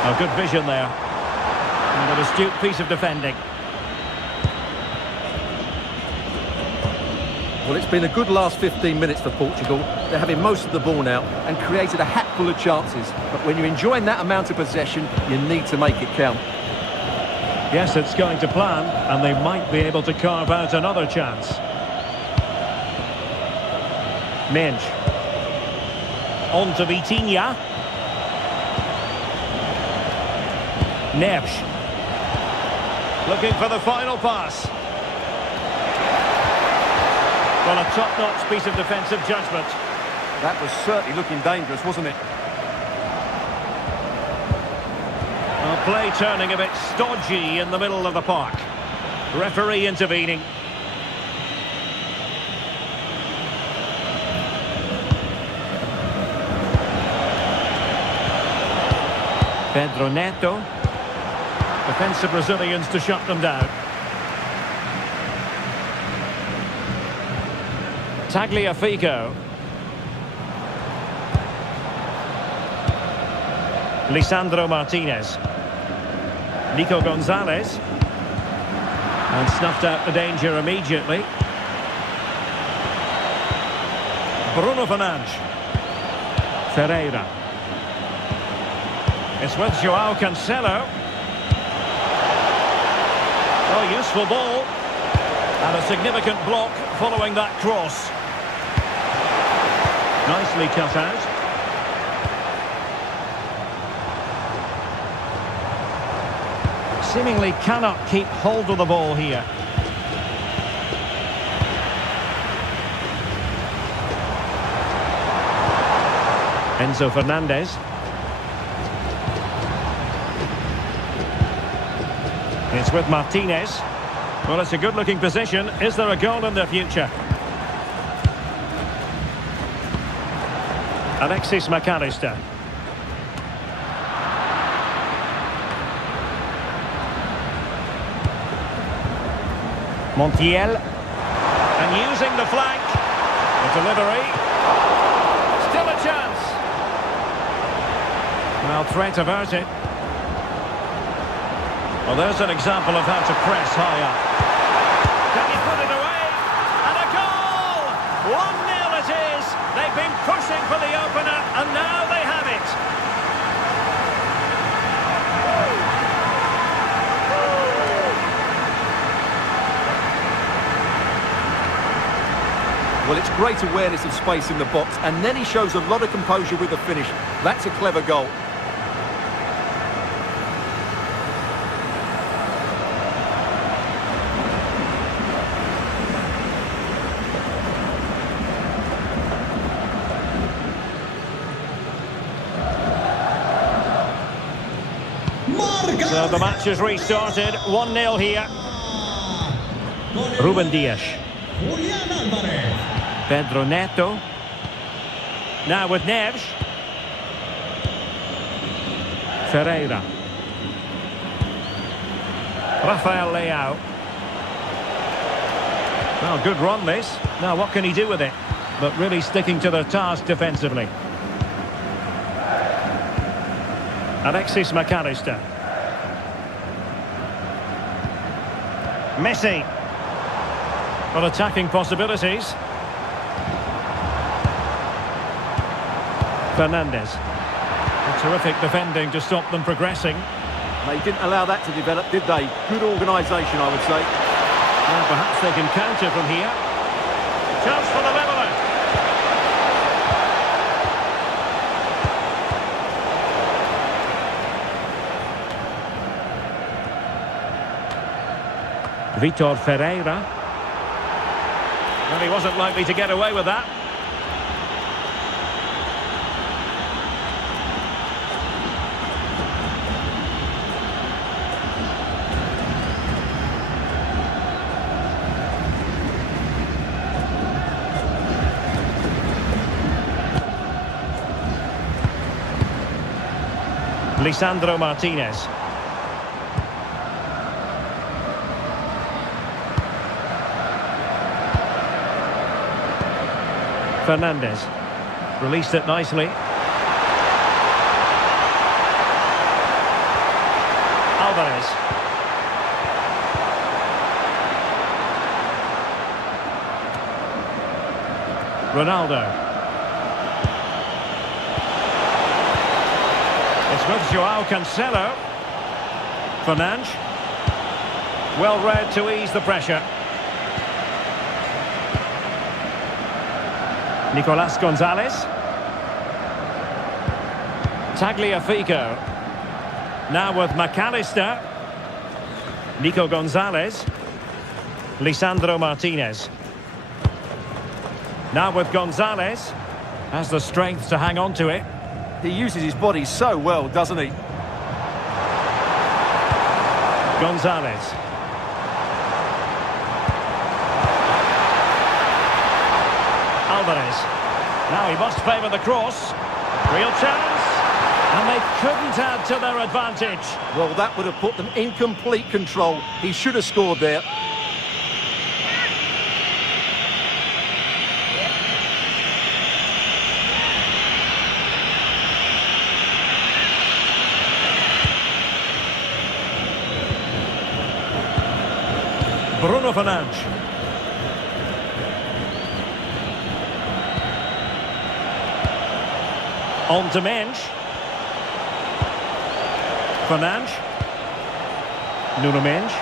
A good vision there. And an astute piece of defending. Well, it's been a good last 15 minutes for Portugal. They're having most of the ball now and created a hatful of chances. But when you're enjoying that amount of possession, you need to make it count. Yes, it's going to plan, and they might be able to carve out another chance. Mensch. On to Vitinha. Neves. Looking for the final pass. Well, a top-notch piece of defensive judgment. That was certainly looking dangerous, wasn't it? Well, play turning a bit stodgy in the middle of the park. Referee intervening. Pedro Neto. Defensive Brazilians to shut them down. Tagliafico. Lisandro Martinez. Nico Gonzalez. And snuffed out the danger immediately. Bruno Fernandes. Ferreira. It's with João Cancelo. Oh, useful ball. And a significant block following that cross. Nicely cut out. Seemingly cannot keep hold of the ball here. Enzo Fernandez. It's with Martinez. Well, it's a good-looking position. Is there a goal in the future? Alexis McAllister. Montiel. And using the flank. The delivery. Still a chance. Well, threat averted. Well, there's an example of how to press high up. Can he put it away? And a goal! 1-0 it is. They've been pushing for the opener, and now they have it. Well, it's great awareness of space in the box, and then he shows a lot of composure with the finish. That's a clever goal. So the match has restarted. 1-0 here. Ruben Dias. Pedro Neto. Now with Neves. Ferreira. Rafael Leao. Well, good run this. Now what can he do with it? But really sticking to their task defensively. Alexis McAllister. Messi. Well, attacking possibilities. Fernandez. A terrific defending to stop them progressing. They didn't allow that to develop, did they? Good organisation, I would say. And perhaps they can counter from here. Chance for the leveller. Vitor Ferreira. Well, he wasn't likely to get away with that. Lisandro Martinez. Fernandez released it nicely. Alvarez. Ronaldo. It's with João Cancelo. Fernandes. Well read to ease the pressure. Nicolas Gonzalez. Tagliafico. Now with McAllister. Nico Gonzalez. Lisandro Martinez. Now with Gonzalez. Has the strength to hang on to it. He uses his body so well, doesn't he? Gonzalez. Alvarez. Now he must favour the cross. Real chance. And they couldn't add to their advantage. Well, that would have put them in complete control. He should have scored there. Bruno Fernandes. On to Mensch. Fernandes. Nuno Mensch.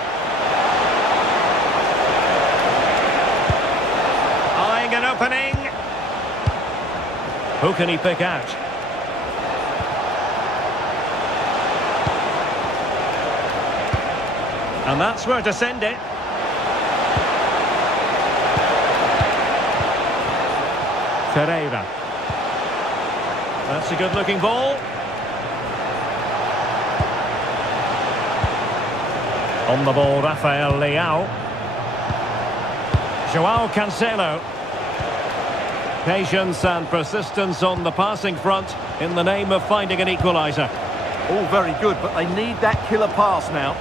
Eyeing an opening. Who can he pick out? And that's where to send it. Ferreira. That's a good-looking ball. On the ball, Rafael Leao. Joao Cancelo. Patience and persistence on the passing front in the name of finding an equaliser. All very good, but they need that killer pass now.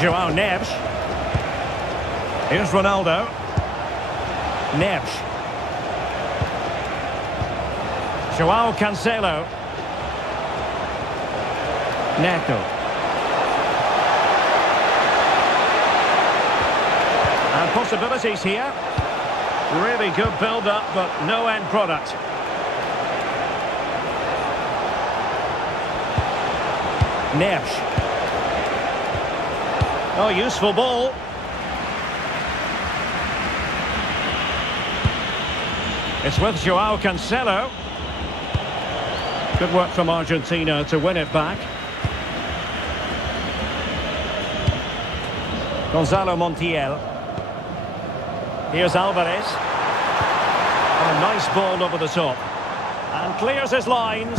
Joao Neves. Here's Ronaldo. Neves. Joao Cancelo. Neto. And possibilities here. Really good build-up, but no end product. Neves. Oh, useful ball. It's with Joao Cancelo. Good work from Argentina to win it back. Gonzalo Montiel. Here's Alvarez. Oh, a nice ball over the top. And clears his lines.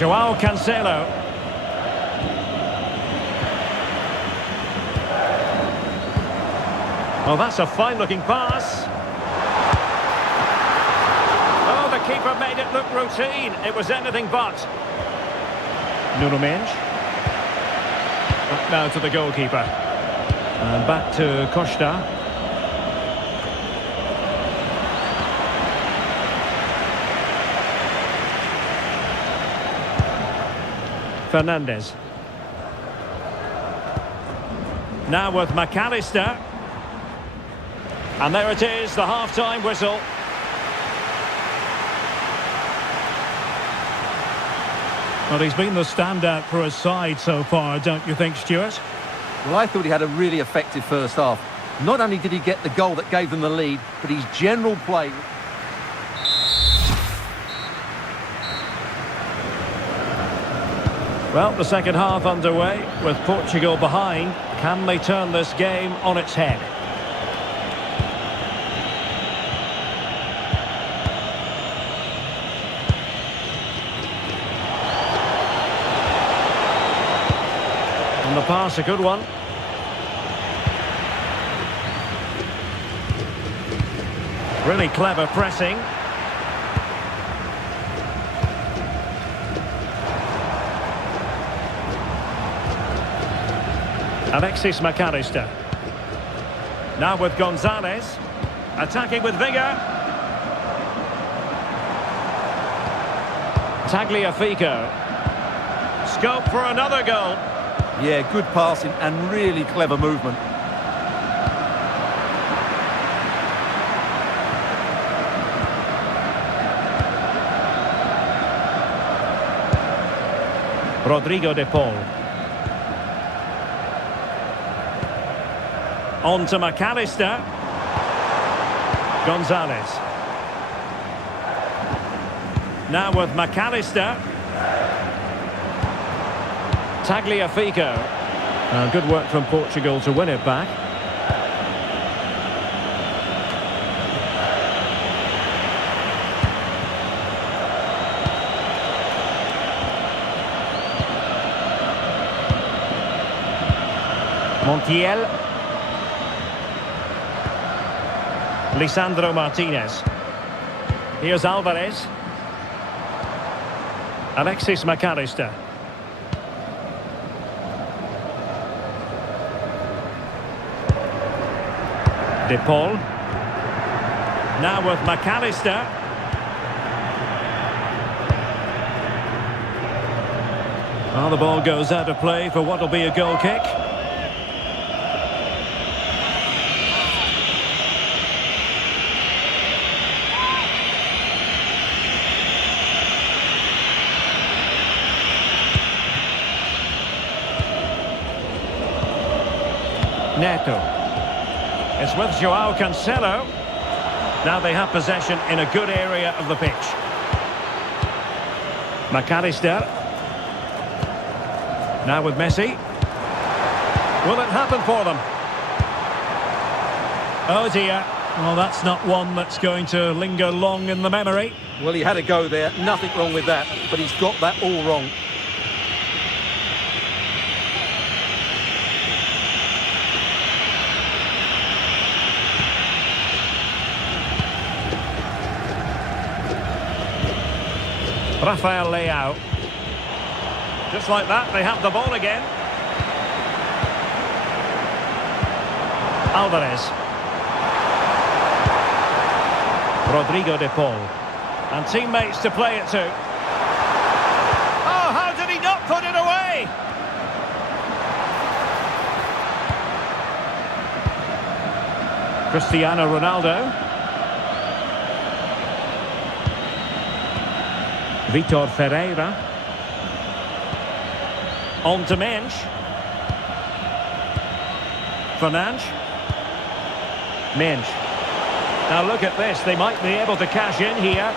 Joao Cancelo. Oh, that's a fine-looking pass. Oh, the keeper made it look routine. It was anything but. Nuno Mensch. Now to the goalkeeper. And back to Costa. Fernandes. Now with McAllister. And there it is, the half-time whistle. Well, he's been the standout for his side so far, don't you think, Stuart? Well, I thought he had a really effective first half. Not only did he get the goal that gave them the lead, but his general play... Well, the second half underway with Portugal behind. Can they turn this game on its head? And the pass, a good one. Really clever pressing. Alexis McAllister. Now with Gonzalez. Attacking with vigour. Tagliafico. Scope for another goal. Yeah, good passing and really clever movement. Rodrigo de Paul. On to McAllister. Gonzalez. Now with McAllister. Tagliafico. Good work from Portugal to win it back. Montiel. Lisandro Martinez. Here's Alvarez. Alexis McAllister. De Paul. Now with McAllister. Well, the ball goes out of play for what will be a goal kick. Neto. It's with Joao Cancelo. Now they have possession in a good area of the pitch. McAllister. Now with Messi. Will it happen for them? Oh dear. Well, that's not one that's going to linger long in the memory. Well, he had a go there. Nothing wrong with that. But he's got that all wrong. Rafael Leao. Just like that, they have the ball again. Alvarez. Rodrigo de Paul. And teammates to play it to. Oh, how did he not put it away? Cristiano Ronaldo. Vitor Ferreira. On to Mensch. Fernandes. Mensch. Now look at this, they might be able to cash in here.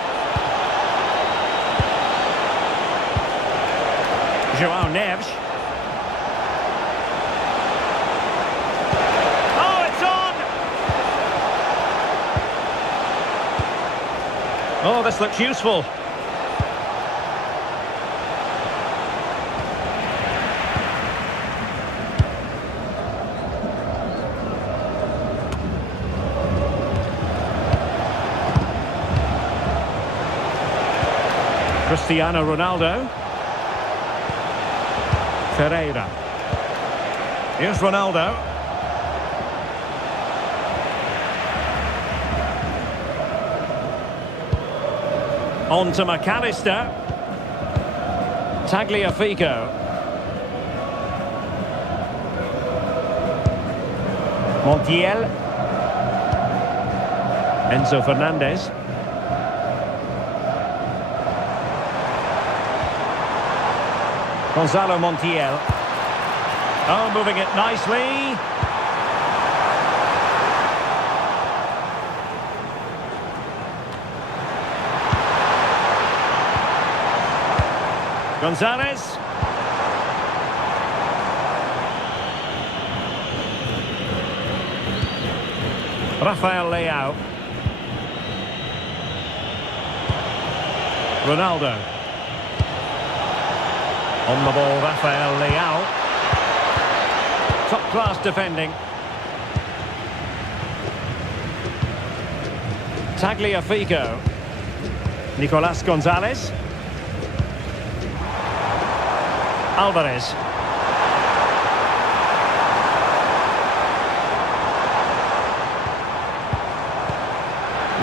Joao Neves. Oh, it's on! Oh, this looks useful. Cristiano Ronaldo. Ferreira. Here's Ronaldo. On to McAllister. Tagliafico. Montiel. Enzo Fernandez. Gonzalo Montiel. Oh, moving it nicely. Gonzalez. Rafael Leao. Ronaldo. On the ball, Rafael Leao. Top-class defending. Tagliafico. Nicolas Gonzalez. Alvarez.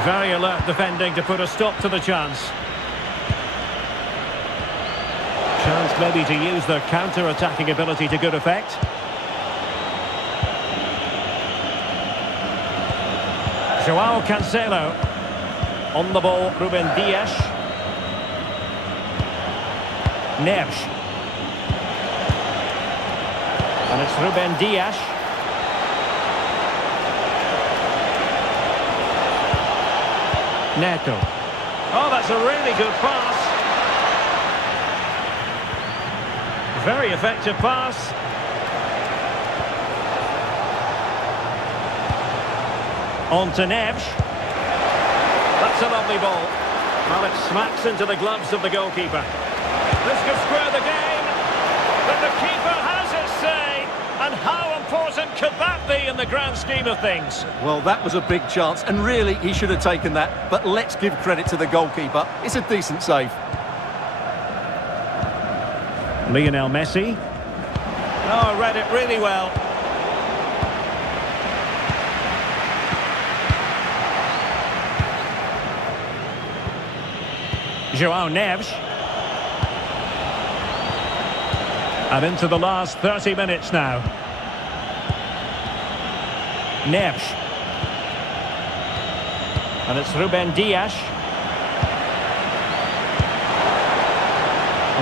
Very alert defending to put a stop to the chance. Chance maybe to use their counter-attacking ability to good effect. Joao Cancelo. On the ball, Ruben Dias. Neves. And it's Ruben Dias. Neto. Oh, that's a really good pass. Very effective pass. On to Neves. That's a lovely ball. Well, it smacks into the gloves of the goalkeeper. This could square the game. But the keeper has his say. And how important could that be in the grand scheme of things? Well, that was a big chance. And really, he should have taken that. But let's give credit to the goalkeeper. It's a decent save. Lionel Messi. Oh, read it really well. Joao Neves. And into the last 30 minutes now. Neves. And it's Ruben Dias.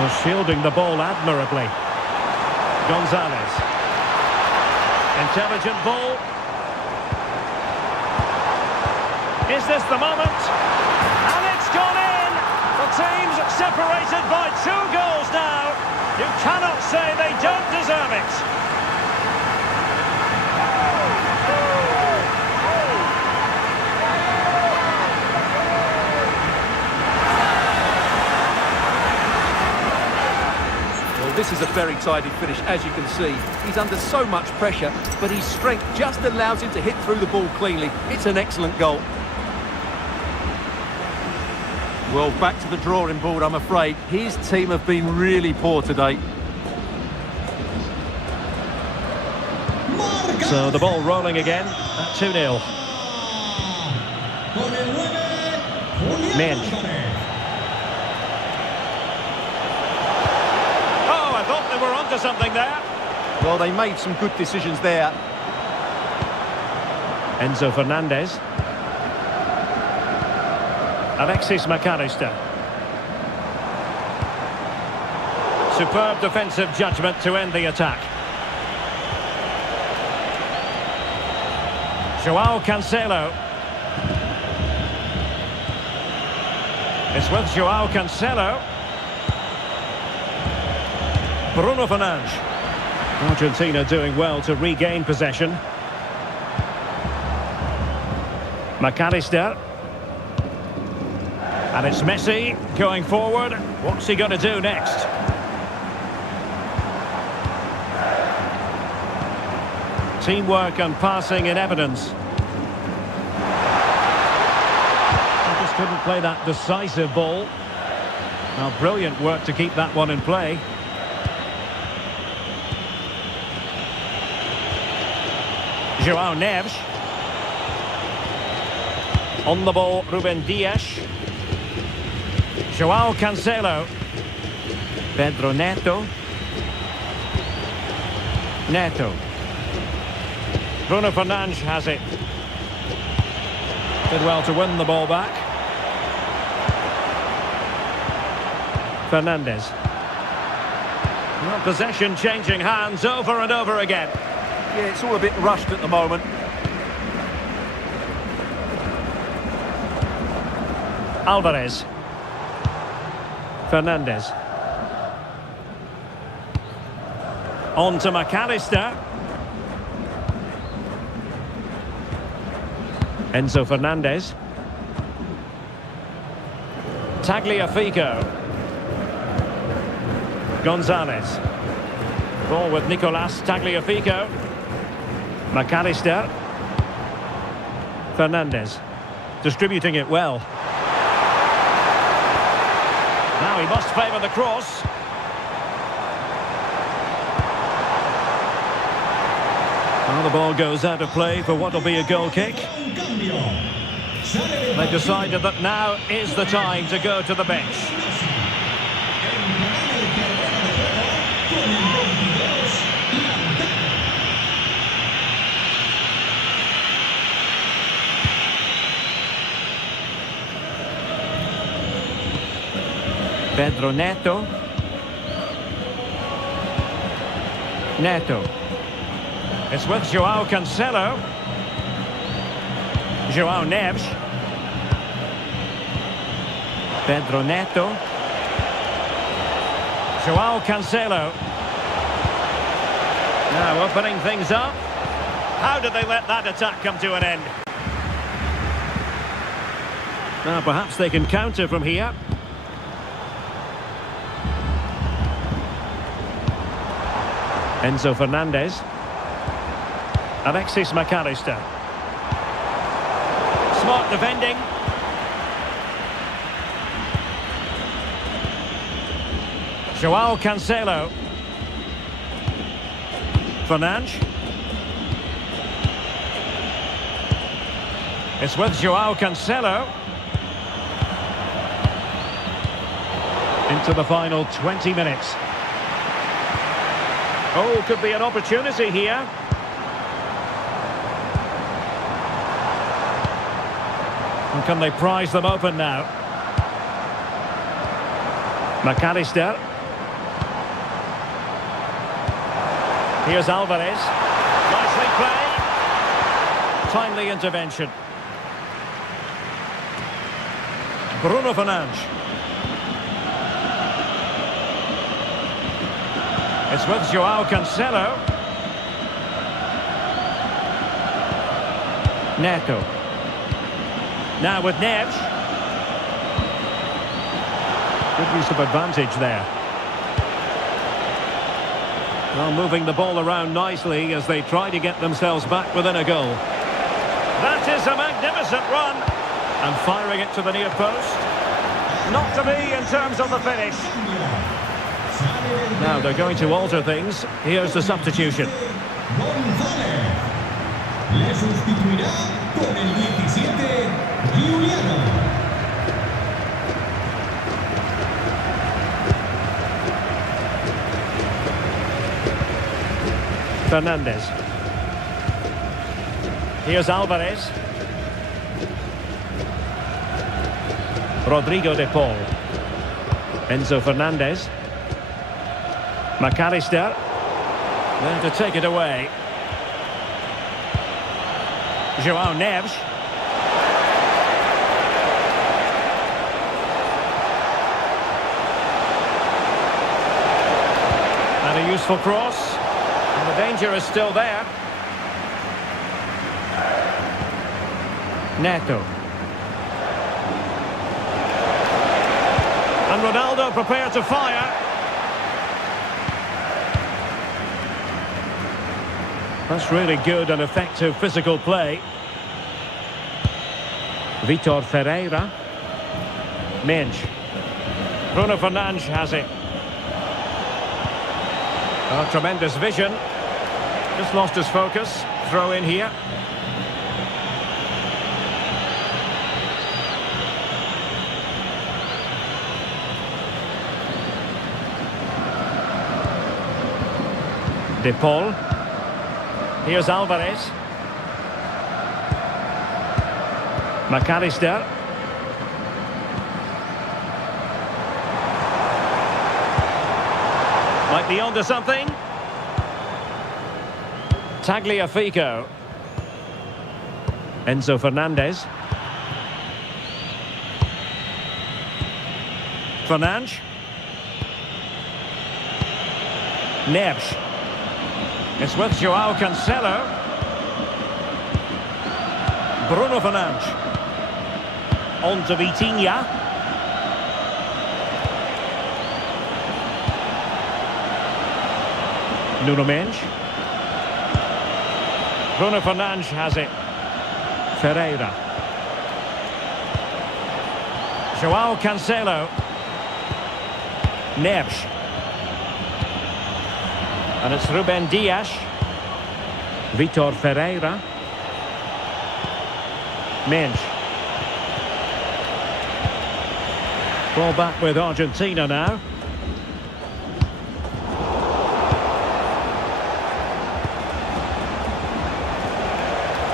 Oh, shielding the ball admirably. Gonzalez. Intelligent ball. Is this the moment? And it's gone in! The team's separated by 2 goals now. You cannot say they don't deserve it. This is a very tidy finish, as you can see. He's under so much pressure, but his strength just allows him to hit through the ball cleanly. It's an excellent goal. Well, back to the drawing board, I'm afraid. His team have been really poor today. So the ball rolling again at 2-0. Minge. Thought they were onto something there. Well, they made some good decisions there. Enzo Fernandez. Alexis McAllister. Superb defensive judgment to end the attack. Joao Cancelo. It's with Joao Cancelo. Bruno Fernandes. Argentina doing well to regain possession. McAllister. And it's Messi going forward. What's he going to do next? Teamwork and passing in evidence. He just couldn't play that decisive ball. Now, brilliant work to keep that one in play. Joao Neves. On the ball, Ruben Dias. Joao Cancelo. Pedro Neto. Neto. Bruno Fernandes has it. Did well to win the ball back. Fernandes. Well, possession changing hands over and over again. Yeah, it's all a bit rushed at the moment. Alvarez. Fernandes. On to McAllister. Enzo Fernandez. Tagliafico. Gonzalez. Ball with Nicolas Tagliafico. McAllister. Fernandes. Distributing it well. Now he must favour the cross. Well, the ball goes out of play for what will be a goal kick. They've decided that now is the time to go to the bench. Pedro Neto. Neto. It's with Joao Cancelo. Joao Neves. Pedro Neto. Joao Cancelo. Now opening things up. How did they let that attack come to an end? Now perhaps they can counter from here. Enzo Fernandez. Alexis McAllister. Smart defending. Joao Cancelo. Fernandes. It's with Joao Cancelo. Into the final 20 minutes. Oh, could be an opportunity here. And can they prize them open now? McAllister. Here's Alvarez. Nicely played. Timely intervention. Bruno Fernandes. It's with João Cancelo. Neto. Now with Neves. Good use of advantage there. Well, moving the ball around nicely as they try to get themselves back within a goal. That is a magnificent run. And firing it to the near post. Not to be in terms of the finish. Now they're going to alter things. Here's the substitution. Le sustituirá con el 17, Giuliano. Fernandes. Here's Alvarez. Rodrigo de Paul. Enzo Fernandez. McAllister. There to take it away. João Neves. And a useful cross. And the danger is still there. Neto. And Ronaldo prepared to fire. That's really good and effective physical play. Vitor Ferreira. Mensch. Bruno Fernandes has it. Oh, tremendous vision. Just lost his focus. Throw in here. De Paul. Here's Alvarez. McAllister. Might be onto something. Tagliafico. Enzo Fernandez. Fernandes. Neves. It's with João Cancelo. Bruno Fernandes. On to Vitinha. Nuno Mendes. Bruno Fernandes has it. Ferreira. João Cancelo. Neves. And it's Ruben Dias. Vitor Ferreira. Mensch. Ball back with Argentina now.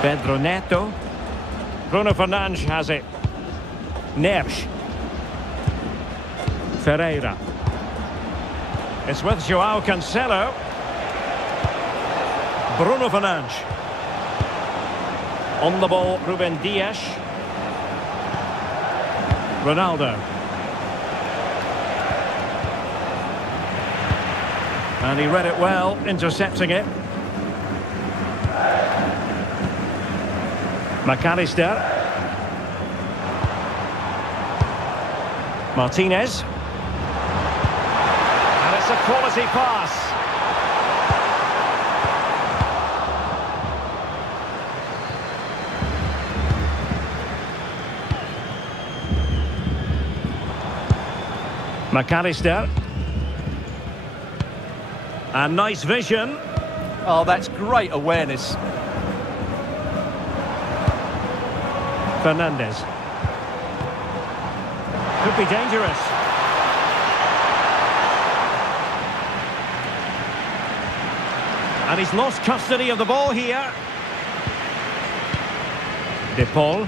Pedro Neto. Bruno Fernandes has it. Neves. Ferreira. It's with João Cancelo. Bruno Fernandes. On the ball, Ruben Dias. Ronaldo. And he read it well, intercepting it. McAllister. Martinez. And it's a quality pass. McAllister. And nice vision. Oh, that's great awareness. Fernandes. Could be dangerous. And he's lost custody of the ball here. De Paul.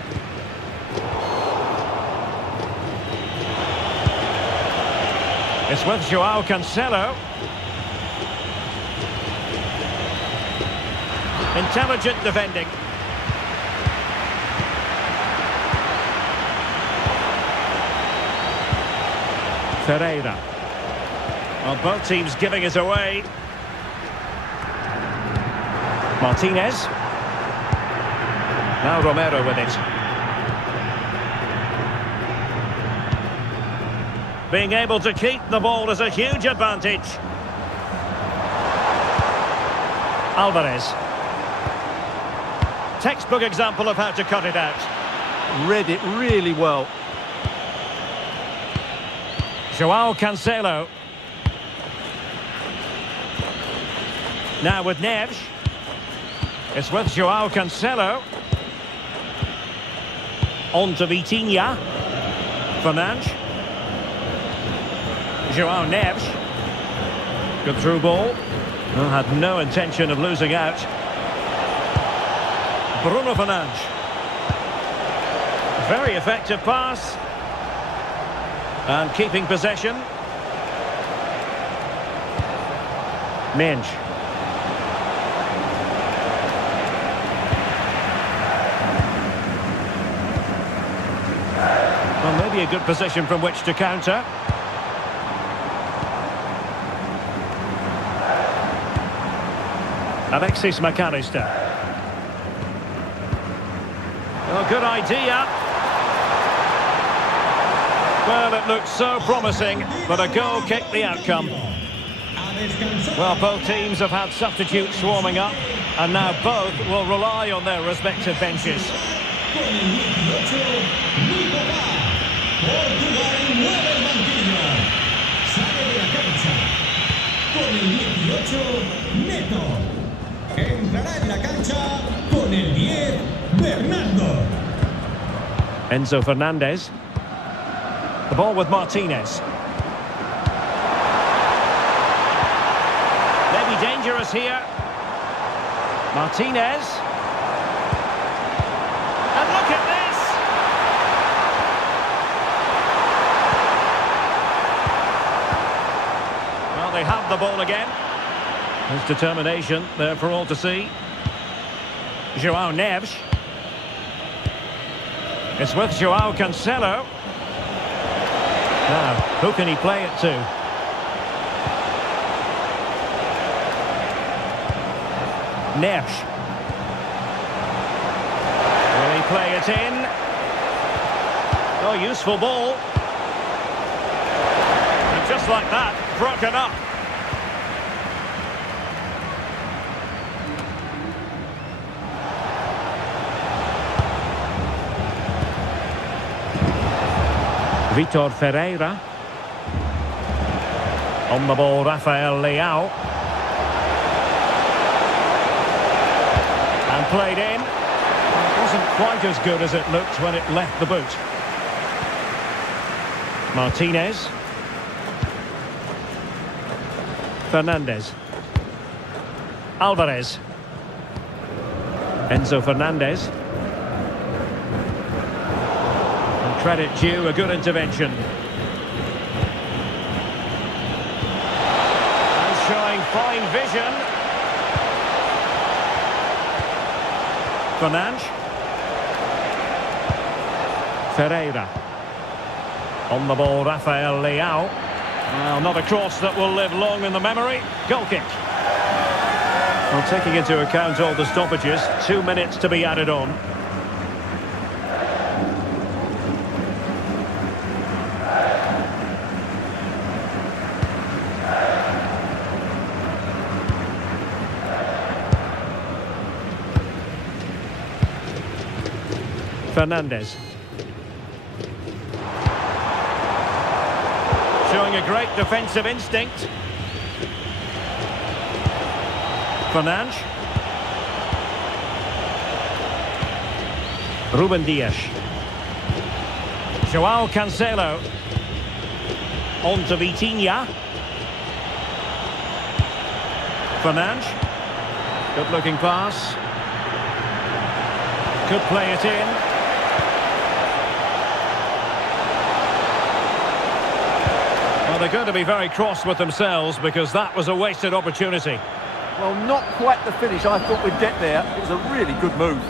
It's with João Cancelo. Intelligent defending. Ferreira. Well, both teams giving it away. Martinez. Now Romero with it. Being able to keep the ball is a huge advantage. Alvarez. Textbook example of how to cut it out. Read it really well. João Cancelo. Now with Neves. It's with João Cancelo. On to Vitinha. Fernandes. João Neves. Good through ball. Well, had no intention of losing out. Bruno Fernandes. Very effective pass. And keeping possession. Mensch. Well, maybe a good position from which to counter. Alexis McAllister. Well, good idea. Well, it looked so promising, but a goal kicked the outcome. Well, both teams have had substitutes warming up, and now both will rely on their respective benches. Entrará en la cancha con el 10, Bernardo. Enzo Fernandez. The ball with Martinez. Maybe dangerous here. Martinez. And look at this! Well, they have the ball again. There's determination there for all to see. João Neves. It's with João Cancelo. Now, who can he play it to? Neves. Will he play it in? Oh, useful ball. And just like that, broken up. Vitor Ferreira. On the ball, Rafael Leao. And played in. It wasn't quite as good as it looked when it left the boot. Martinez. Fernandez. Alvarez. Enzo Fernandez. Credit due, a good intervention. And showing fine vision. Fernandes. Ferreira. On the ball, Rafael Leao. Well, not a cross that will live long in the memory. Goal kick. Well, taking into account all the stoppages, 2 minutes to be added on. Fernandez. Showing a great defensive instinct. Fernandes. Ruben Dias. João Cancelo. On to Vitinha. Fernandes. Good looking pass. Could play it in. Well, they're going to be very cross with themselves because that was a wasted opportunity. Well, not quite the finish I thought we'd get there. It was a really good move.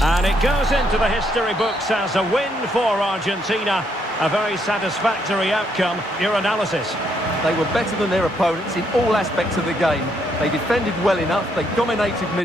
And it goes into the history books as a win for Argentina. A very satisfactory outcome. Your analysis? They were better than their opponents in all aspects of the game. They defended well enough. They dominated mid.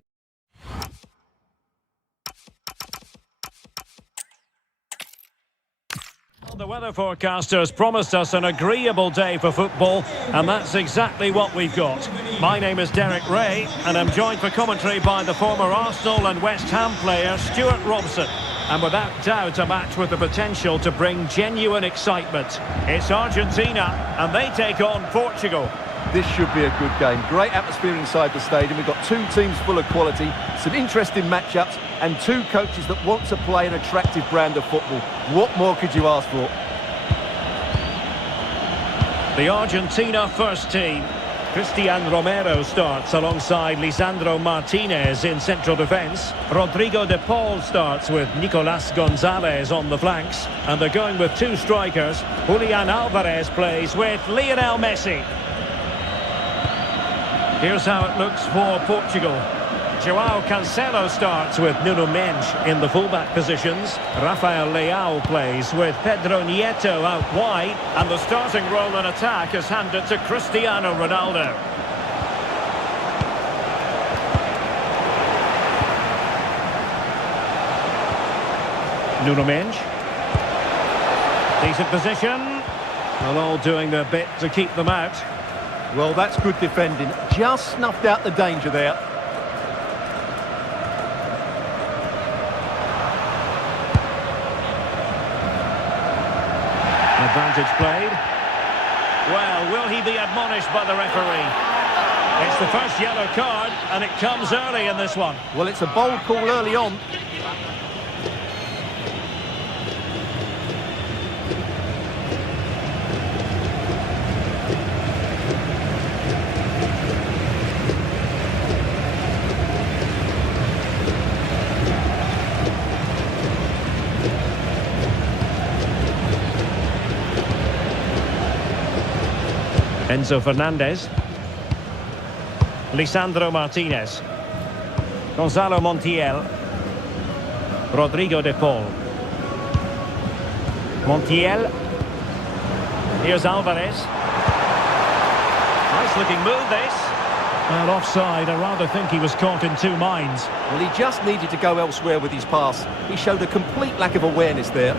The weather forecasters promised us an agreeable day for football, and that's exactly what we've got. My name is Derek Ray, and I'm joined for commentary by the former Arsenal and West Ham player Stuart Robson. And without doubt, a match with the potential to bring genuine excitement. It's Argentina, and they take on Portugal. This should be a good game. Great atmosphere inside the stadium. We've got two teams full of quality, some interesting matchups, and two coaches that want to play an attractive brand of football. What more could you ask for? The Argentina first team. Cristian Romero starts alongside Lisandro Martinez in central defence. Rodrigo de Paul starts with Nicolas Gonzalez on the flanks. And they're going with two strikers. Julian Alvarez plays with Lionel Messi. Here's how it looks for Portugal. João Cancelo starts with Nuno Mendes in the fullback positions. Rafael Leao plays with Pedro Nieto out wide. And the starting role in attack is handed to Cristiano Ronaldo. Nuno Mendes. Decent position. Well, all doing their bit to keep them out. Well, that's good defending. Just snuffed out the danger there. Advantage played. Well, will he be admonished by the referee? It's the first yellow card, and it comes early in this one. Well, it's a bold call early on. Enzo Fernandez. Lisandro Martinez. Gonzalo Montiel. Rodrigo de Paul. Montiel. Here's Alvarez. Nice looking move this. Well, offside. I rather think he was caught in two minds. Well, he just needed to go elsewhere with his pass. He showed a complete lack of awareness there.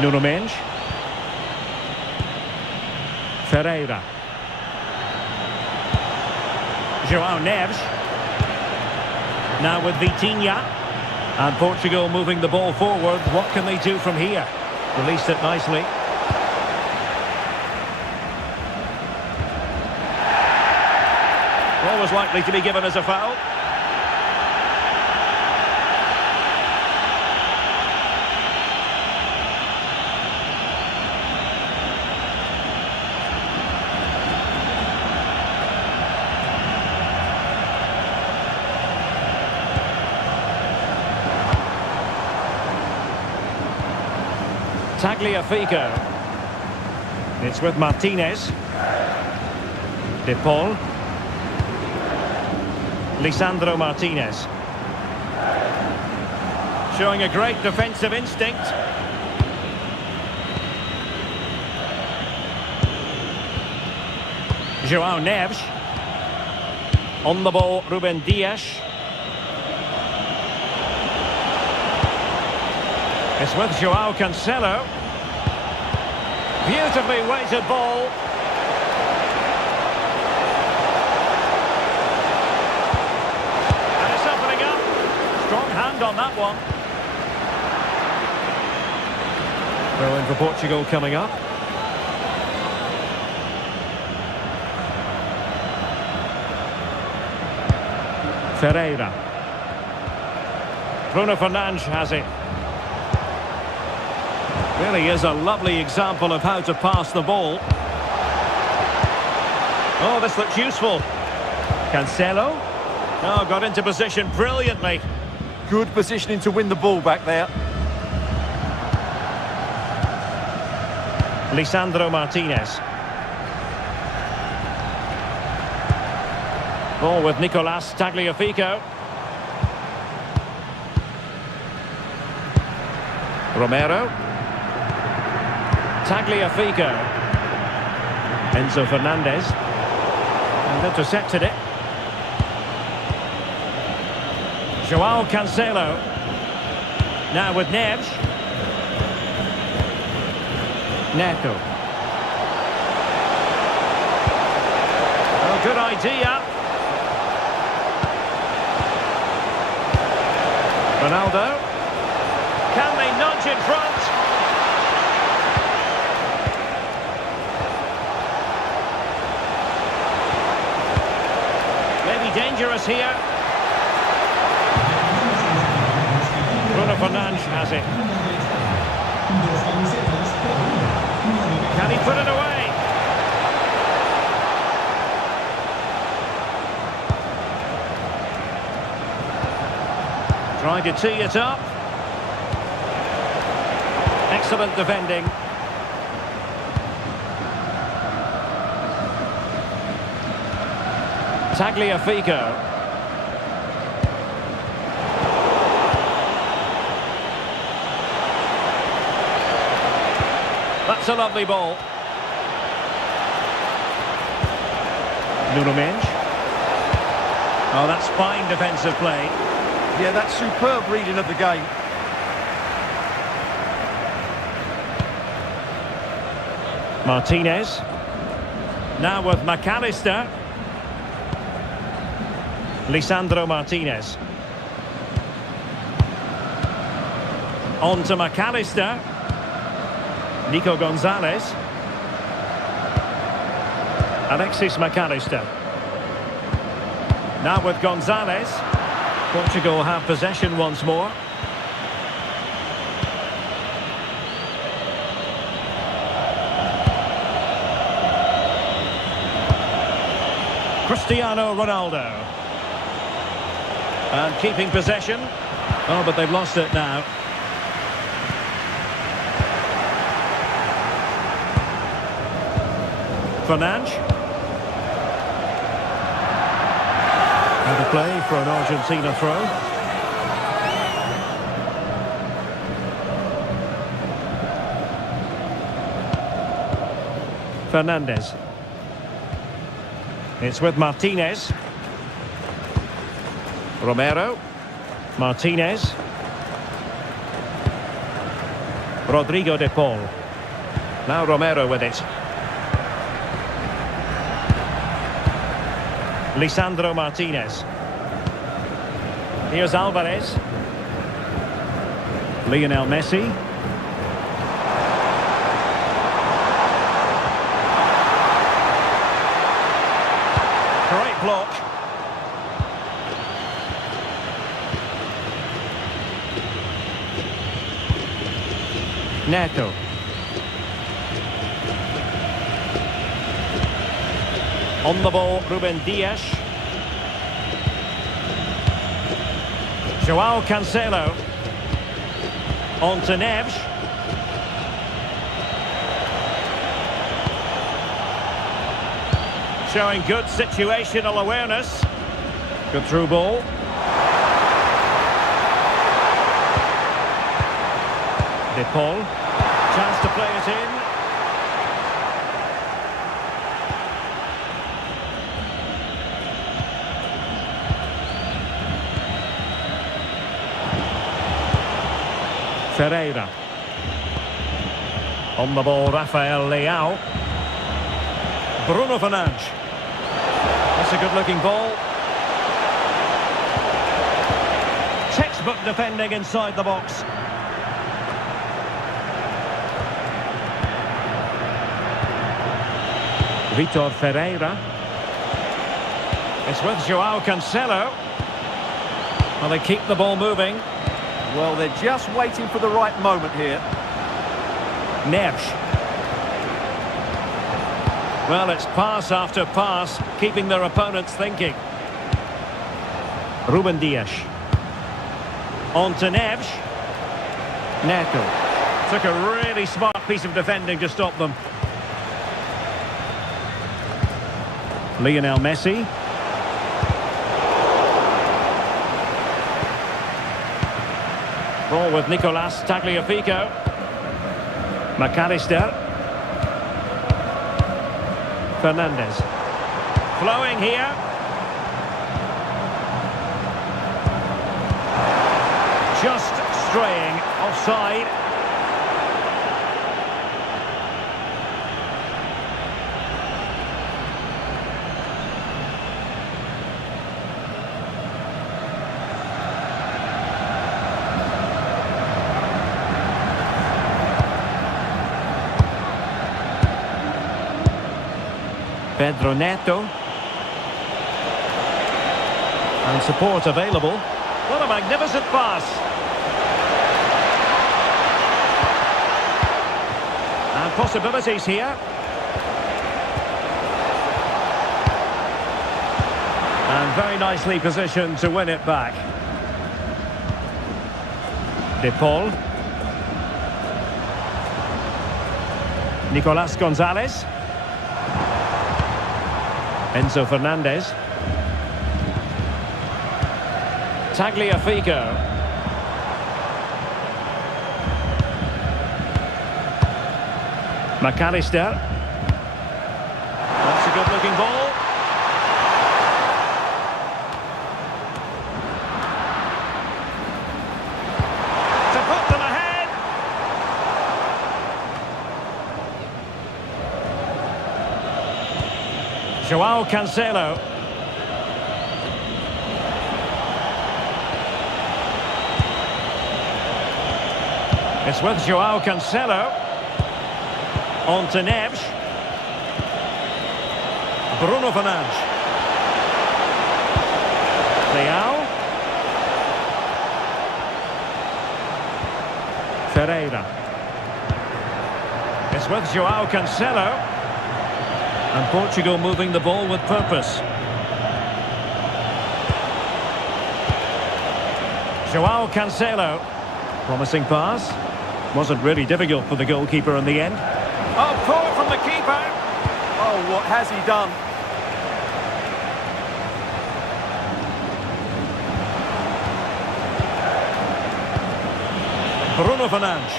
Nuno Mendes. Ferreira. João Neves. Now with Vitinha. And Portugal moving the ball forward. What can they do from here? Released it nicely. Always likely to be given as a foul. Tagliafico. It's with Martinez. De Paul. Lisandro Martinez. Showing a great defensive instinct. João Neves. On the ball, Ruben Dias. It's with João Cancelo. Beautifully weighted ball. And it's opening up. Strong hand on that one. Throw in for Portugal coming up. Ferreira. Bruno Fernandes has it. Really is a lovely example of how to pass the ball. Oh, this looks useful. Cancelo. Oh, got into position brilliantly. Good positioning to win the ball back there. Lisandro Martinez. Ball with Nicolas Tagliafico. Romero. Tagliafico. Enzo Fernandez. And intercepted it. Joao Cancelo. Now with Neves. Neto. Oh, good idea. Ronaldo. Can they nudge in front? Maybe dangerous here. Bruno Fernandes has it. Can he put it away? Trying to tee it up. Excellent defending. Tagliafico. That's a lovely ball. Nuno Mendes. Oh, that's fine defensive play. Yeah, that's superb reading of the game. Martinez. Now with McAllister. Lisandro Martinez. On to McAllister. Nico Gonzalez. Alexis McAllister. Now with Gonzalez. Portugal have possession once more. Cristiano Ronaldo. And keeping possession. Oh, but they've lost it now. Fernandes. Out of play for an Argentina throw. Fernandez. It's with Martinez. Romero. Martinez. Rodrigo de Paul. Now Romero with it. Lisandro Martinez. Here's Alvarez. Lionel Messi. Great block. Neto. On the ball, Ruben Dias. Joao Cancelo. On to Neves. Showing good situational awareness. Good through ball. De Paul. Chance to play it in. Ferreira. On the ball, Rafael Leao. Bruno Fernandes. That's a good-looking ball. textbook defending inside the box. Vitor Ferreira. It's with Joao Cancelo. Well, they keep the ball moving. Well, they're just waiting for the right moment here. Neves. Well, it's pass after pass, keeping their opponents thinking. Ruben Dias. On to Neves. Neto. Took a really smart piece of defending to stop them. Lionel Messi. Ball with Nicolas Tagliafico. McAllister. Fernandez. Flowing here. Just straying offside. Pedro Neto. And support available. What a magnificent pass. And possibilities here. And very nicely positioned to win it back. De Paul. Nicolas Gonzalez. Enzo Fernandez. Tagliafico. McAllister. That's a good-looking ball. To put them ahead. Joao Cancelo. It's with Joao Cancelo. On to Neves. Bruno Fernandes. Leao. Ferreira. It's with Joao Cancelo. And Portugal moving the ball with purpose. Joao Cancelo. Promising pass. Wasn't really difficult for the goalkeeper in the end. Oh, poor from the keeper. Oh, what has he done? Bruno Fernandes.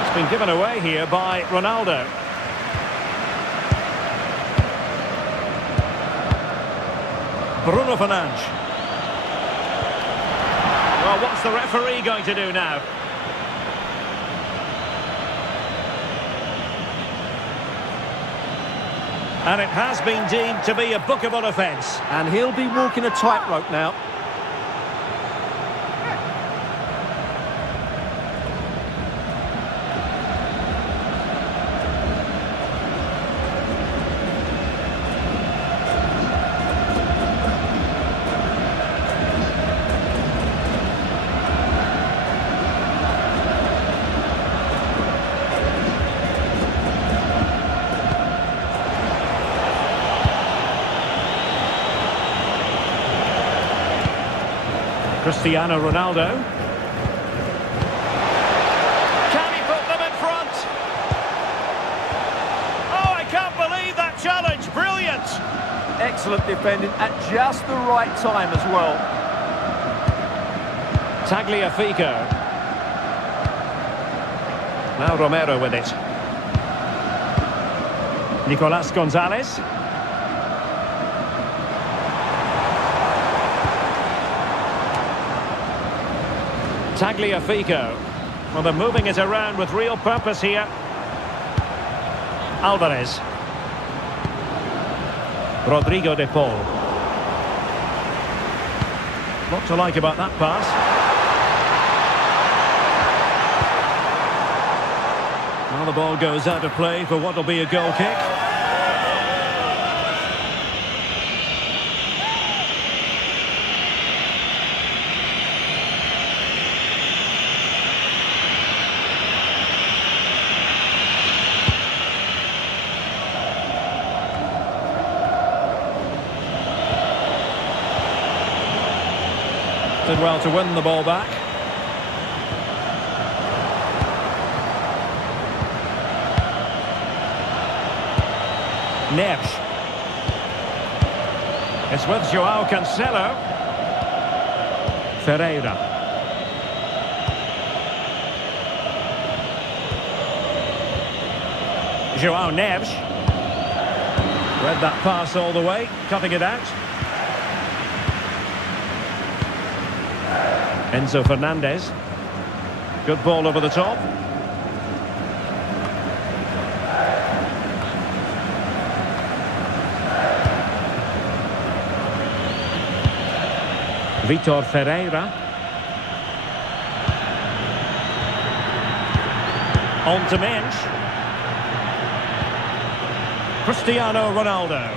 It's been given away here by Ronaldo. Bruno Fernandes. Well, what's the referee going to do now? And it has been deemed to be a bookable offence. And he'll be walking a tightrope now. Cristiano Ronaldo. Can he put them in front? Oh, I can't believe that challenge. Brilliant. Excellent defending at just the right time as well. Tagliafico. Now Romero with it. Nicolas Gonzalez. Tagliafico. Well, they're moving it around with real purpose here. Alvarez. Rodrigo de Paul. Lot to like about that pass. Now the ball goes out of play for what will be a goal kick. Did well to win the ball back. Neves. It's with João Cancelo. Ferreira. João Neves. Read that pass all the way, cutting it out. Enzo Fernandez. Good ball over the top. Vitor Ferreira. On to Mensch. Cristiano Ronaldo.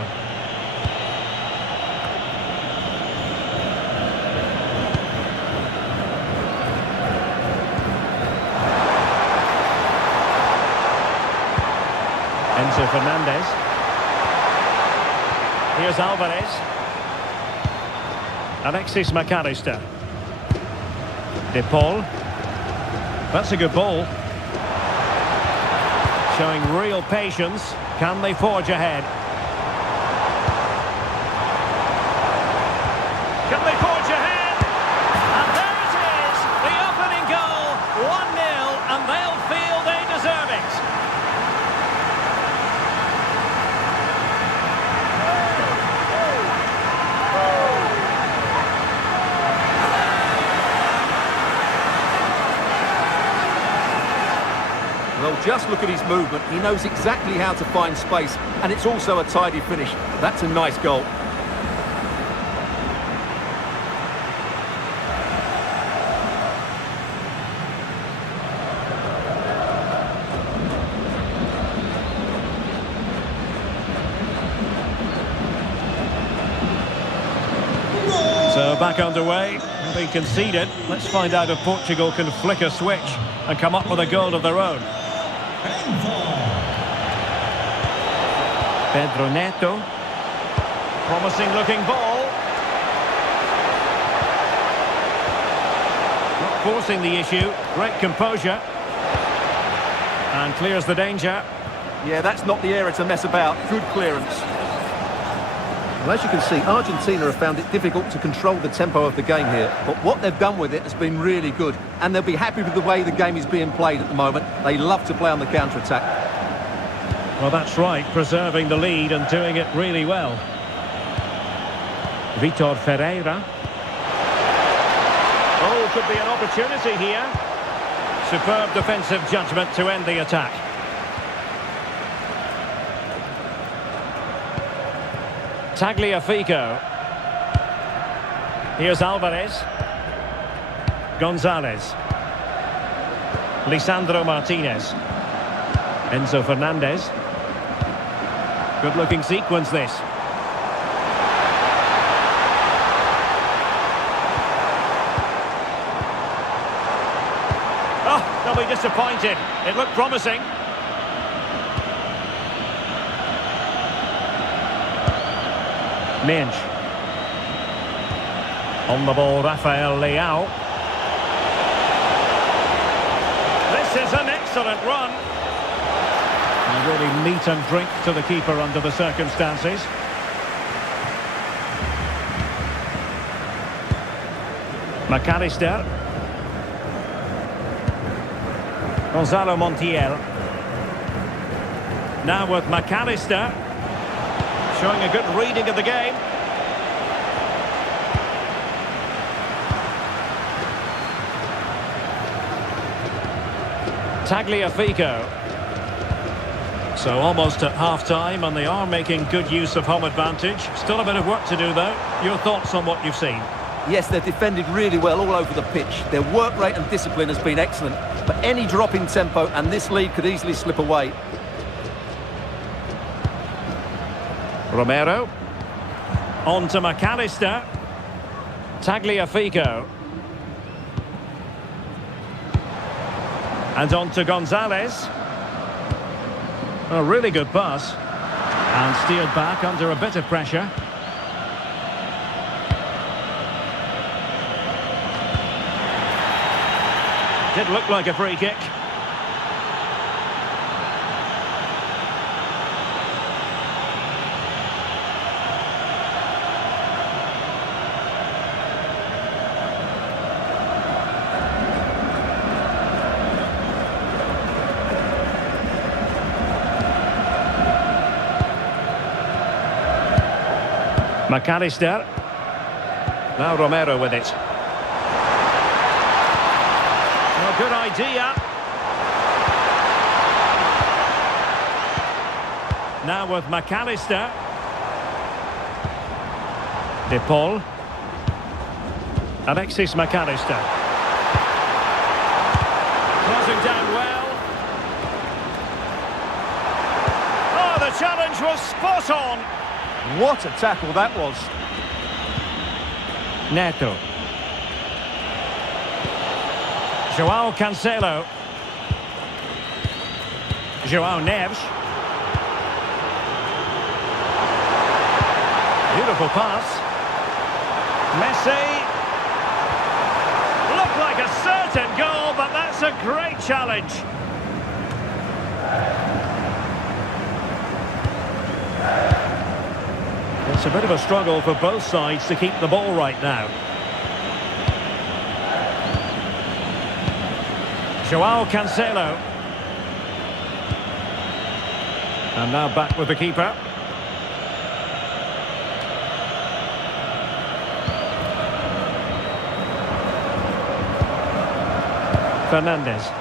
Enzo Fernandez. Here's Alvarez. Alexis McAllister. De Paul. That's a good ball. Showing real patience. Can they forge ahead? Can they forge ahead? And there it is. The opening goal. 1-0, and they'll feel they deserve it. Well, just look at his movement. He knows exactly how to find space, and it's also a tidy finish. That's a nice goal. So back underway, having conceded. Let's find out if Portugal can flick a switch and come up with a goal of their own. Pedro Neto. Promising looking ball. Not forcing the issue. Great composure. And clears the danger. Yeah, that's not the area to mess about. Good clearance. Well, as you can see, Argentina have found it difficult to control the tempo of the game here. But what they've done with it has been really good. And they'll be happy with the way the game is being played at the moment. They love to play on the counter-attack. Well, that's right. Preserving the lead and doing it really well. Vitor Ferreira. Oh, could be an opportunity here. Superb defensive judgment to end the attack. Tagliafico. Here's Alvarez. Gonzalez. Lisandro Martinez. Enzo Fernandez. Good looking sequence this. Oh, they'll be disappointed. It looked promising. Mensch. On the ball, Rafael Leao. This is an excellent run. And really meat and drink to the keeper under the circumstances. McAllister. Gonzalo Montiel. Now with McAllister. Showing a good reading of the game. Tagliafico. So almost at half-time, and they are making good use of home advantage. Still a bit of work to do, though. Your thoughts on what you've seen? Yes, they've defended really well all over the pitch. Their work rate and discipline has been excellent. But any drop in tempo and this lead could easily slip away. Romero. On to McAllister. Tagliafico. And on to Gonzalez. A really good pass. And steered back under a bit of pressure. Did look like a free kick. McAllister. Now Romero with it. Oh, good idea. Now with McAllister. De Paul. Alexis McAllister. Closing down well. Oh, the challenge was spot on. What a tackle that was. Neto. João Cancelo. João Neves. Beautiful pass. Messi. Looked like a certain goal, but that's a great challenge. It's a bit of a struggle for both sides to keep the ball right now. João Cancelo. And now back with the keeper. Fernandes.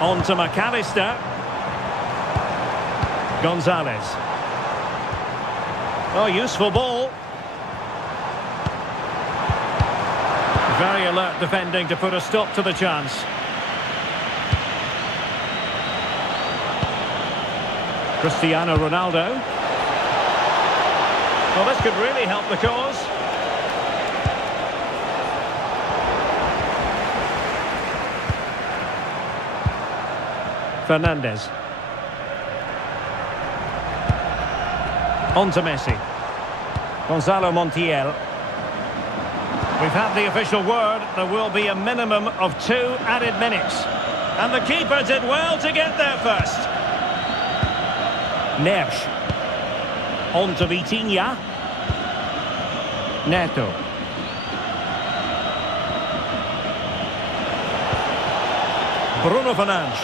On to McAllister. Gonzalez. Oh, useful ball. Very alert defending to put a stop to the chance. Cristiano Ronaldo. Well, this could really help the cause. Fernandes. On to Messi. Gonzalo Montiel. We've had the official word. There will be a minimum of 2 added minutes. And the keeper did well to get there first. Neves. On to Vitinha. Neto. Bruno Fernandes.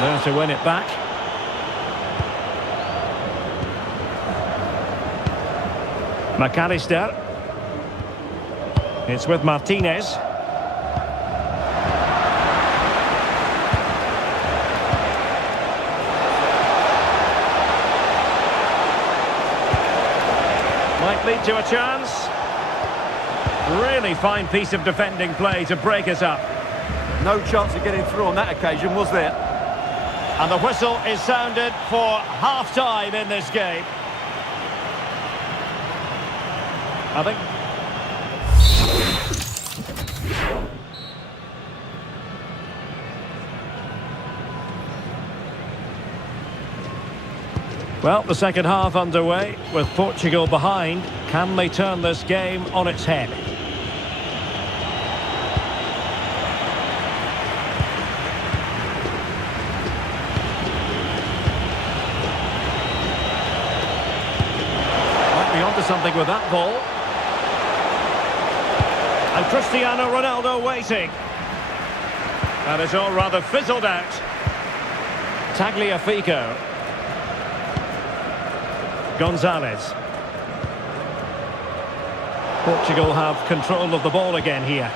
There to win it back. McAllister. It's with Martinez. Might lead to a chance. Really fine piece of defending play to break us up. No chance of getting through on that occasion, was there? And the whistle is sounded for half-time in this game. I think... Well, the second half underway with Portugal behind. Can they turn this game on its head? Might be onto something with that ball. And Cristiano Ronaldo waiting. And it's all rather fizzled out. Tagliafico. Gonzalez. Portugal have control of the ball again here.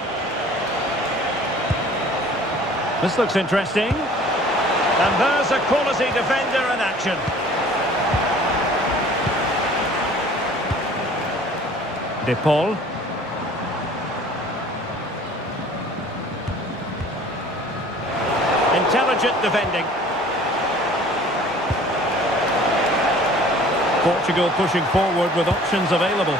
This looks interesting. And there's a quality defender in action. De Paul. Intelligent defending. Portugal pushing forward with options available.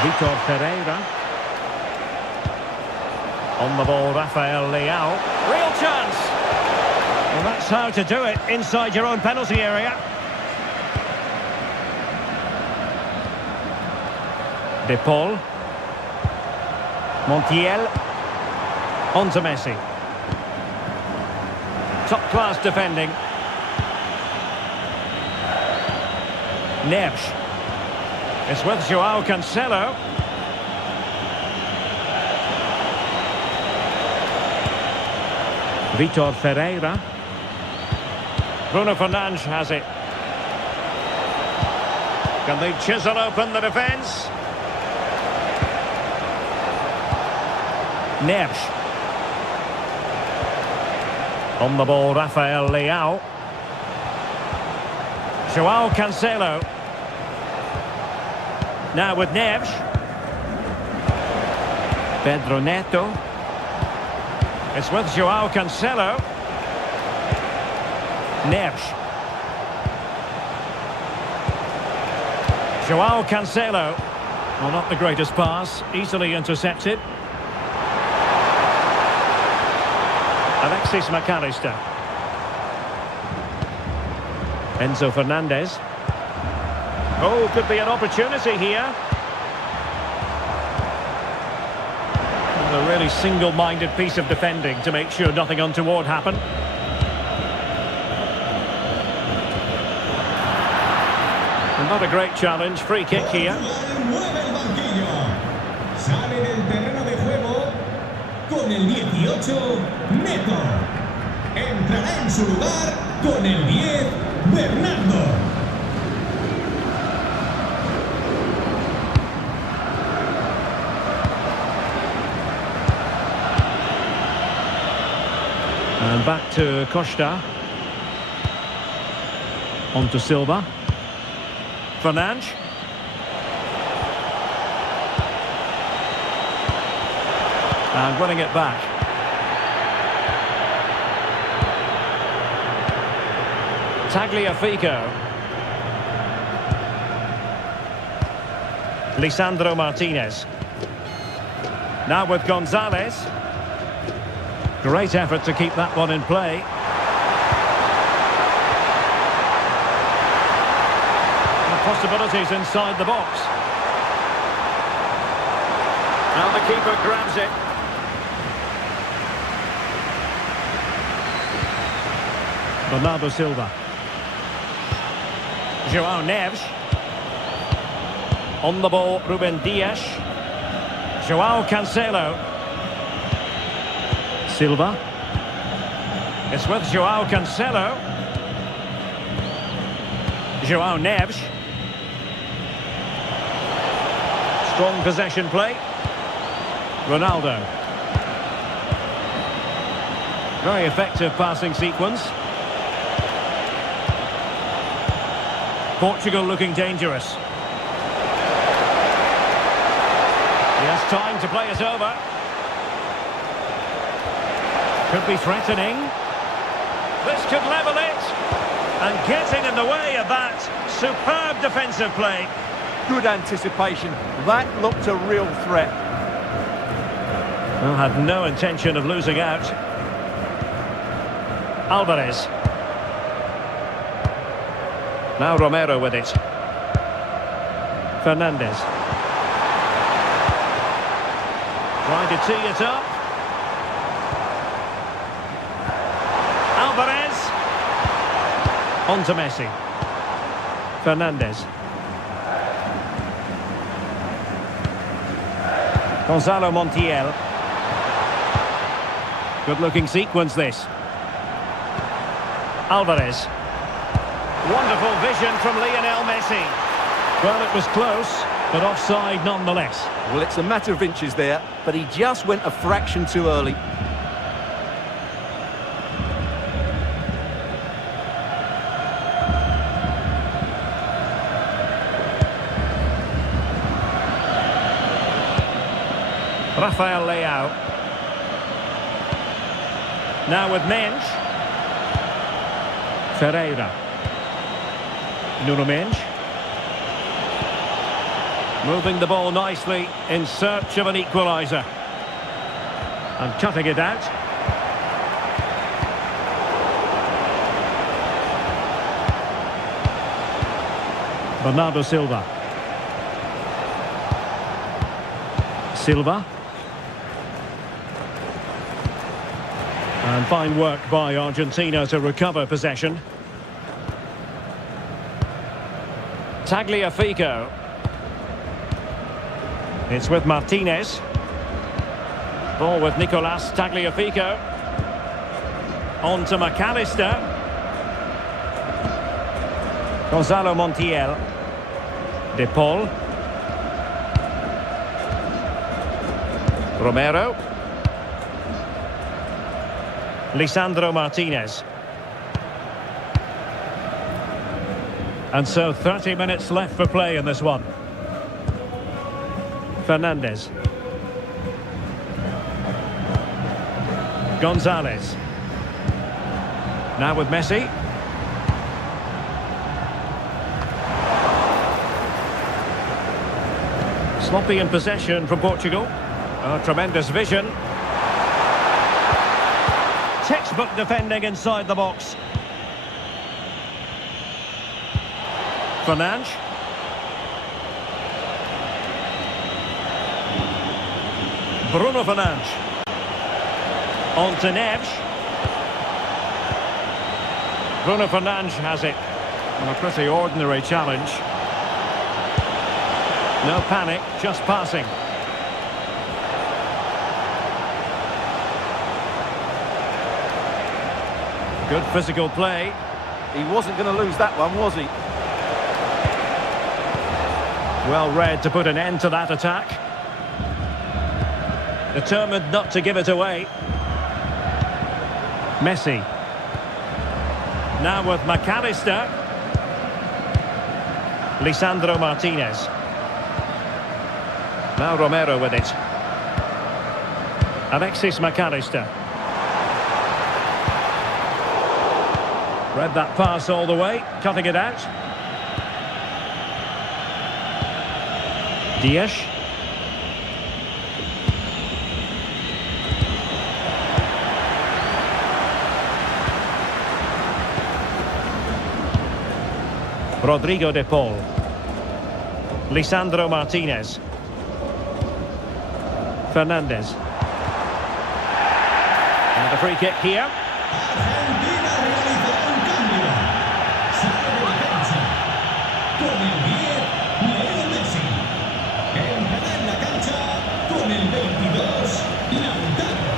Vitor Ferreira. On the ball, Rafael Leao. Real chance! Well, that's how to do it inside your own penalty area. De Paul. Montiel. On to Messi. Top-class defending. Neves. It's with Joao Cancelo. Vitor Ferreira. Bruno Fernandes has it. Can they chisel open the defence? Neves. On the ball, Rafael Leao. Joao Cancelo. Now with Neves. Pedro Neto. It's with Joao Cancelo. Neves. Joao Cancelo. Well, not the greatest pass. Easily intercepted. Alexis McAllister. Enzo Fernandez. Oh, could be an opportunity here. And a really single-minded piece of defending to make sure nothing untoward happened. And not a great challenge. Free kick here. Sale del terreno de juego con el 18, Neto. Entrará en su lugar con el 10, Bernardo. And back to Costa. On to Silva. Fernandes. And winning it back. Tagliafico. Lisandro Martinez. Now with Gonzalez. Great effort to keep that one in play. And possibilities inside the box. Now the keeper grabs it. Bernardo Silva. Joao Neves. On the ball, Ruben Dias. Joao Cancelo. Silva. It's with Joao Cancelo. Joao Neves. Strong possession play. Ronaldo. Very effective passing sequence. Portugal looking dangerous. He has time to play it over. Could be threatening. This could level it. And getting in the way of that superb defensive play. Good anticipation. That looked a real threat. Well, had no intention of losing out. Alvarez. Now Romero with it. Fernandez. Trying to tee it up. Alvarez. On to Messi. Fernandez. Gonzalo Montiel. Good looking sequence this. Alvarez. Wonderful vision from Lionel Messi. Well, it was close, but offside nonetheless. Well, it's a matter of inches there, but he just went a fraction too early. Rafael Leao. Now with Mensch. Ferreira. Nuno Mensch. Moving the ball nicely in search of an equaliser. And cutting it out. Bernardo Silva. Silva. And fine work by Argentina to recover possession. Tagliafico. It's with Martinez. Ball with Nicolas Tagliafico. On to McAllister. Gonzalo Montiel. De Paul. Romero. Lisandro Martinez. And so 30 minutes left for play in this one. Fernandez. Gonzalez. Now with Messi. Sloppy in possession from Portugal. Oh, tremendous vision. Textbook defending inside the box. Fernandes. Bruno Fernandes. On to Neves. Bruno Fernandes has it. On a pretty ordinary challenge. No panic, just passing. Good physical play. He wasn't going to lose that one, was he? Well read to put an end to that attack. Determined not to give it away. Messi. Now with McAllister. Lisandro Martinez. Now Romero with it. Alexis McAllister. Read that pass all the way, cutting it out. Dias. Rodrigo de Paul. Lisandro Martinez. Fernandez. And the free kick here. Argentina realiza un cambio. Sale de la cancha. Con el 10, Lionel Messi. Entrará en la cancha con el 22, Lautaro.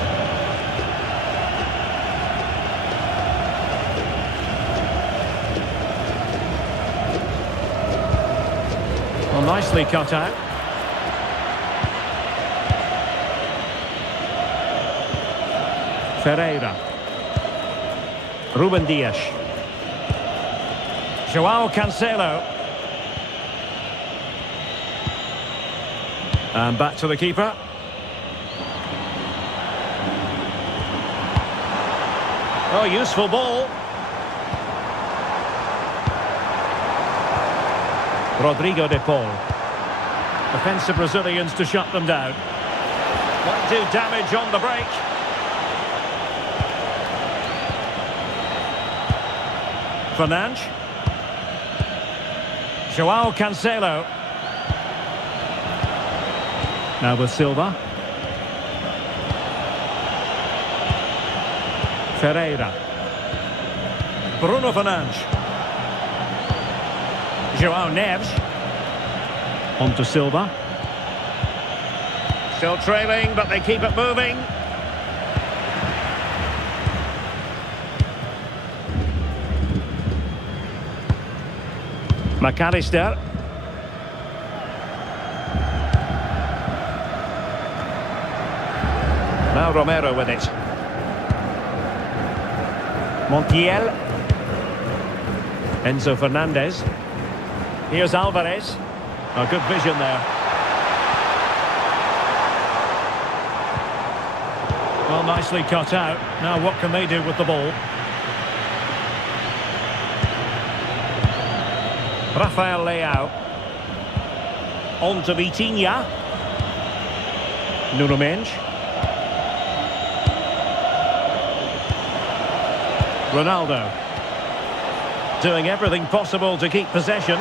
Well, nicely cut out. Ferreira. Ruben Dias. Joao Cancelo. And back to the keeper. Oh, useful ball. Rodrigo de Paul. Defensive Brazilians to shut them down. Might do damage on the break. Fernandes. Joao Cancelo. Now with Silva. Ferreira. Bruno Fernandes. Joao Neves. On to Silva. Still trailing, but they keep it moving. McAllister. Now Romero with it. Montiel. Enzo Fernandez. Here's Alvarez. A good vision there. Well, nicely cut out. Now what can they do with the ball? Rafael Leao. On to Vitinha. Nuno Mendes. Ronaldo. Doing everything possible to keep possession.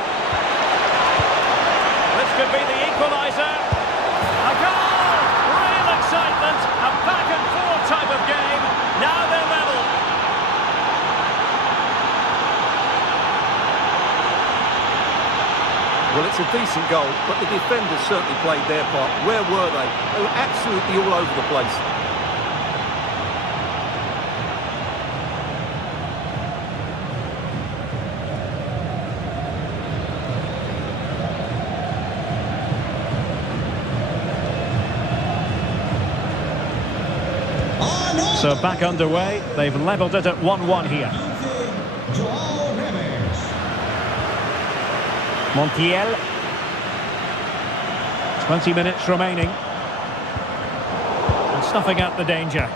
This could be the equaliser. A goal! Real excitement. A back and forth type of game. Now they're level. Well, it's a decent goal, but the defenders certainly played their part. Where were they? They were absolutely all over the place. So back underway. They've levelled it at 1-1 here. Montiel. 20 minutes remaining. And snuffing out the danger.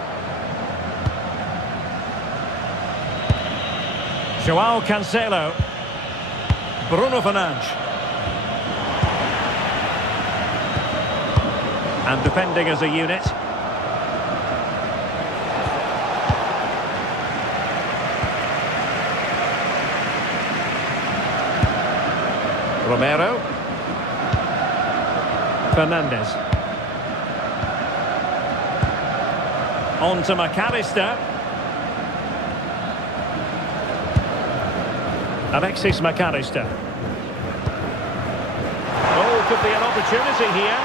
João Cancelo. Bruno Fernandes. And defending as a unit. Romero. Fernandes. On to McAllister. Alexis McAllister. Oh, could be an opportunity here.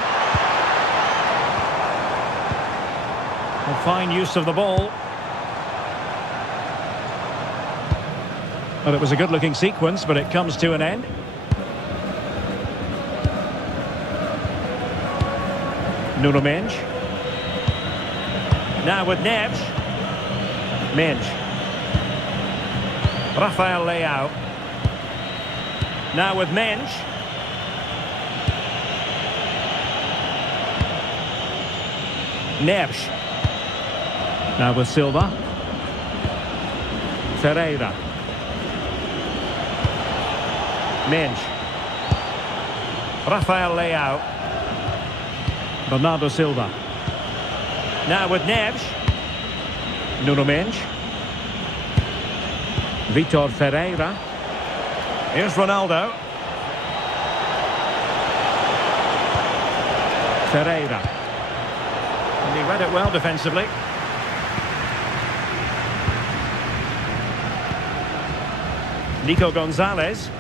A fine use of the ball. Well, it was a good-looking sequence, but it comes to an end. Nuno Mendes. Now with Neves. Mendes. Rafael Leao. Now with Mendes. Neves. Now with Silva. Ferreira. Mendes. Rafael Leao. Bernardo Silva. Now with Neves. Nuno Mendes. Vitor Ferreira. Here's Ronaldo. Ferreira. And he read it well defensively. Nico Gonzalez.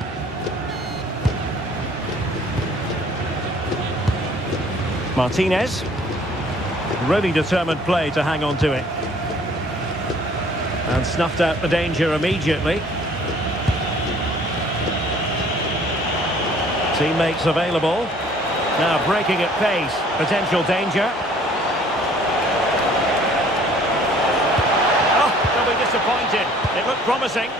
Martinez. Really determined play to hang on to it. And snuffed out the danger immediately. Teammates available. Now breaking at pace. Potential danger. Oh, they'll be disappointed. It looked promising.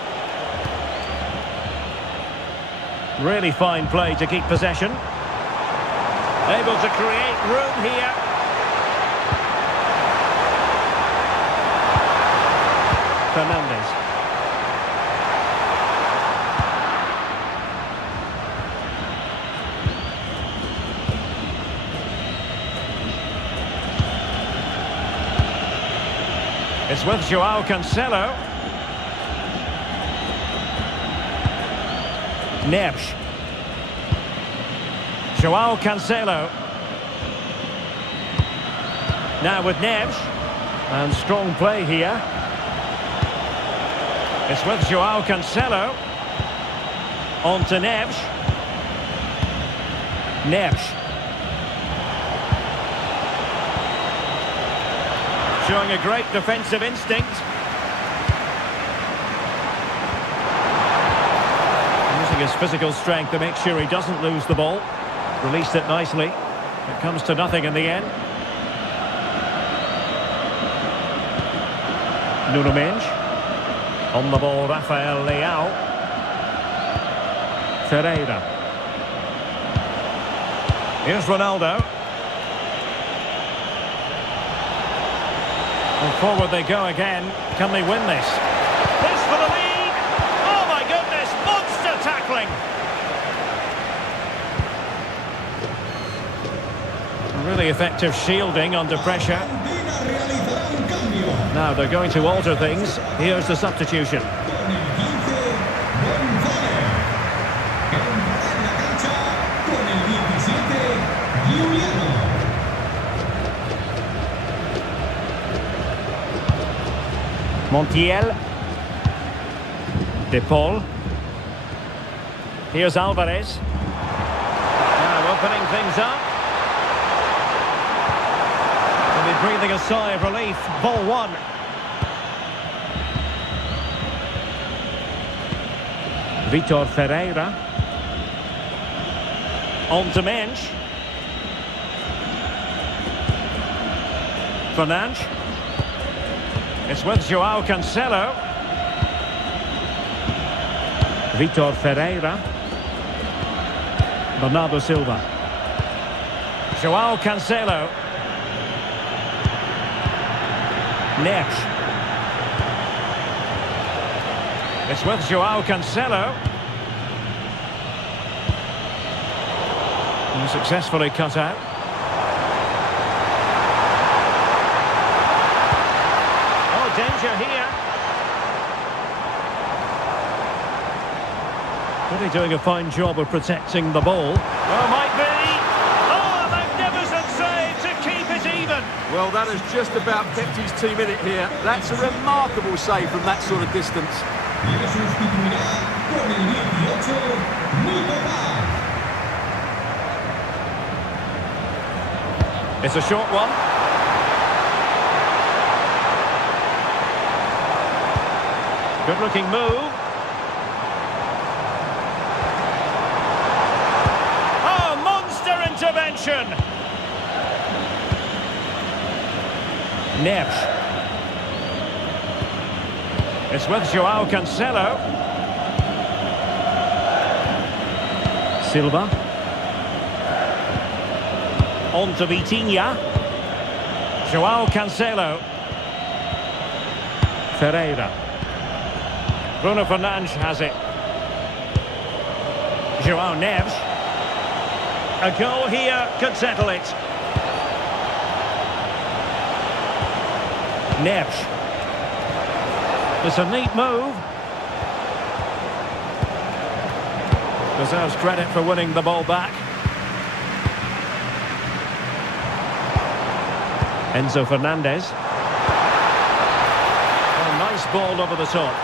Really fine play to keep possession. Able to create room here. Fernandes. It's with João Cancelo. Neves. João Cancelo. Now with Neves. And strong play here. It's with João Cancelo. On to Neves. Neves. Showing a great defensive instinct. Using his physical strength to make sure he doesn't lose the ball. Released it nicely. It comes to nothing in the end. Nuno Mendes. On the ball, Rafael Leao. Ferreira. Here's Ronaldo. And forward they go again. Can they win this? This for the lead! Oh my goodness, monster tackling! Really effective shielding under pressure. Argentina realizará un cambio. Now they're going to alter things. Here's the substitution. Con el 15, González. Entrará en la cancha con el 17, Giuliano. Montiel. De Paul. Here's Alvarez. Now opening things up. They'll be breathing a sigh of relief. Ball one. Vitor Ferreira. On to Mensch. Fernandes. It's with Joao Cancelo. Vitor Ferreira. Bernardo Silva. Joao Cancelo. Neves. It's with Joao Cancelo. And successfully cut out. Danger here. Really doing a fine job of protecting the ball. Oh, might be. Oh, magnificent save to keep it even. Well, that has just about kept his team in it here. That's a remarkable save from that sort of distance. Y le sustituirá con el 18, Nicolás. It's a short one. Good looking move. Oh, monster intervention. Neves. It's with Joao Cancelo. Silva. On to Vitinha. Joao Cancelo. Ferreira. Bruno Fernandes has it. Joao Neves. A goal here could settle it. Neves. It's a neat move. Deserves credit for winning the ball back. Enzo Fernandez. A nice ball over the top.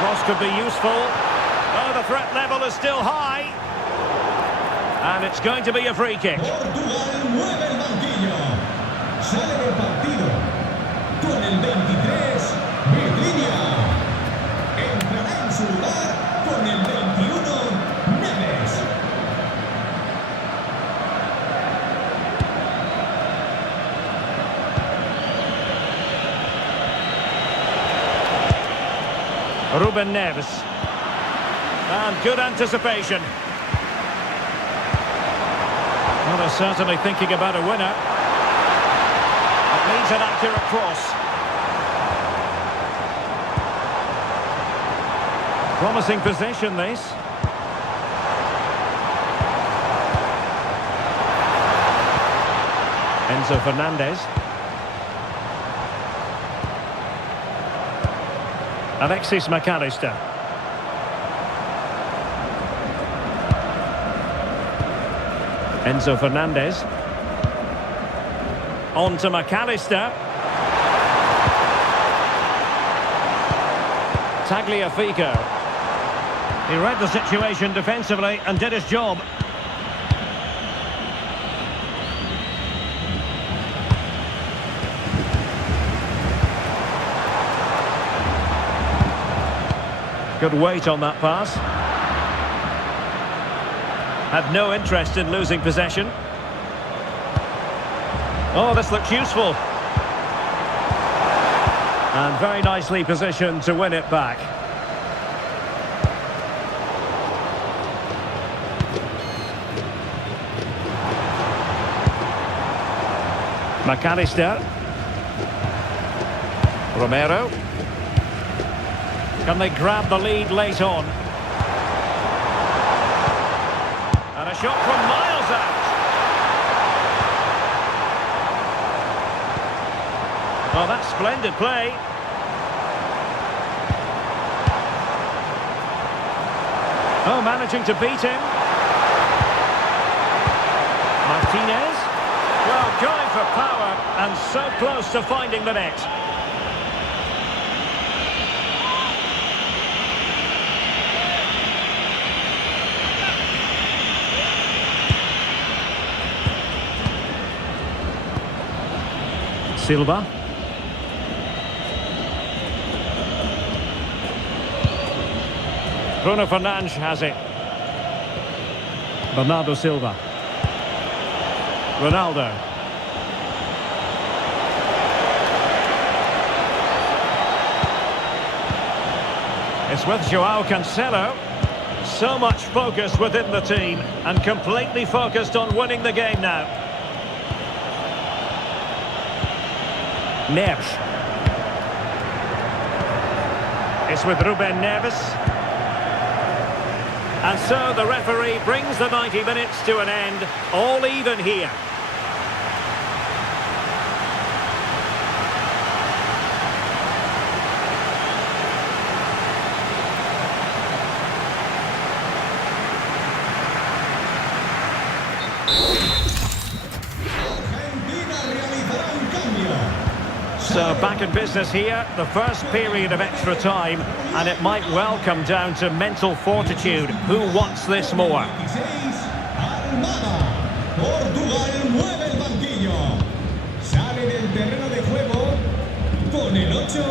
Cross could be useful. Oh, the threat level is still high. And it's going to be a free kick. Portugal mueve el banquillo. Sale del partido. Con el 23, Vitinha. Entrará en su lugar con el 21, Neves. Ruben Neves. And good anticipation. Well, they're certainly thinking about a winner. It needs an accurate cross. Promising position, this. Enzo Fernandez. Alexis McAllister. Enzo Fernandez. On to McAllister. Tagliafico. He read the situation defensively and did his job. Good weight on that pass. Had no interest in losing possession. Oh, this looks useful. And very nicely positioned to win it back. McAllister. Romero. Can they grab the lead late on? And a shot from miles out. Oh, that's splendid play. Oh, managing to beat him. Martinez. Well, going for power and so close to finding the net. Silva. Bruno Fernandes has it. Bernardo Silva. Ronaldo. It's with Joao Cancelo. So much focus within the team and completely focused on winning the game now. Neves. It's with Ruben Neves. And so the referee brings the 90 minutes to an end, all even here. Argentina realizará un cambio. So back in business here, the first period of extra time, and it might well come down to mental fortitude. Who wants this more? fc26, Armada. Portugal mueve el banquillo. Sale del terreno de juego con el 8,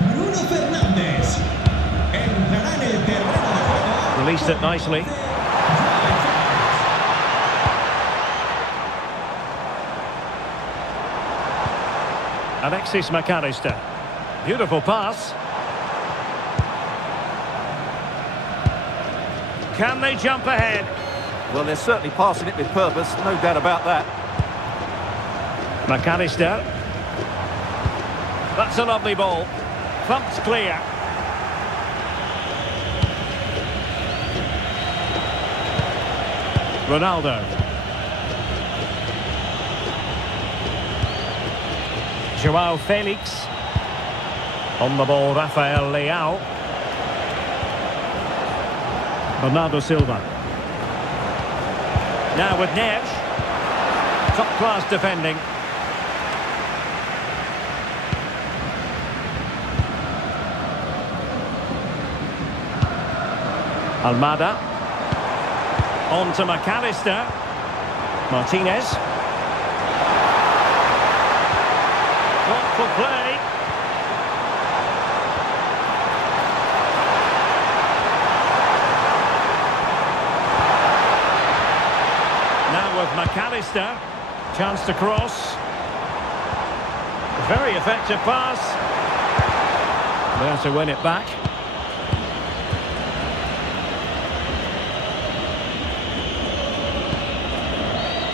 Bruno Fernández. Entrará en el terreno de juego. Released it nicely. Alexis McAllister. Beautiful pass. Can they jump ahead? Well, they're certainly passing it with purpose, no doubt about that. McAllister. That's a lovely ball. Thumped clear. Ronaldo. Joao Felix. On the ball, Rafael Leao. Bernardo Silva. Now with Neves. Top-class defending. Almada. On to McAllister. Martinez. Thoughtful play. Now with McAllister. Chance to cross. Very effective pass. There to win it back.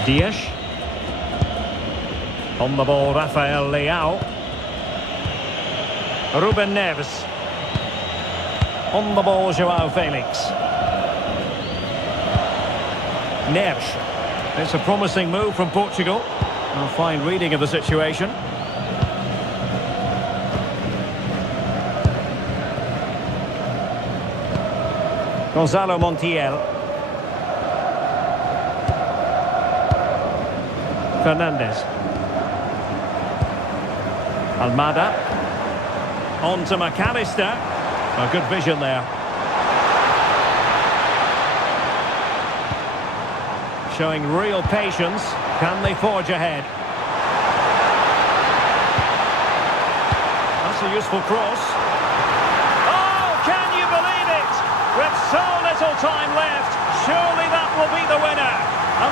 Dias. On the ball, Rafael Leao. Ruben Neves. On the ball, Joao Felix. Neves. It's a promising move from Portugal. A fine reading of the situation. Gonzalo Montiel. Fernandez. Almada. On to McAllister. A good vision there. Showing real patience. Can they forge ahead? That's a useful cross. Oh, can you believe it? With so little time left, surely that will be the winner.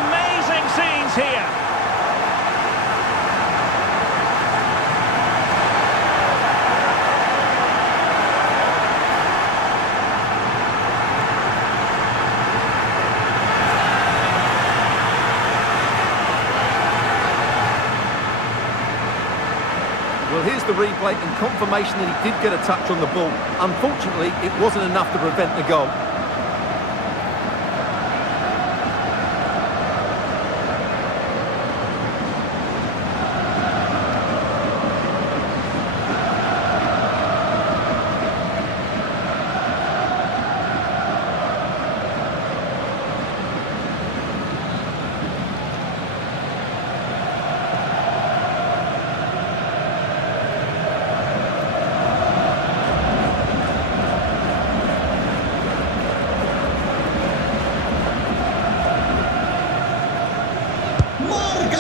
Amazing scenes here. the replay and confirmation that he did get a touch on the ball. Unfortunately, it wasn't enough to prevent the goal.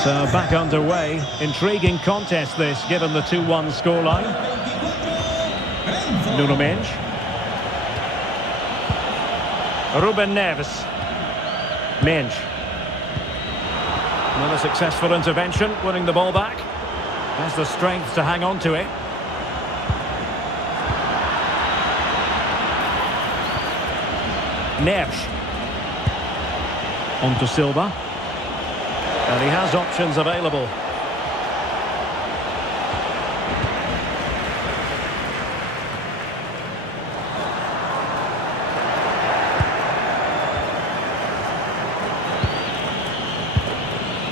So back underway. Intriguing contest this, given the 2-1 scoreline. Nuno Mendes. Ruben Neves. Mendes. Another successful intervention, winning the ball back. Has the strength to hang on to it. Neves. On to Silva. And he has options available.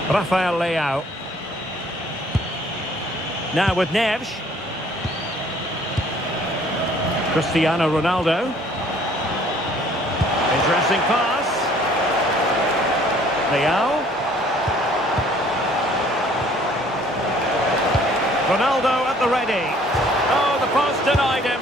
Rafael Leao. Now with Neves. Cristiano Ronaldo. Interesting pass. Leao. Ronaldo at the ready. Oh, the post denied him.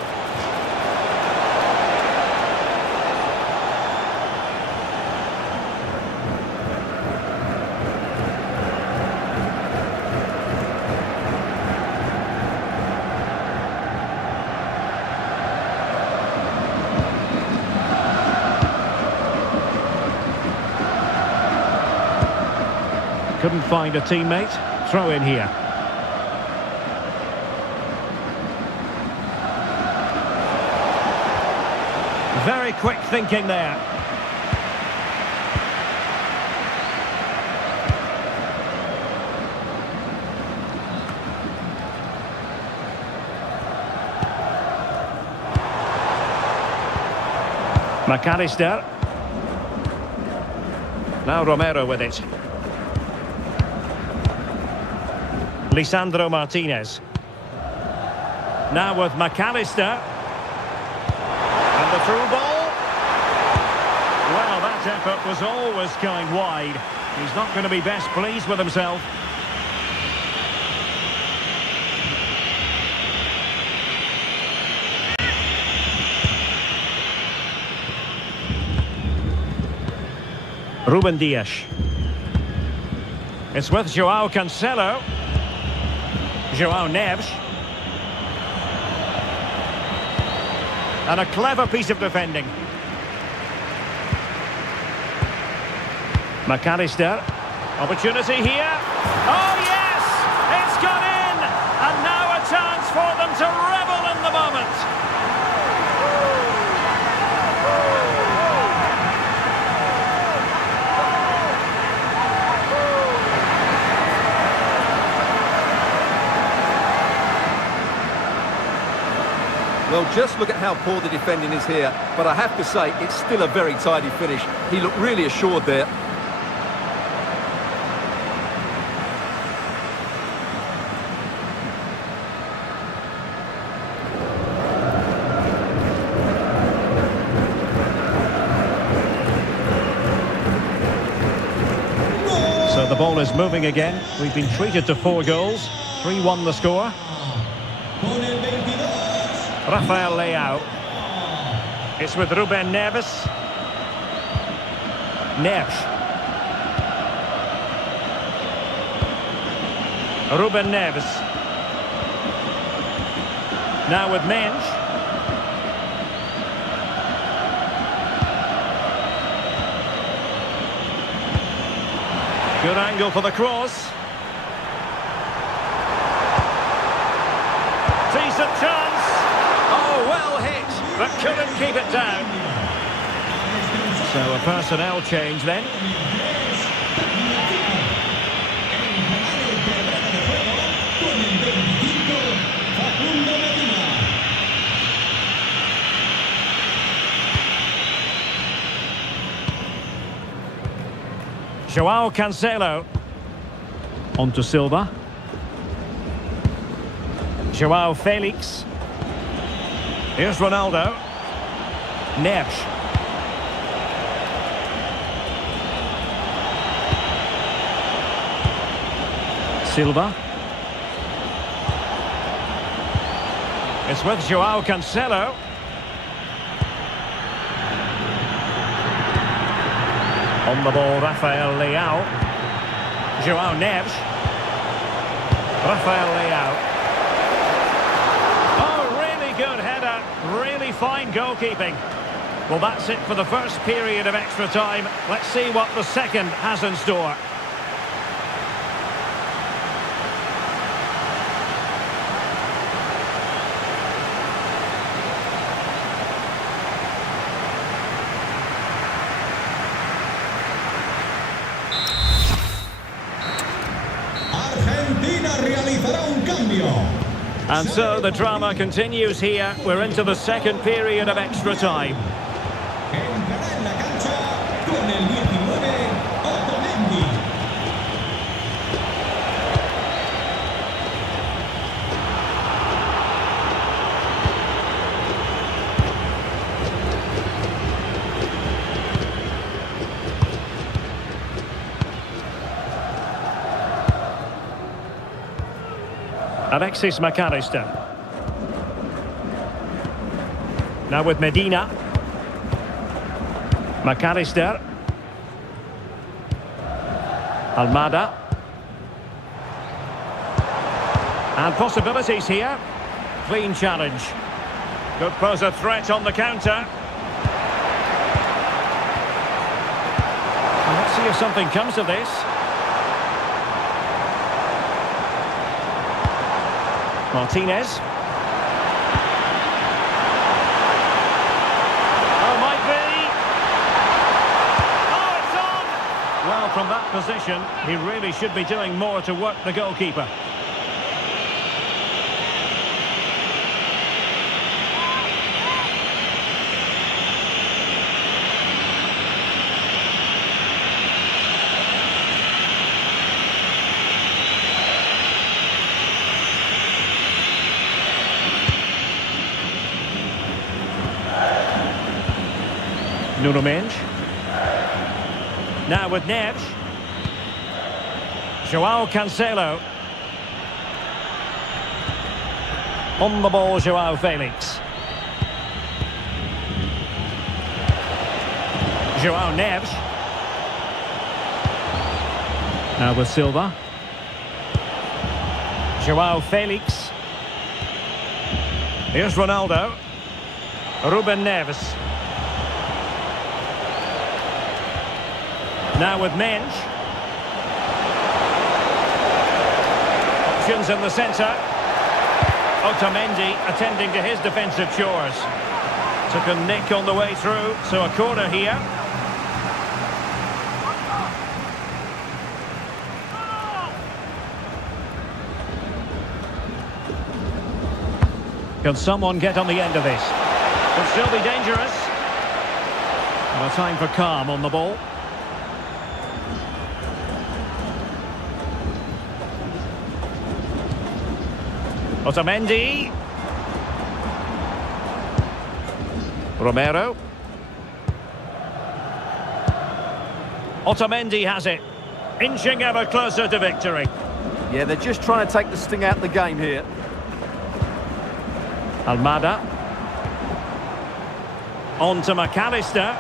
Couldn't find a teammate. Throw in here. Very quick thinking there. McAllister. Now Romero with it. Lisandro Martinez. Now with McAllister. And the through ball. Well, that effort was always going wide. He's not going to be best pleased with himself. Ruben Dias. It's with João Cancelo. João Neves. And a clever piece of defending. McAllister. Opportunity here. Oh, yes! It's gone in! And now a chance for them to revel in the moment. Well, just look at how poor the defending is here. But I have to say, it's still a very tidy finish. He looked really assured there. So the ball is moving again. We've been treated to 4 goals. 3-1 the score. Rafael Leao. It's with Ruben Neves. Neves. Ruben Neves. Now with Mendes. Good angle for the cross. Decent chance. Oh, well hit, but couldn't keep it down. So a personnel change then. Joao Cancelo. On to Silva. Joao Felix. Here's Ronaldo. Neves. Silva. It's with Joao Cancelo. On the ball, Rafael Leao. Joao Neves. Rafael Leao. Oh, really good header. Really fine goalkeeping. Well, that's it for the first period of extra time. Let's see what the second has in store. Argentina realizará un cambio. And so the drama continues here. We're into the second period of extra time. Entrará en la cancha con el 19, Otamendi. Alexis McAllister. Now with Medina. McAllister. Almada. And possibilities here. Clean challenge. Could pose a threat on the counter. And let's see if something comes of this. Martinez. Oh, might be. Oh, it's on! Well, from that position, he really should be doing more to work the goalkeeper. Nuno Mendes. Now with Neves. Joao Cancelo. On the ball, Joao Felix. Joao Neves. Now with Silva. Joao Felix. Here's Ronaldo. Ruben Neves. Now with Mendes. Options in the centre. Otamendi attending to his defensive chores. Took a nick on the way through, so a corner here. Can someone get on the end of this? Could still be dangerous. And a time for calm on the ball. Otamendi. Romero. Otamendi has it. Inching ever closer to victory. Yeah, they're just trying to take the sting out of the game here. Almada. On to McAllister.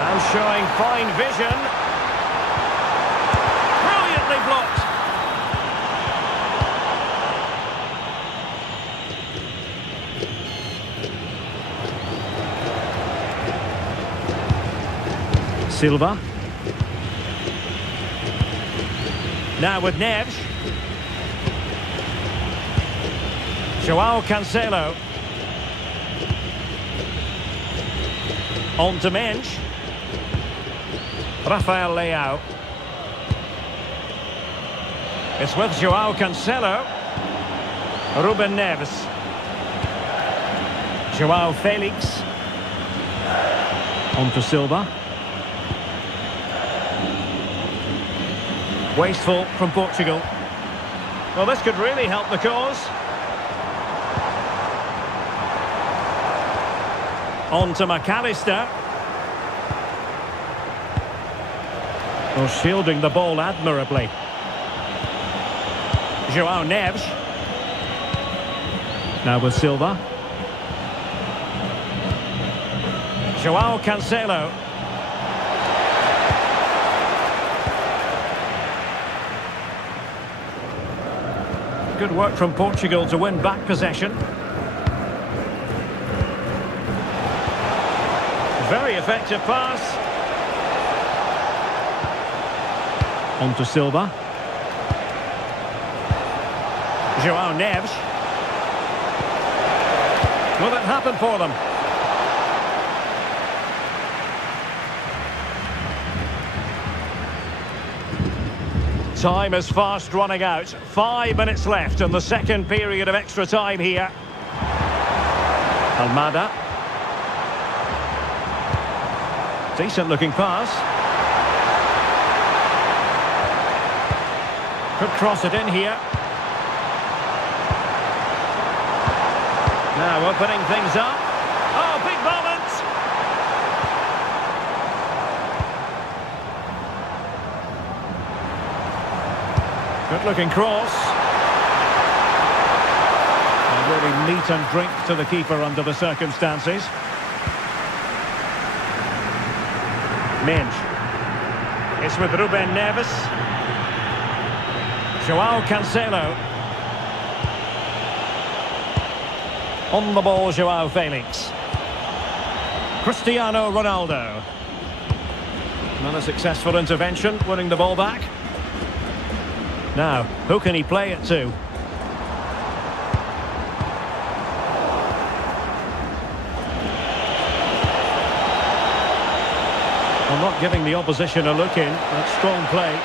And showing fine vision. Brilliantly blocked. Silva. Now with Neves. Joao Cancelo. On to Mendes. Rafael Leao. It's with Joao Cancelo. Ruben Neves. Joao Felix. On to Silva. Wasteful from Portugal. Well, this could really help the cause. On to McAllister. Well, shielding the ball admirably. João Neves. Now with Silva. João Cancelo. Good work from Portugal to win back possession. Very effective pass. On to Silva. João Neves. Will it happen for them? Time is fast running out. 5 minutes left in the second period of extra time here. Almada. Decent looking pass. Could cross it in here. Now opening things up. Oh, big moment! Good looking cross. And really meat and drink to the keeper under the circumstances. Minge. It's with Ruben Neves. João Cancelo. On the ball, João Felix. Cristiano Ronaldo. Another successful intervention, winning the ball back. Now, who can he play it to? I'm not giving the opposition a look in. That's strong play.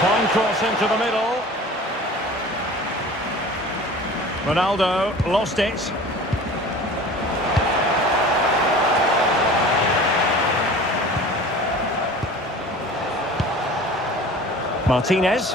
Fine cross into the middle. Ronaldo lost it. Martinez.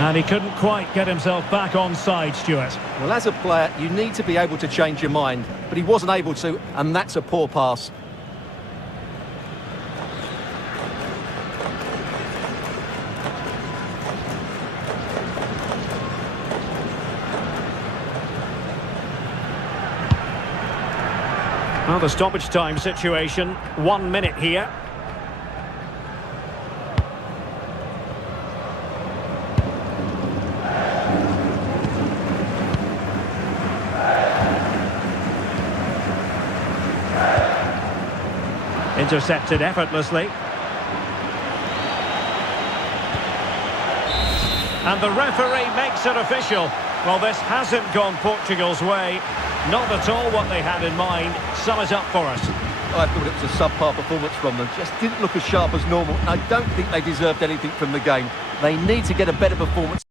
And he couldn't quite get himself back on side, Stuart. Well, as a player, you need to be able to change your mind, but he wasn't able to, and that's a poor pass. Well, the stoppage time situation, 1 minute here. Intercepted effortlessly. And the referee makes it official. Well, this hasn't gone Portugal's way. Not at all what they had in mind. Sum it up for us. I thought it was a subpar performance from them. Just didn't look as sharp as normal. And I don't think they deserved anything from the game. They need to get a better performance.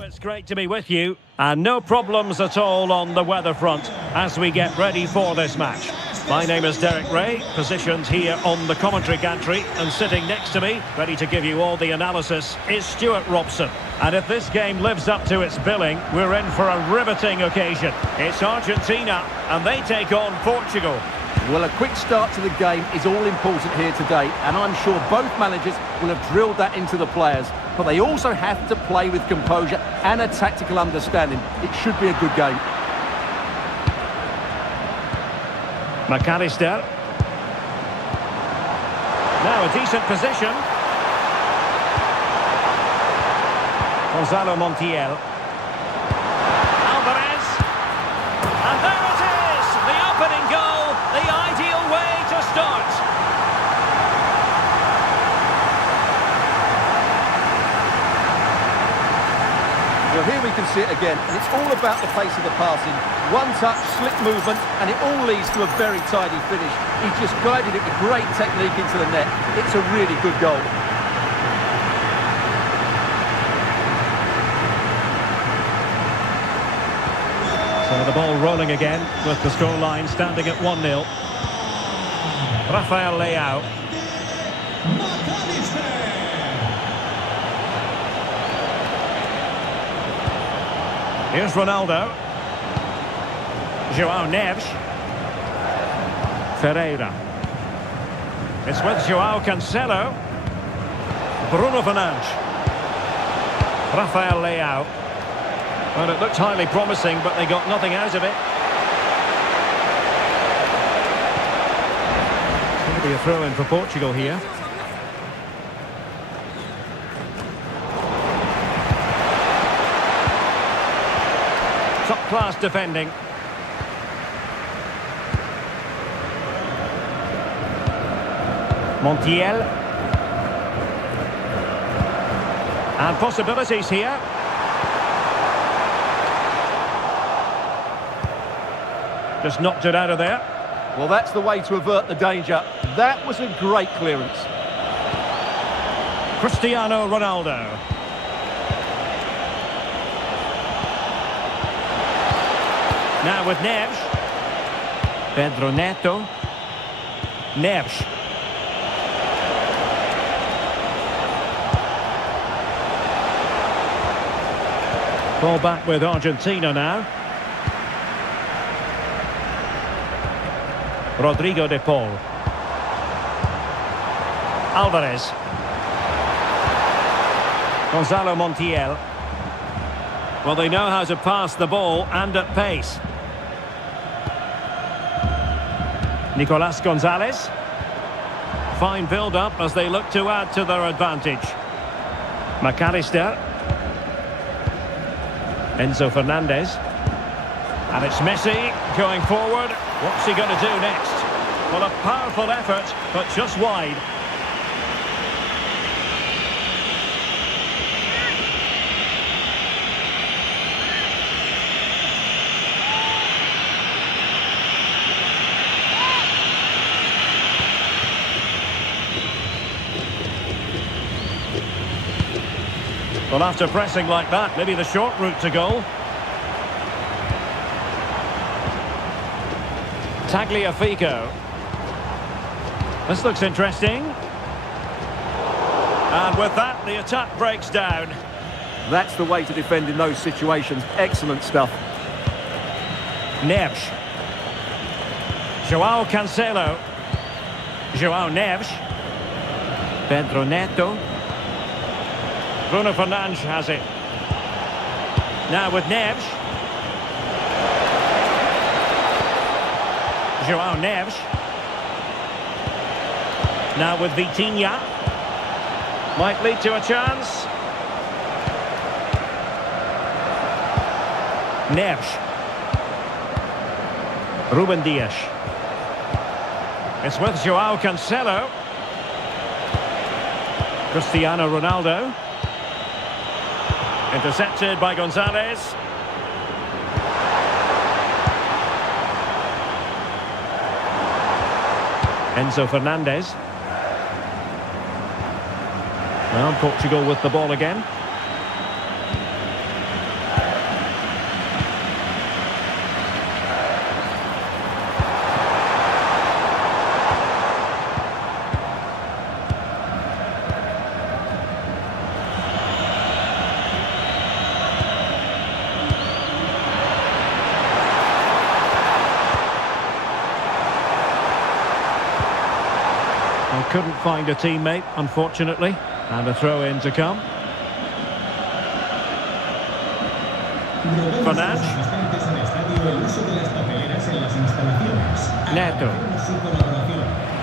It's great to be with you, and no problems at all on the weather front as we get ready for this match. My name is Derek Ray, positioned here on the commentary gantry, and sitting next to me, ready to give you all the analysis, is Stuart Robson. And if this game lives up to its billing, we're in for a riveting occasion. It's Argentina, and they take on Portugal. Well, a quick start to the game is all important here today, and I'm sure both managers will have drilled that into the players. But they also have to play with composure and a tactical understanding. It should be a good game. McAllister. Now a decent position. Gonzalo Montiel. Alvarez. And there it is! The opening goal, the ideal way to start. can see it again, and it's all about the pace of the passing. One touch, slick movement, and it all leads to a very tidy finish. He just guided it with great technique into the net. It's a really good goal. So the ball rolling again with the scoreline standing at 1-0. Rafael Leao. Here's Ronaldo. João Neves. Ferreira. It's with João Cancelo. Bruno Fernandes. Rafael Leao. Well, it looked highly promising, but they got nothing out of it. It's going to be a throw-in for Portugal here. Top-class defending. Montiel. And possibilities here. Just knocked it out of there. Well, that's the way to avert the danger. That was a great clearance. Cristiano Ronaldo. Now with Neves. Pedro Neto. Neves. Ball back with Argentina now. Rodrigo de Paul. Alvarez. Gonzalo Montiel. Well, they know how to pass the ball and at pace. Nicolas Gonzalez. Fine build-up as they look to add to their advantage. McAllister. Enzo Fernandez. And it's Messi going forward. What's he going to do next? Well, a powerful effort, but just wide. Well, after pressing like that, maybe the short route to goal. Tagliafico. This looks interesting. And with that, the attack breaks down. That's the way to defend in those situations. Excellent stuff. Neves. João Cancelo. João Neves. Pedro Neto. Bruno Fernandes has it. Now with Neves. João Neves. Now with Vitinha. Might lead to a chance. Neves. Ruben Dias. It's with João Cancelo. Cristiano Ronaldo. Intercepted by Gonzalez. Enzo Fernandez. Well, Portugal with the ball again. Couldn't find a teammate, unfortunately, and a throw-in to come. Fernandes. Neto.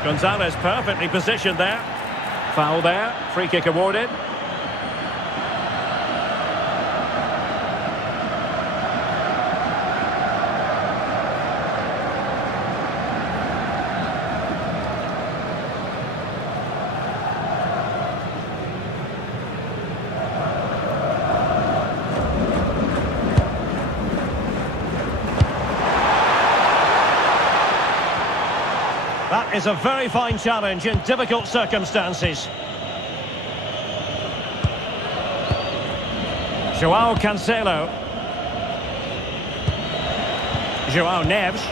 Gonzalez perfectly positioned there. Foul there. Free kick awarded. That is a very fine challenge in difficult circumstances. João Cancelo. João Neves.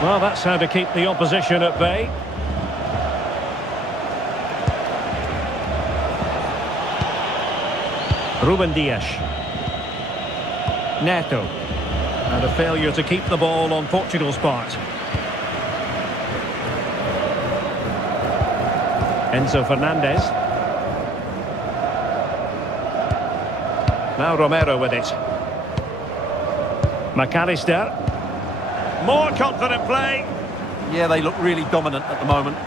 Well, that's how to keep the opposition at bay. Ruben Dias. Neto. And a failure to keep the ball on Portugal's part. Enzo Fernandez. Now Romero with it. McAllister. More confident play. Yeah, they look really dominant at the moment.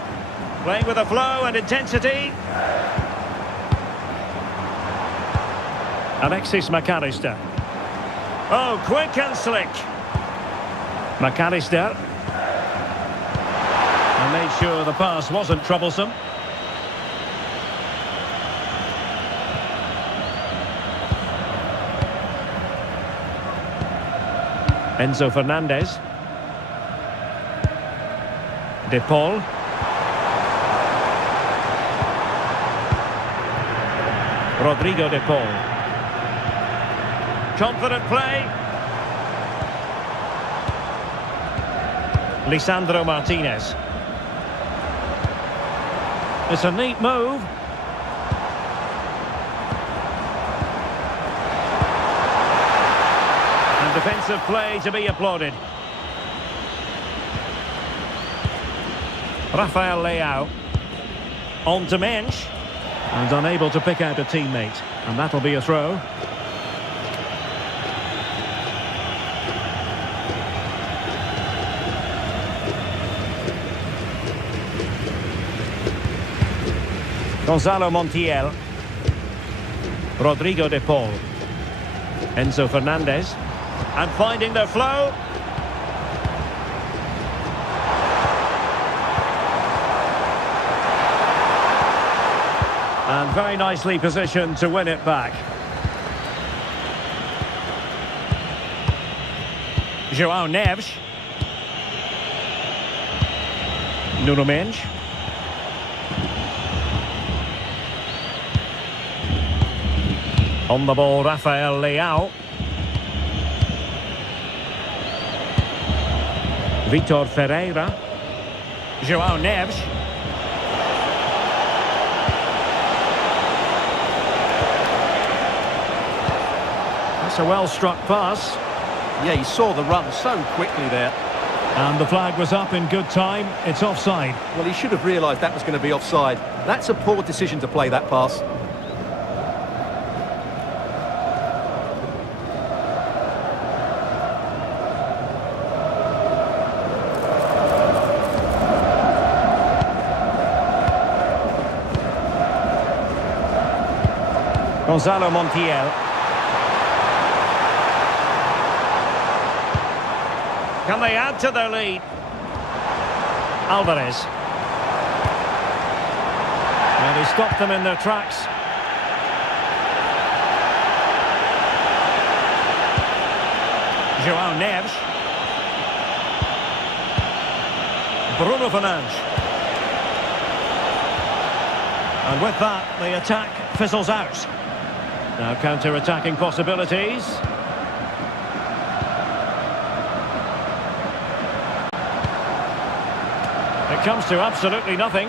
Playing with a flow and intensity. Alexis McAllister. Oh, quick and slick. McAllister. And made sure the pass wasn't troublesome. Enzo Fernandez. De Paul. Rodrigo De Paul. Confident play. Lisandro Martinez. It's a neat move. And defensive play to be applauded. Rafael Leao. On to Mensch. And unable to pick out a teammate. And that'll be a throw. Gonzalo Montiel. Rodrigo De Paul. Enzo Fernandez. And finding their flow. And very nicely positioned to win it back. João Neves. Nuno Mendes. On the ball, Rafael Leao. Vitor Ferreira. João Neves. That's a well-struck pass. Yeah, he saw the run so quickly there. And the flag was up in good time. It's offside. Well, he should have realised that was going to be offside. That's a poor decision to play that pass. Gonzalo Montiel. Can they add to their lead? Alvarez. And he stopped them in their tracks. João Neves. Bruno Fernandes. And with that, the attack fizzles out. Now counter-attacking possibilities. It comes to absolutely nothing.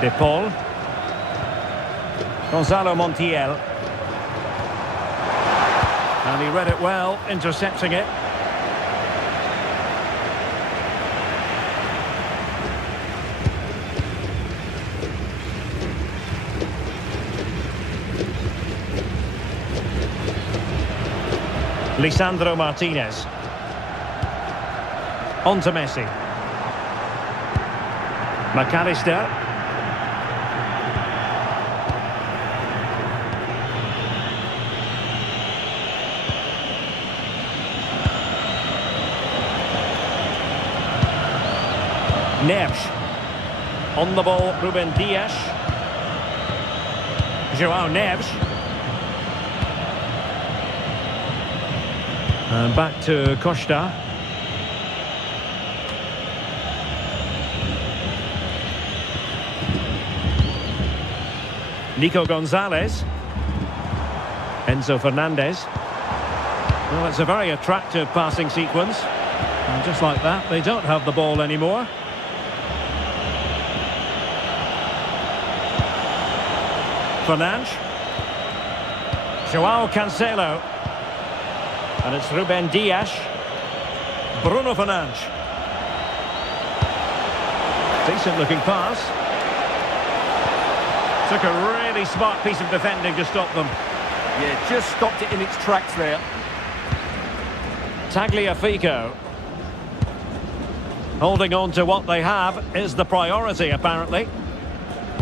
De Paul. Gonzalo Montiel. And he read it well, intercepting it. Lisandro Martinez. On to Messi. McAllister. Neves. On the ball, Ruben Dias. João Neves. And back to Costa. Nico Gonzalez. Enzo Fernandez. Well, it's a very attractive passing sequence. And just like that, they don't have the ball anymore. Fernandes. Joao Cancelo. And it's Ruben Dias. Bruno Fernandes. Decent looking pass. Took a really smart piece of defending to stop them. Yeah, just stopped it in its tracks there. Tagliafico. Holding on to what they have is the priority, apparently.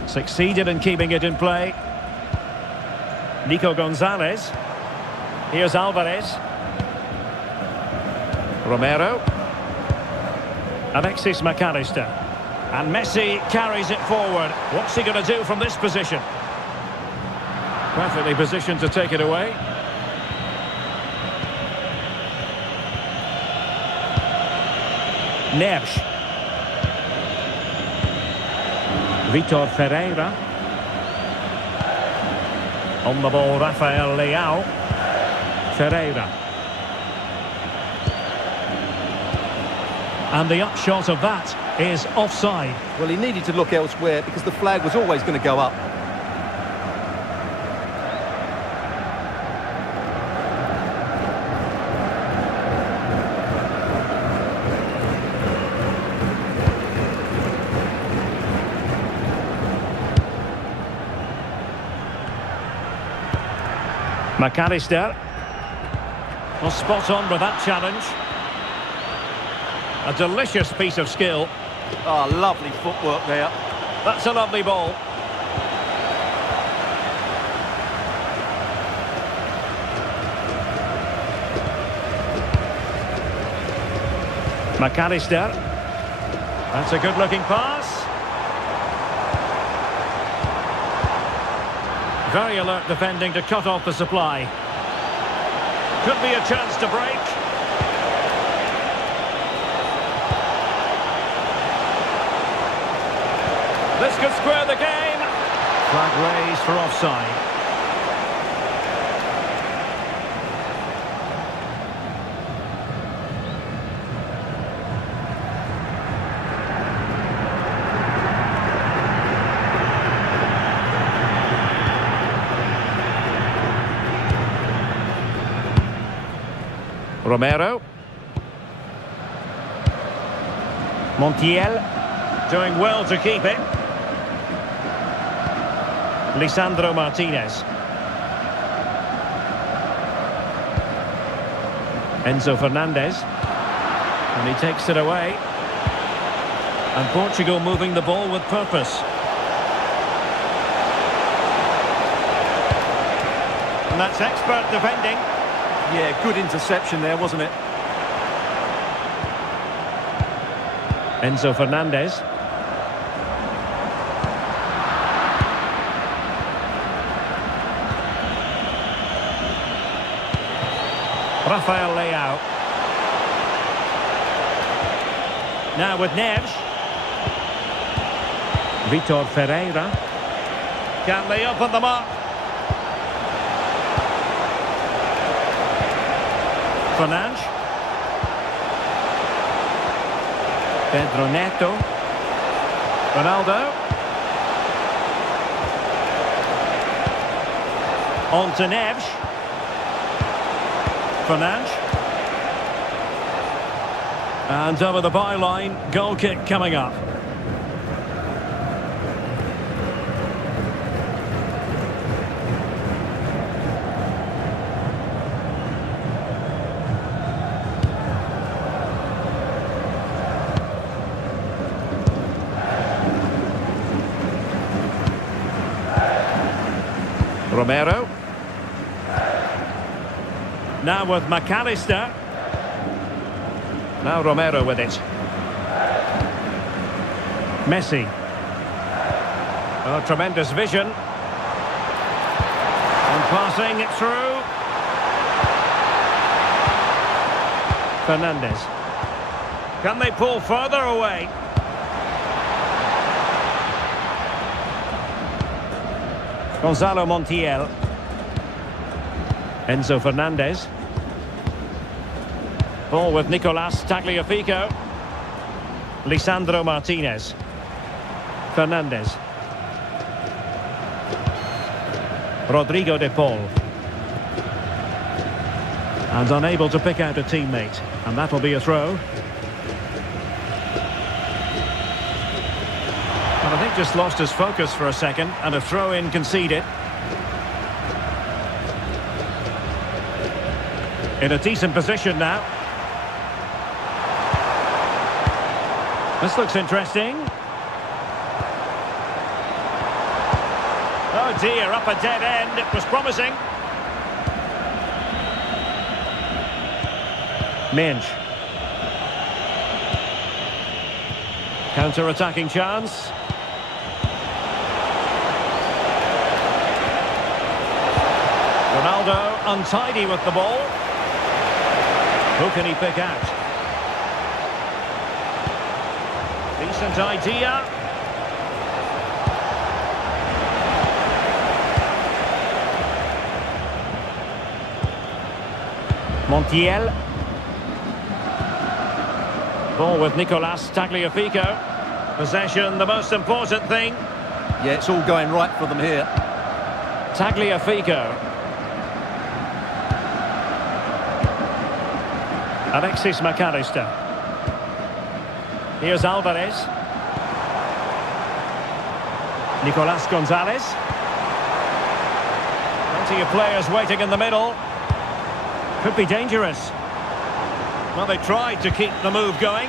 Succeeded in keeping it in play. Nico Gonzalez. Here's Alvarez. Romero. Alexis McAllister. And Messi carries it forward. What's he going to do from this position? Perfectly positioned to take it away. Neves. Vitor Ferreira. On the ball, Rafael Leao. Ferreira. And the upshot of that is offside. Well, he needed to look elsewhere because the flag was always going to go up. McAllister. Well, spot on with that challenge. A delicious piece of skill. Oh, lovely footwork there. That's a lovely ball. McAllister. That's a good-looking pass. Very alert defending to cut off the supply. Could be a chance to break. This could square the game. Flag raised for offside. Romero. Montiel doing well to keep it. Lisandro Martinez. Enzo Fernandez. And he takes it away. And Portugal moving the ball with purpose. And that's expert defending. Yeah, good interception there, wasn't it? Enzo Fernandez. Rafael Leao. Now with Neves. Vitor Ferreira. Can't lay up on the mark. Fernandes. Pedro Neto. Ronaldo. On to Neves. Fernandes. And over the byline, goal kick coming up. Romero. Now with McAllister. Now Romero with it. Messi. Oh, tremendous vision. And passing it through. Fernandez. Can they pull further away? Gonzalo Montiel. Enzo Fernandez. Ball with Nicolas Tagliafico. Lisandro Martinez. Fernandez. Rodrigo de Paul. And unable to pick out a teammate. And that'll be a throw. And I think just lost his focus for a second. And a throw-in conceded. In a decent position now. This looks interesting. Oh dear, up a dead end. It was promising. Minge. Counter-attacking chance. Ronaldo untidy with the ball. Who can he pick out? Decent idea. Montiel. Ball with Nicolas Tagliafico. Possession, the most important thing. Yeah, it's all going right for them here. Tagliafico. Alexis McAllister. Here's Alvarez. Nicolas Gonzalez. Plenty of players waiting in the middle. Could be dangerous. Well, they tried to keep the move going.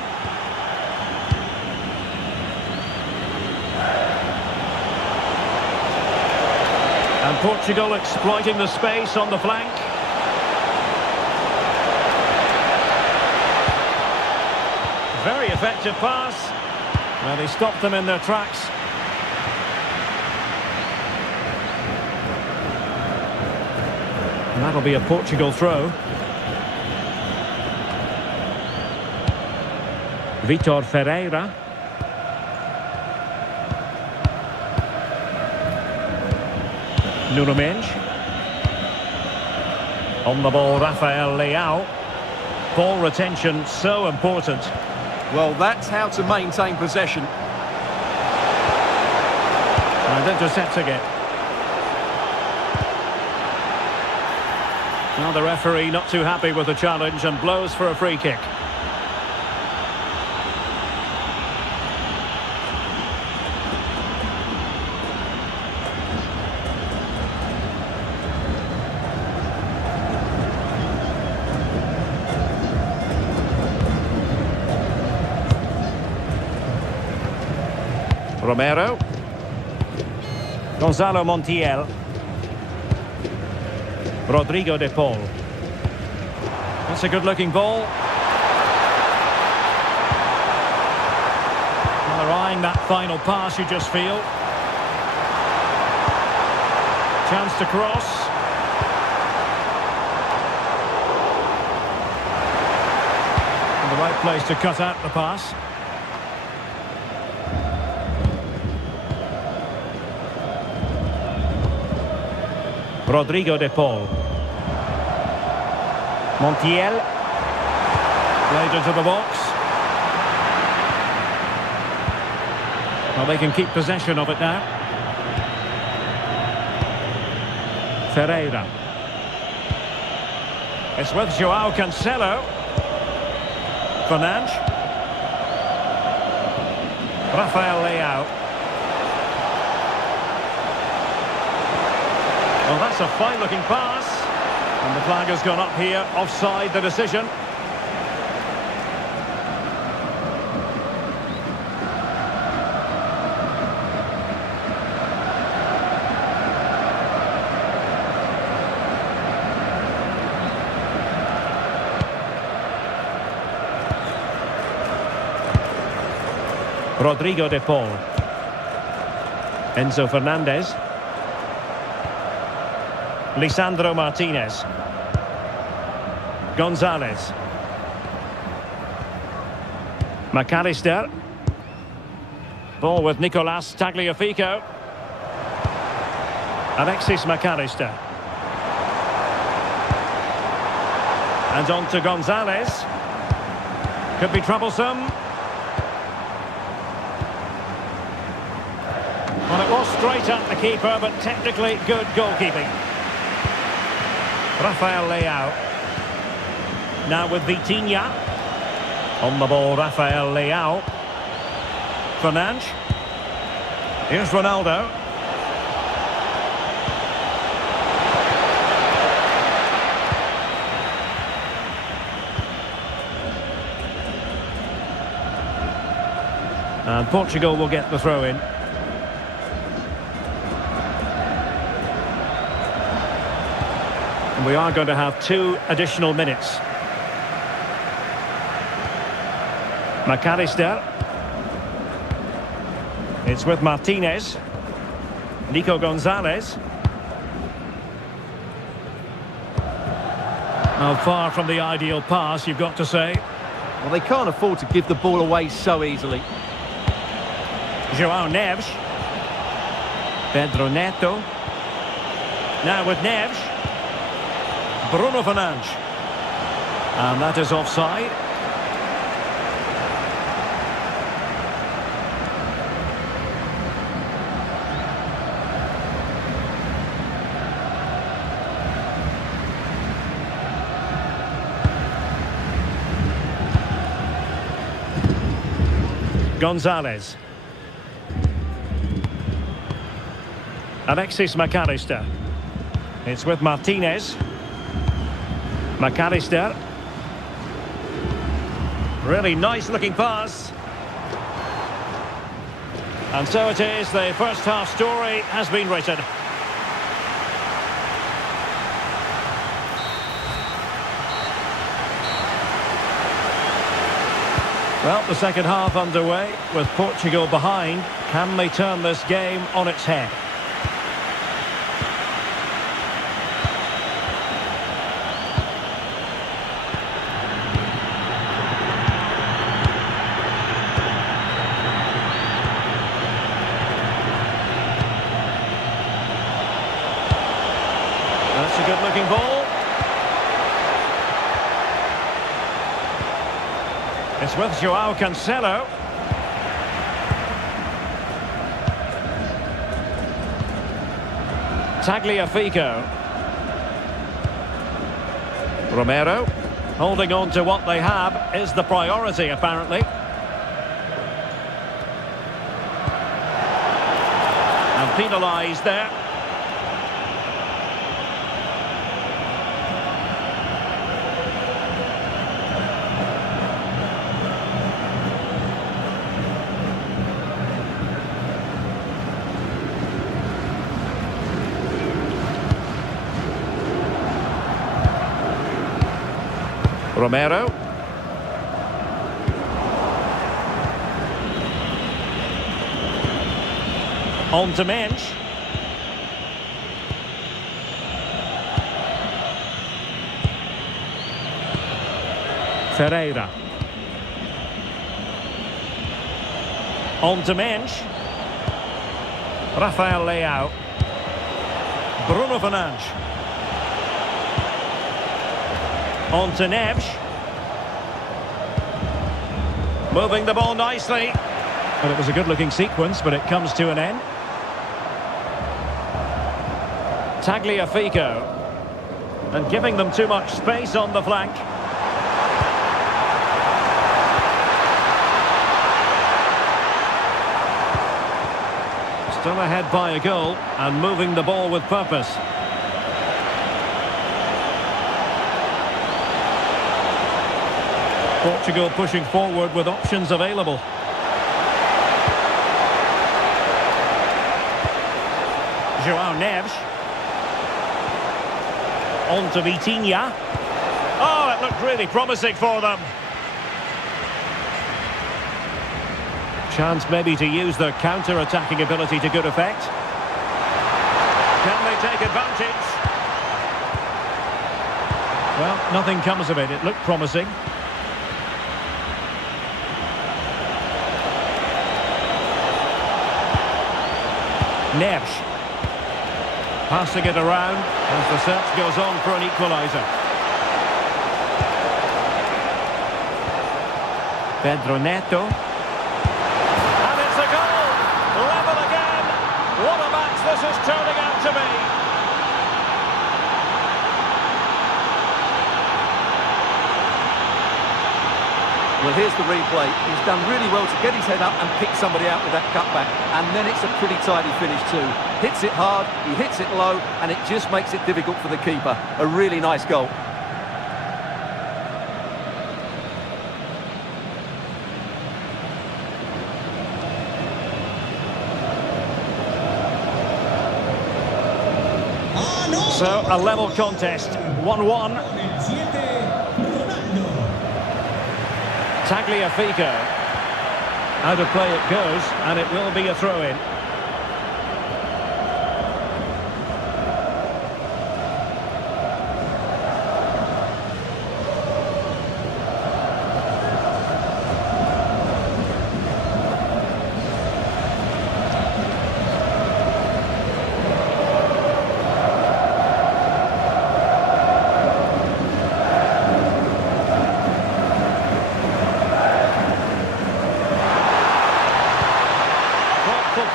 And Portugal exploiting the space on the flank. Very effective pass. Well, they stopped them in their tracks. And that'll be a Portugal throw. Vitor Ferreira. Nuno Mendes. On the ball, Rafael Leao. Ball retention so important. Well, that's how to maintain possession. And intercepting it. Well, the referee not too happy with the challenge and blows for a free kick. Romero. Gonzalo Montiel. Rodrigo de Paul. That's a good-looking ball. Well, they're eyeing that final pass, you just feel. Chance to cross. And the right place to cut out the pass. Rodrigo de Paul. Montiel. Played into the box. Well, they can keep possession of it now. Ferreira. It's with Joao Cancelo. Fernandes. Rafael Leao. Well, that's a fine-looking pass. And the flag has gone up here, offside the decision. Rodrigo de Paul. Enzo Fernandez. Lisandro Martinez. Gonzalez. McAllister. Ball with Nicolas Tagliafico. Alexis McAllister. And on to Gonzalez. Could be troublesome. Well, it was straight at the keeper, but technically good goalkeeping. Rafael Leao. Now with Vitinha. On the ball, Rafael Leao. Fernandes. Here's Ronaldo. And Portugal will get the throw in. And we are going to have 2 additional minutes. McAllister. It's with Martinez. Nico Gonzalez. Now far from the ideal pass, you've got to say. Well, they can't afford to give the ball away so easily. João Neves. Pedro Neto. Now with Neves. Bruno Fernandes. And that is offside. Gonzalez. Alexis McAllister. It's with Martinez. McAllister. Really nice looking pass. And so it is, the first half story has been written. Well, the second half underway with Portugal behind. Can they turn this game on its head? That's a good-looking ball. It's with João Cancelo. Tagliafico. Romero. Holding on to what they have is the priority, apparently. And penalised there. Romero. On to Mensch. Ferreira. On to Mensch. Rafael Leao. Bruno Fernandes. On to Neves. Moving the ball nicely. Well, it was a good-looking sequence, but it comes to an end. Tagliafico. And giving them too much space on the flank. Still ahead by a goal and moving the ball with purpose. Portugal pushing forward with options available. João Neves. On to Vitinha. Oh, it looked really promising for them. Chance maybe to use their counter-attacking ability to good effect. Can they take advantage? Well, nothing comes of it. It looked promising. Neves. Passing it around as the search goes on for an equaliser. Pedro Neto. And it's a goal! Level again! What a match this is turning out to be! Well, here's the replay. He's done really well to get his head up and pick somebody out with that cutback. And then it's a pretty tidy finish too. Hits it hard, he hits it low, and it just makes it difficult for the keeper. A really nice goal. So, a level contest, 1-1. Tagliafico. Out of play it goes, and it will be a throw-in.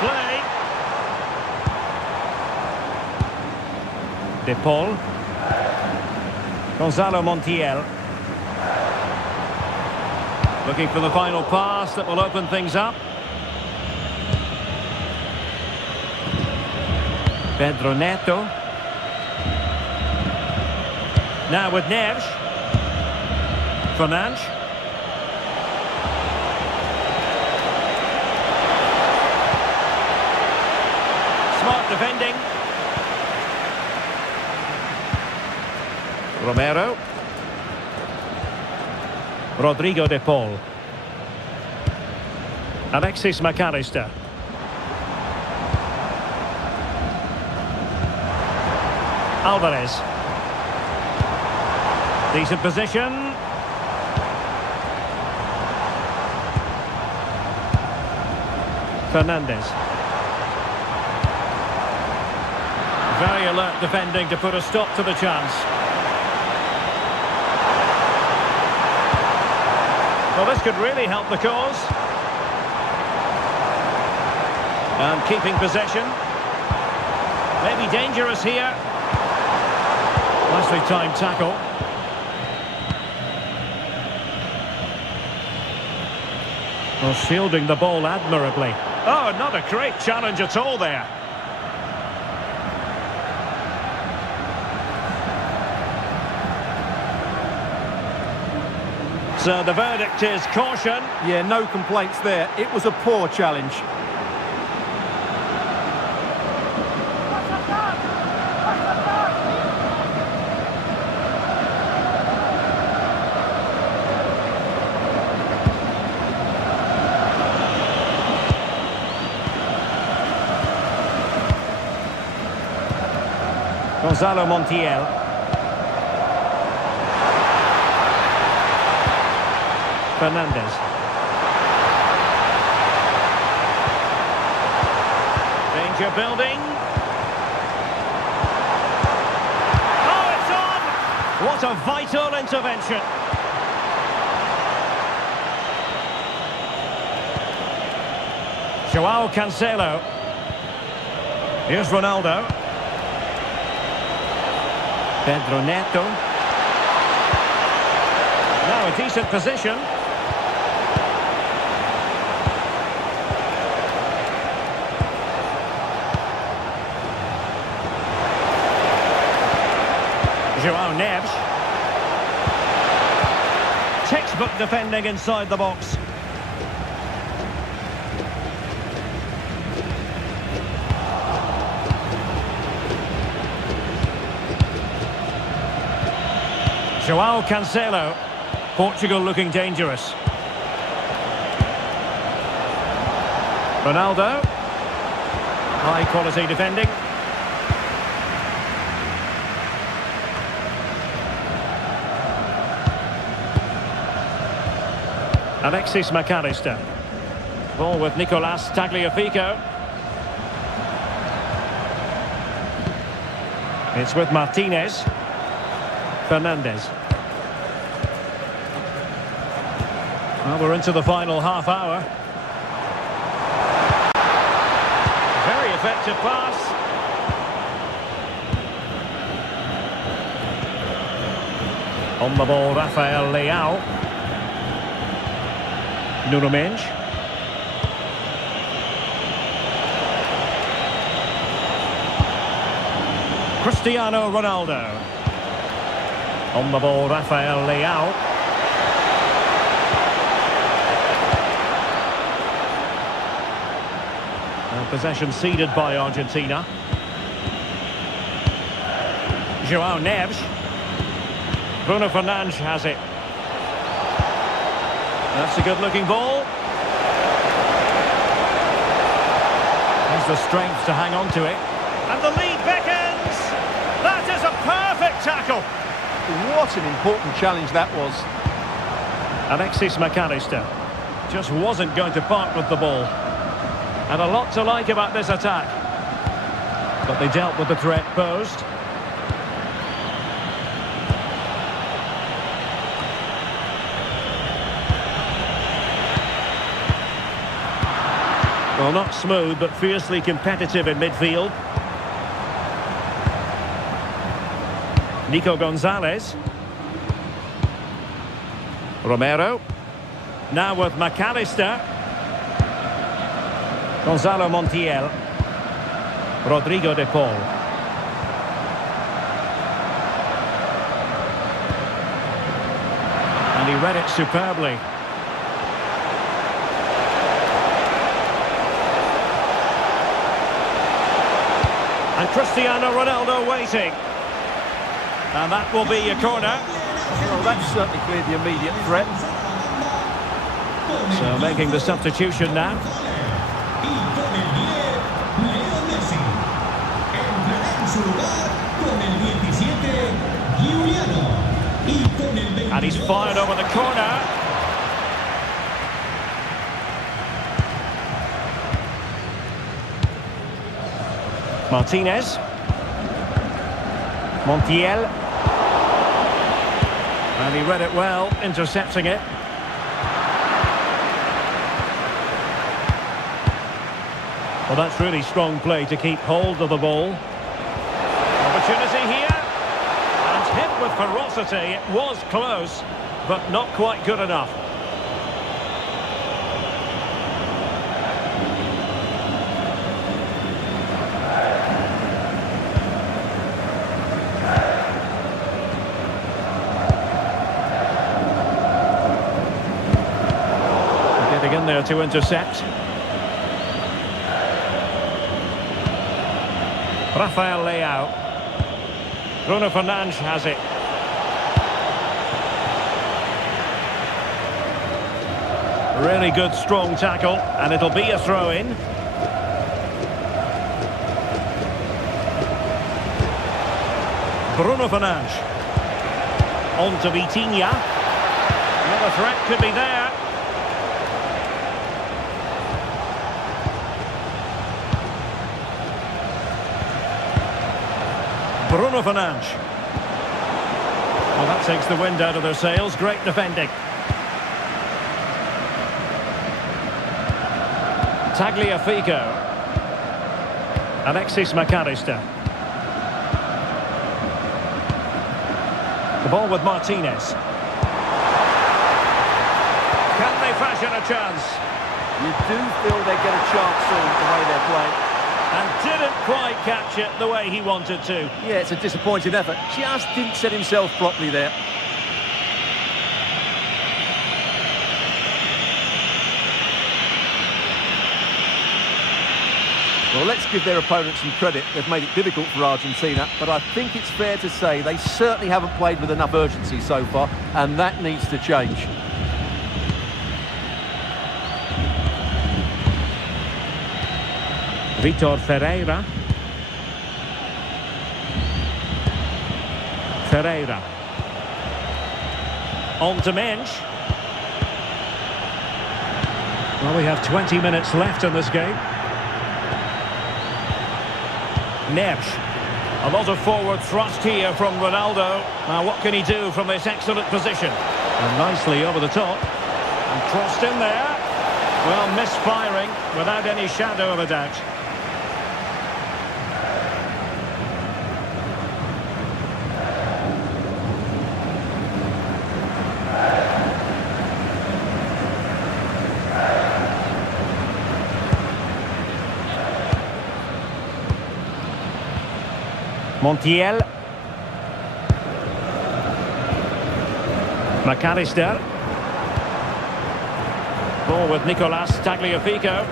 Play. De Paul. Gonzalo Montiel. Looking for the final pass that will open things up. Pedro Neto. Now with Neves. Fernandes. Smart defending. Romero. Rodrigo de Paul. Alexis McAllister. Alvarez. Decent position. Fernandes. Very alert defending to put a stop to the chance. Well, this could really help the cause. And keeping possession. Maybe dangerous here. Nicely timed tackle. Well, shielding the ball admirably. Oh, not a great challenge at all there. So the verdict is caution. Yeah, no complaints there. It was a poor challenge. Gonzalo Montiel. Fernandes. Danger building. Oh, it's on! What a vital intervention. Joao Cancelo. Here's Ronaldo. Pedro Neto. Now a decent position. Joao Neves. Textbook defending inside the box. Joao Cancelo. Portugal looking dangerous. Ronaldo. High quality defending. Alexis McAllister. Ball with Nicolas Tagliafico. It's with Martinez. Fernandez. Well, we're into the final half hour. Very effective pass. On the ball, Rafael Leao. Nuno Mendes. Cristiano Ronaldo. On the ball, Rafael Leao. Possession ceded by Argentina. João Neves. Bruno Fernandes has it. That's a good-looking ball. Has the strength to hang on to it. And the lead beckons. That is a perfect tackle. What an important challenge that was. Alexis McAllister just wasn't going to part with the ball. And a lot to like about this attack. But they dealt with the threat posed. Well, not smooth, but fiercely competitive in midfield. Nico Gonzalez. Romero. Now with McAllister. Gonzalo Montiel. Rodrigo de Paul. And he read it superbly. And Cristiano Ronaldo waiting. And that will be a corner. Well, that's certainly cleared the immediate threat. So making the substitution now. And he's fired over the corner. Martinez. Montiel. And he read it well, intercepting it. Well, that's really strong play to keep hold of the ball. Opportunity here. And hit with ferocity. It was close, but not quite good enough. Getting in there to intercept. Rafael Leao. Bruno Fernandes has it. Really good, strong tackle, and it'll be a throw-in. Bruno Fernandes. On to Vitinha. Another threat could be there. Bruno Fernandes. Well, that takes the wind out of their sails. Great defending. Tagliafico. Alexis McAllister. The ball with Martinez. Can they fashion a chance? You do feel they get a chance soon the way they're playing. And didn't quite catch it the way he wanted to. Yeah, it's a disappointing effort. Just didn't set himself properly there. Well, let's give their opponents some credit. They've made it difficult for Argentina, but I think it's fair to say they certainly haven't played with enough urgency so far, and that needs to change. Vitor Ferreira. Ferreira. On to Mendes. Well, we have 20 minutes left in this game. Neves. A lot of forward thrust here from Ronaldo. Now what can he do from this excellent position? And nicely over the top. And crossed in there. Well, misfiring without any shadow of a doubt. Montiel. McAllister. Ball with Nicolas Tagliafico.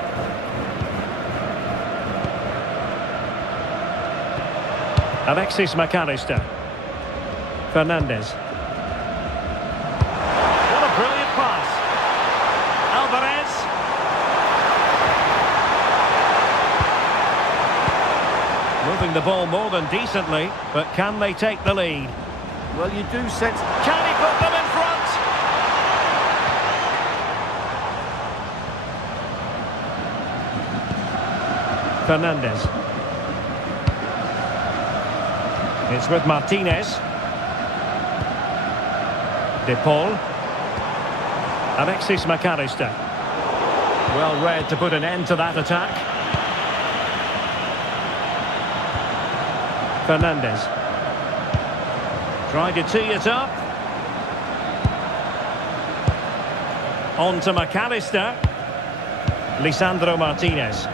Alexis McAllister. Fernandez. What a brilliant pass. Alvarez. Moving the ball more than decently, but can they take the lead? Well, you do sense... Can he put them in front? Fernandez. It's with Martinez. De Paul. Alexis McAllister. Well read to put an end to that attack. Fernandez. Tried to tee it up. On to McAllister. Lisandro Martinez.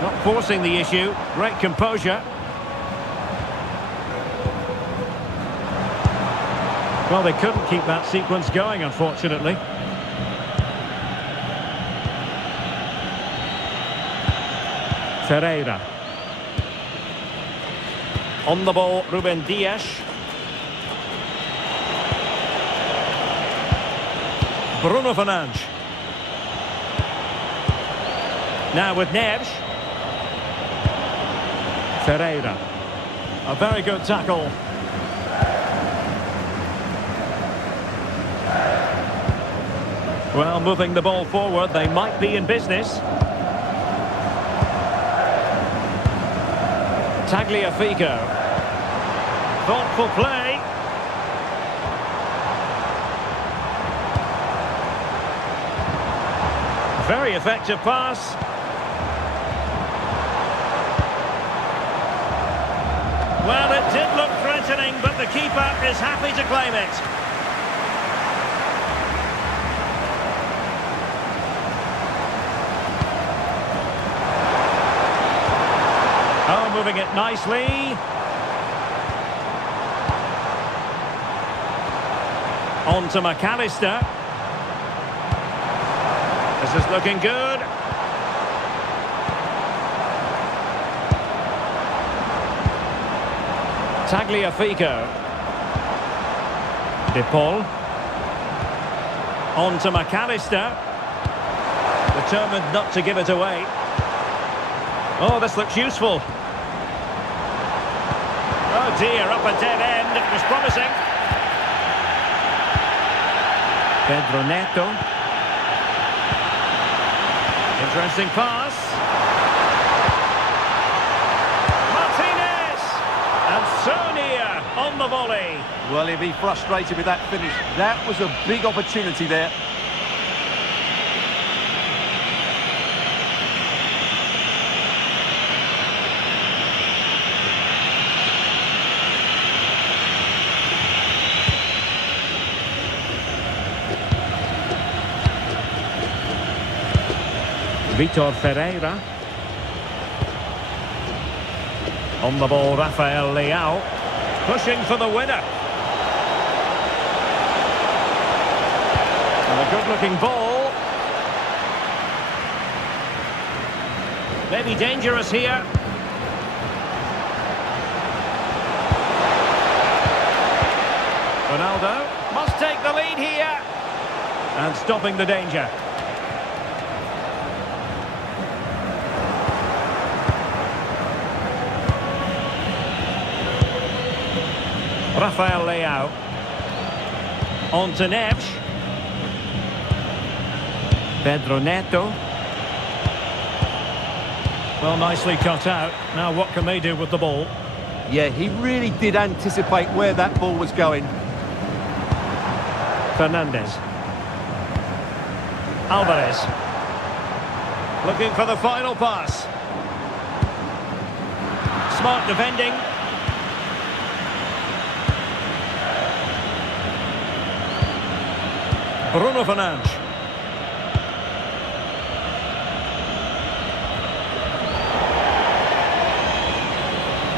Not forcing the issue. Great composure. Well, they couldn't keep that sequence going, unfortunately. Ferreira. On the ball, Ruben Dias. Bruno Fernandes. Now with Neves. Ferreira. A very good tackle. Well, moving the ball forward, they might be in business. Tagliafico. Thoughtful play. Very effective pass. Well, it did look threatening, but the keeper is happy to claim it. Oh, moving it nicely. On to McAllister. This is looking good. Tagliafico. De Paul. On to McAllister. Determined not to give it away. Oh, this looks useful. Oh dear, up a dead end. It was promising. Pedro Neto. Interesting pass. Martinez! And so near on the volley. Well, he'll be frustrated with that finish. That was a big opportunity there. Vitor Ferreira. On the ball, Rafael Leao. Pushing for the winner. And a good-looking ball. Maybe dangerous here. Ronaldo must take the lead here. And stopping the danger. Rafael Leao. On to Neves. Pedro Neto. Well, nicely cut out. Now what can they do with the ball? Yeah, he really did anticipate where that ball was going. Fernandez. Alvarez. Looking for the final pass. Smart defending. Bruno Fernandes.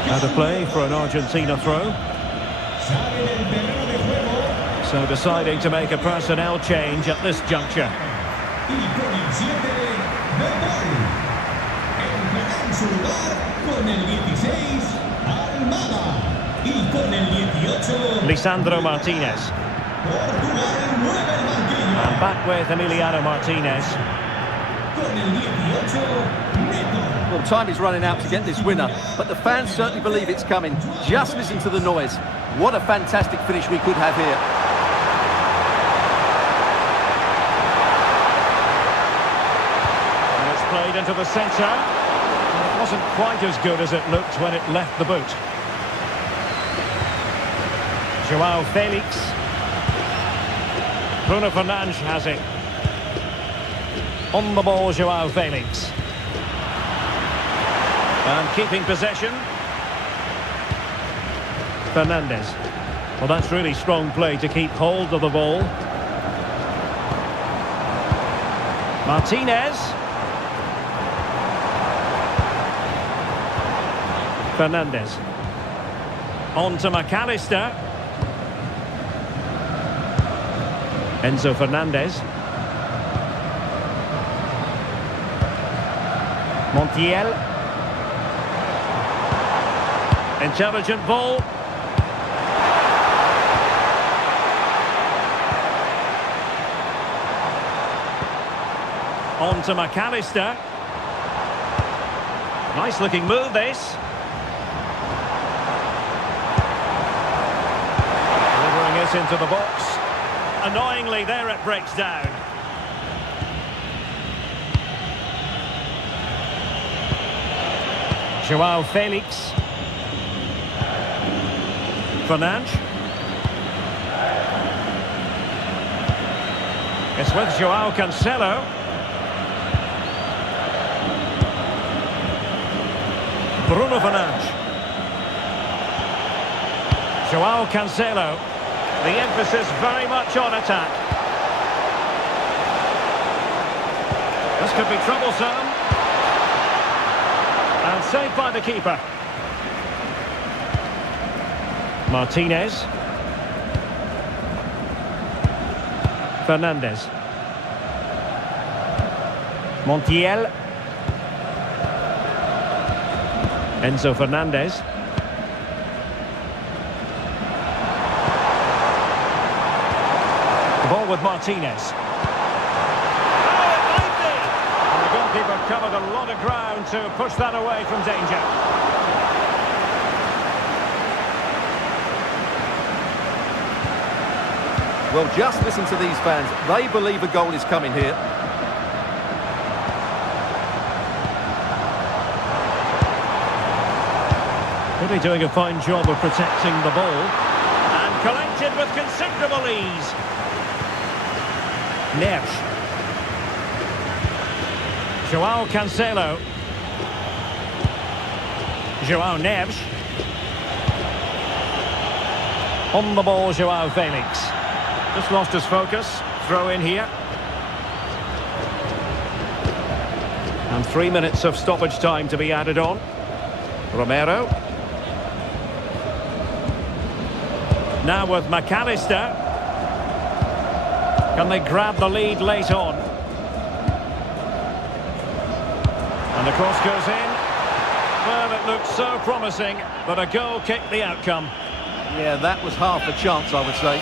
Out of play for an Argentina throw. So deciding to make a personnel change at this juncture. Lisandro Martinez. And back with Emiliano Martinez. Well, time is running out to get this winner, but the fans certainly believe it's coming. Just listen to the noise. What a fantastic finish we could have here. And it's played into the centre. It wasn't quite as good as it looked when it left the boot. João Felix. Bruno Fernandes has it. On the ball, João Felix. And keeping possession. Fernandez. Well, that's really strong play to keep hold of the ball. Martinez. Fernandez. On to McAllister. Enzo Fernandez. Montiel. Intelligent ball. On to McAllister. Nice looking move this. Delivering it into the box. Annoyingly, there it breaks down. João Felix. Fernandes. It's with João Cancelo. Bruno Fernandes. João Cancelo. The emphasis very much on attack. This could be troublesome. And saved by the keeper. Martinez. Fernandez. Montiel. Enzo Fernandez. The ball with Martinez. Oh, it might be! And the goalkeeper covered a lot of ground to push that away from danger. Well, just listen to these fans. They believe a goal is coming here. Really doing a fine job of protecting the ball. And collected with considerable ease. Neves. João Cancelo. João Neves. On the ball, João Felix. Just lost his focus. Throw in here. And 3 minutes of stoppage time to be added on. Romero. Now with McAllister. Can they grab the lead late on? And the cross goes in. Well, it looked so promising, but a goal kicked the outcome. Yeah, that was half a chance, I would say.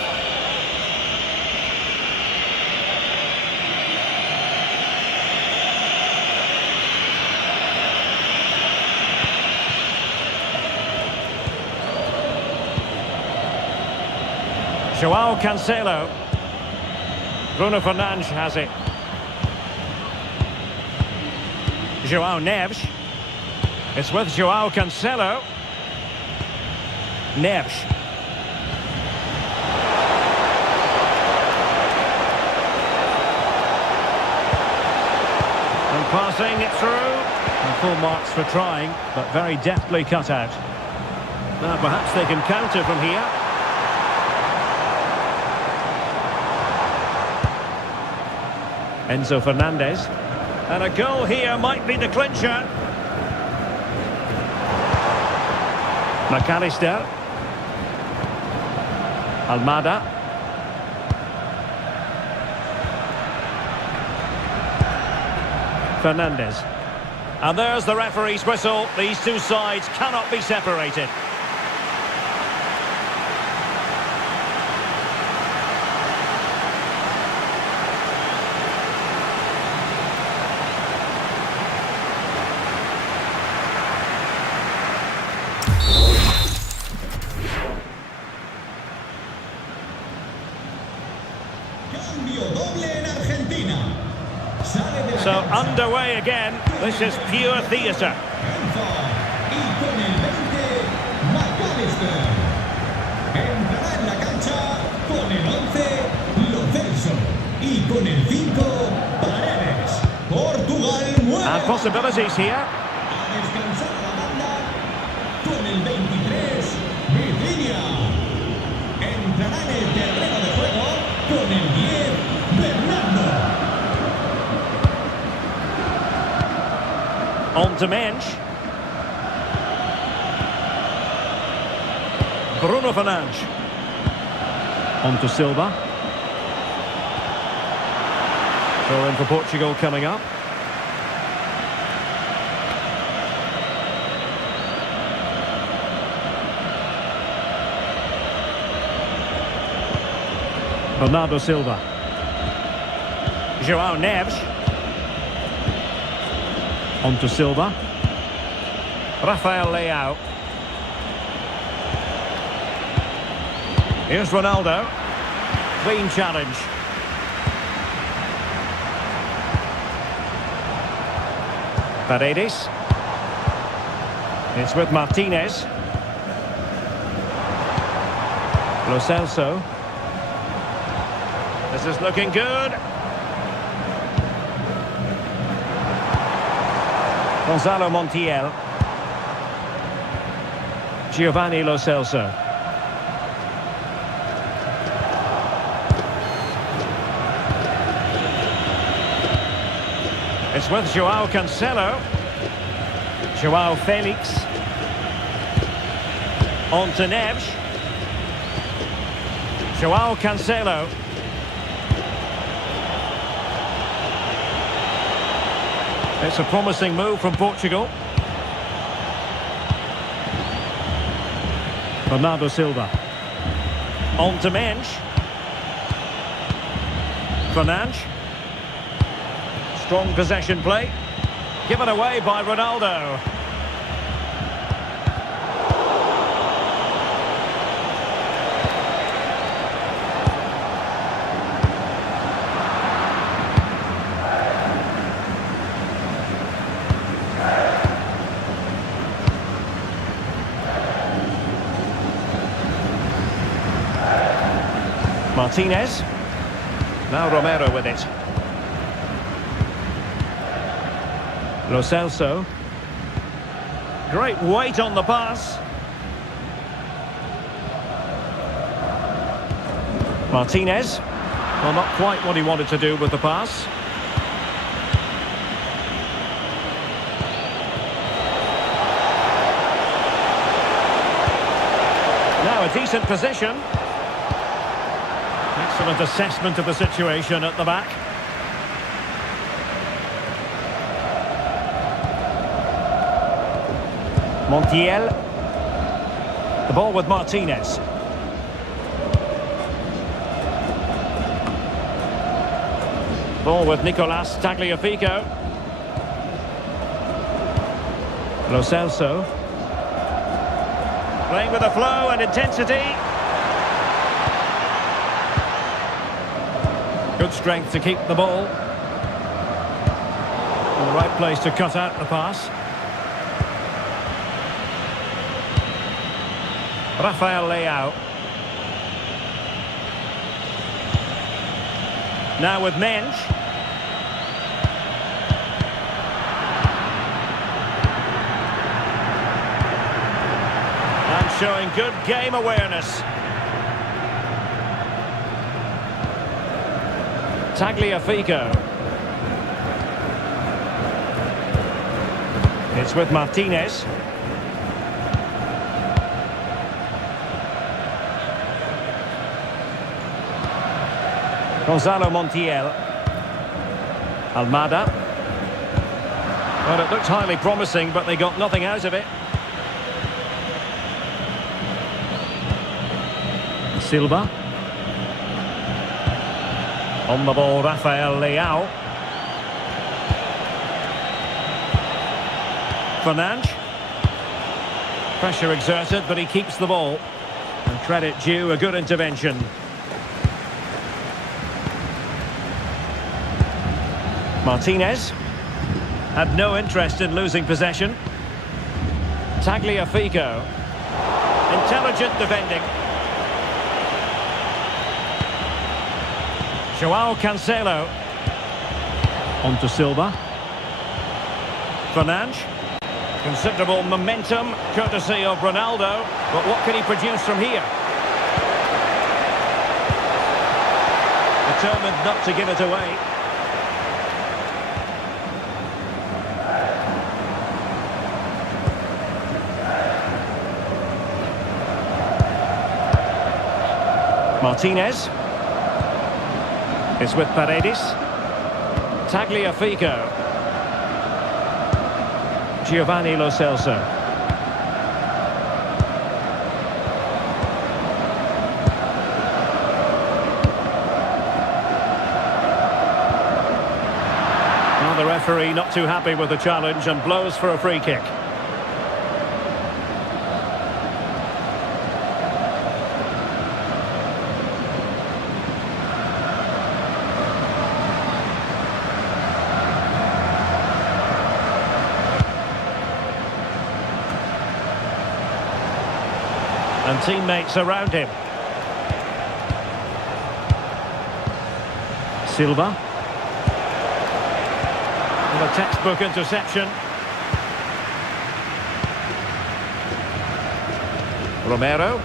João Cancelo. Bruno Fernandes has it. João Neves. It's with João Cancelo. Neves. And passing it through. And full marks for trying, but very deftly cut out. Now perhaps they can counter from here. Enzo Fernandez. And a goal here might be the clincher. McAllister. Almada. Fernandez. And there's the referee's whistle. These two sides cannot be separated. Cambio doble en Argentina. Sale de la So cancha. underway again. This is pure theatre. Enzo. Y con el 20, McAllister. Entrará en la cancha con el 11, Lo Celso. Y con el 5, Paredes. Portugal mueve. And possibilities here. A descansar la banda con el 23, Virginia. Entrará en el terreno de juego con el 10, Bernardo. On to Mensch. Bruno Fernandes. On to Silva. Throw in for Portugal coming up. Bernardo Silva. João Neves. On to Silva. Rafael Leao. Here's Ronaldo. Clean challenge. Paredes. It's with Martinez. Lo Celso. This is looking good. Gonzalo Montiel. Giovanni Lo Celso. It's with João Cancelo. João Felix. On to Neves. João Cancelo. It's a promising move from Portugal. Bernardo Silva. On to Mensch. Fernandes. Strong possession play. Given away by Ronaldo. Martinez. Now Romero with it. Lo Celso. Great weight on the pass. Martinez. Well, not quite what he wanted to do with the pass. Now a decent position. Excellent assessment of the situation at the back. Montiel. The ball with Martinez. Ball with Nicolas Tagliafico. Lo Celso. Playing with a flow and intensity. Good strength to keep the ball. In the right place to cut out the pass. Rafael Leao. Now with Mensch. And showing good game awareness. Tagliafico. It's with Martinez. Gonzalo Montiel. Almada. Well, it looked highly promising, but they got nothing out of it. Silva. On the ball, Rafael Leao. Fernandes. Pressure exerted, but he keeps the ball. And credit due, a good intervention. Martinez. Had no interest in losing possession. Tagliafico. Intelligent defending. Joao Cancelo. On to Silva. Fernandes. Considerable momentum, courtesy of Ronaldo. But what can he produce from here? Determined not to give it away. Martinez. It's with Paredes. Tagliafico. Giovanni Lo Celso. Well, the referee not too happy with the challenge and blows for a free kick. And teammates around him. Silva. And a textbook interception. Romero.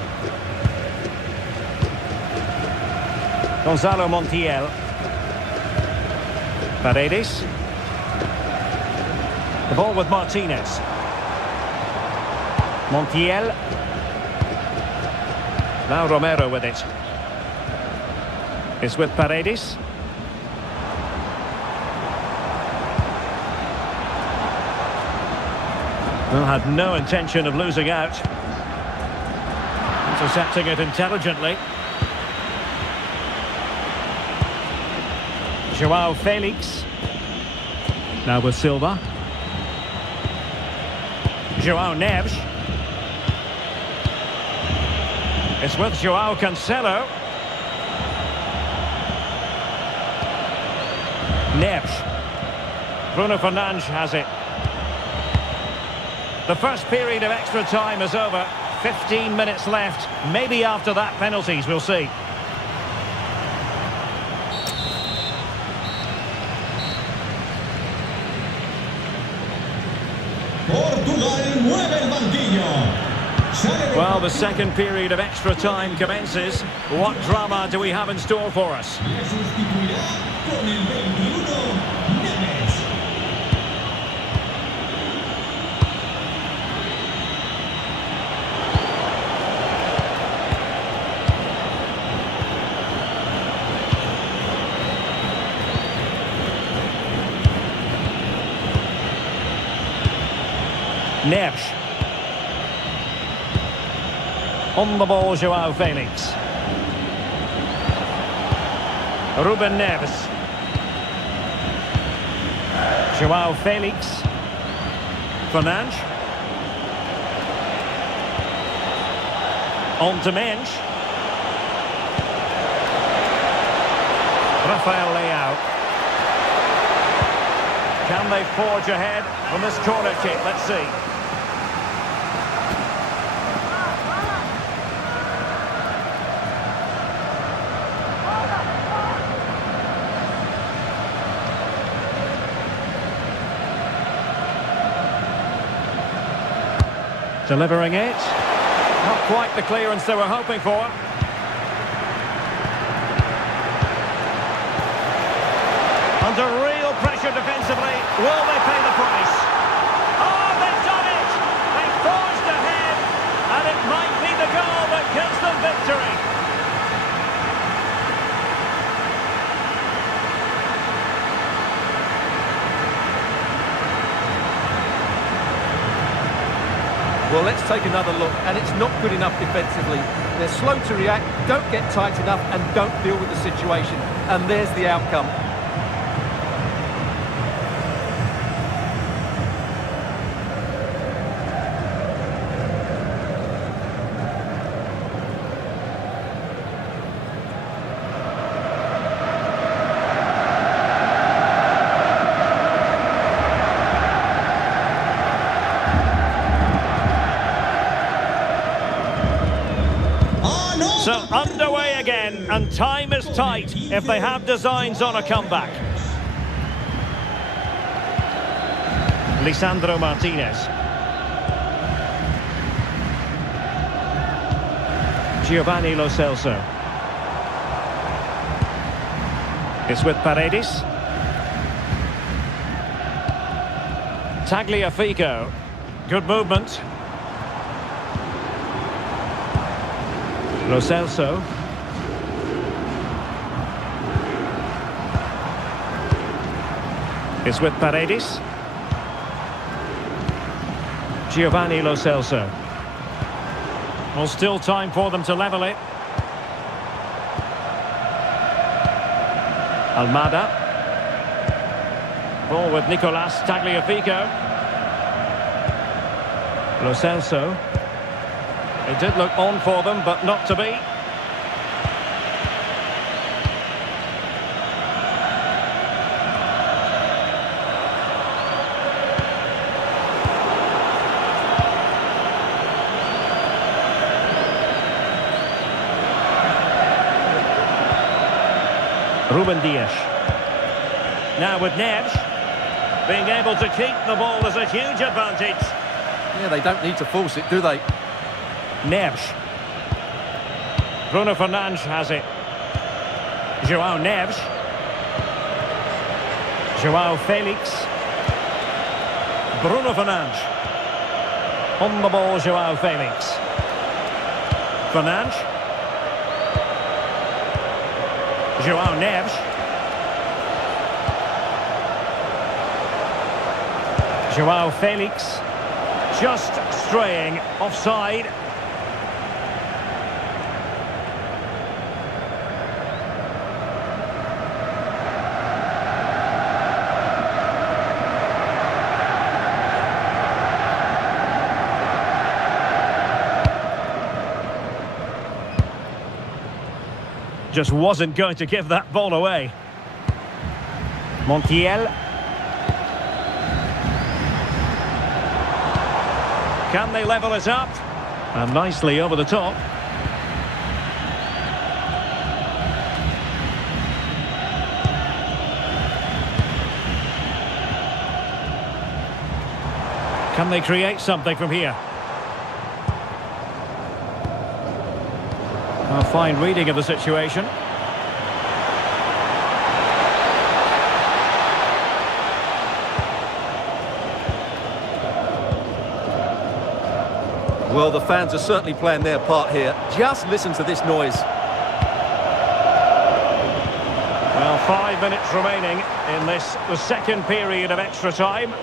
Gonzalo Montiel. Paredes. The ball with Martinez. Montiel. Now Romero with it. It's with Paredes. Well, had no intention of losing out. Intercepting it intelligently. Joao Felix. Now with Silva. Joao Neves. It's with Joao Cancelo. Neves. Bruno Fernandes has it. The first period of extra time is over. 15 minutes left. Maybe after that, penalties, we'll see. Portugal mueve el banquillo. Well, the second period of extra time commences. What drama do we have in store for us? Le sustituirá con el 21, Neves. Neves. On the ball, Joao Felix. Ruben Neves. Joao Felix. Fernandes. On to Mensch. Rafael Leao. Can they forge ahead from this corner kick? Let's see. Delivering it. Not quite the clearance they were hoping for. Under real pressure defensively. Will they pay the price? Oh, they've done it! They've forged ahead, and it might be the goal that gives them victory. Well, let's take another look, and it's not good enough defensively. They're slow to react, don't get tight enough, and don't deal with the situation. And there's the outcome. So underway again, and time is tight if they have designs on a comeback. Lisandro Martinez. Giovanni Lo Celso. It's with Paredes. Tagliafico. Good movement. Lo Celso. It's with Paredes. Giovanni Lo Celso. Well, still time for them to level it. Almada. Ball with Nicolas Tagliafico. Lo Celso. It did look on for them, but not to be. Ruben Dias. Now with Neves. Being able to keep the ball is a huge advantage. Yeah, they don't need to force it, do they? Neves. Bruno Fernandes has it. Joao Neves. Joao Felix. Bruno Fernandes. On the ball, Joao Felix. Fernandes. Joao Neves. Joao Felix. Just straying offside. Just wasn't going to give that ball away. Montiel. Can they level it up? And nicely over the top. Can they create something from here? A fine reading of the situation. Well, the fans are certainly playing their part here. Just listen to this noise. Well, 5 minutes remaining in this, the second period of extra time.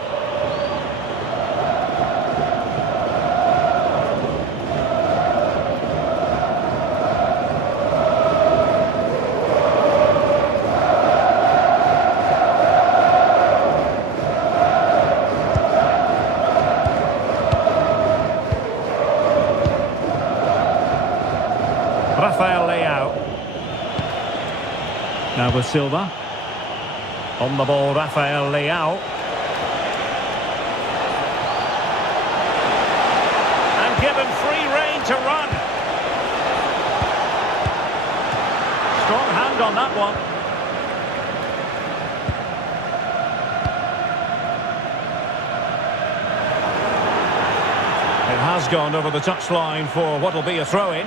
Now with Silva. On the ball, Rafael Leao. And given free rein to run. Strong hand on that one. It has has gone over the touchline for what will be a throw-in.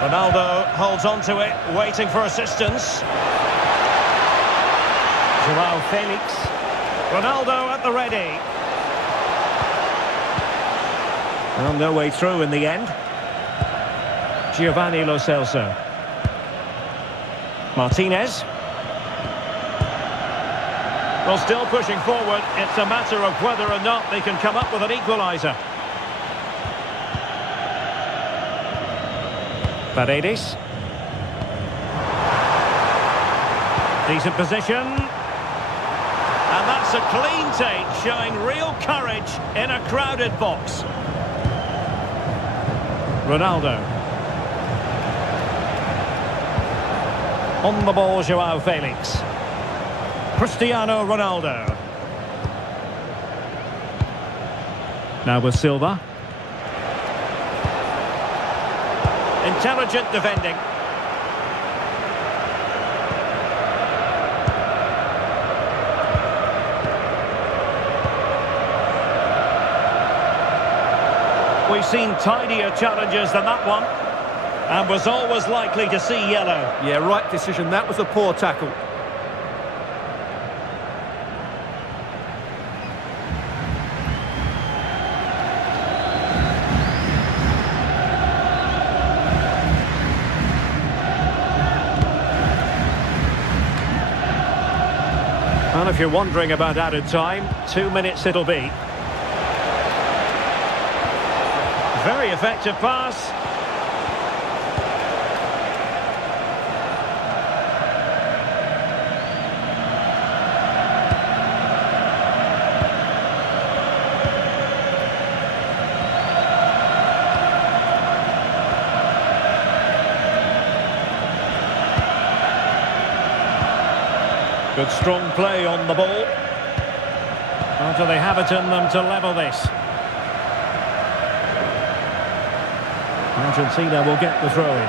Ronaldo holds on to it, waiting for assistance. Joao Felix. Ronaldo at the ready. Well, no way through in the end. Giovanni Lo Celso. Martinez. Well, still pushing forward. It's a matter of whether or not they can come up with an equaliser. Paredes. Decent position. And that's a clean take, showing real courage in a crowded box. Ronaldo. On the ball, Joao Felix. Cristiano Ronaldo. Now with Silva. Intelligent defending. We've seen tidier challenges than that one, and was always likely to see yellow. Yeah, right decision. That was a poor tackle. And if you're wondering about added time, 2 minutes it'll be. Very effective pass. Good strong play on the ball. Or do they have it in them to level this? Argentina will get the throw-in.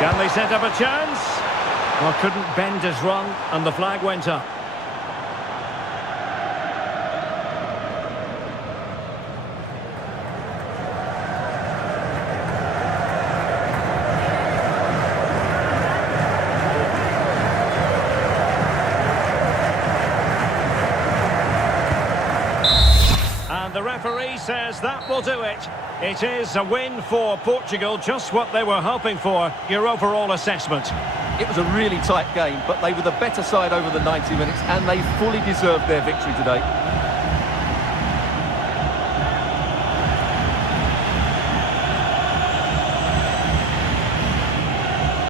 Can they set up a chance? Well, couldn't bend his run, and the flag went up. The referee says that will do it. It is a win for Portugal, just what they were hoping for. Your overall assessment? It was a really tight game, but they were the better side over the 90 minutes, and they fully deserved their victory today.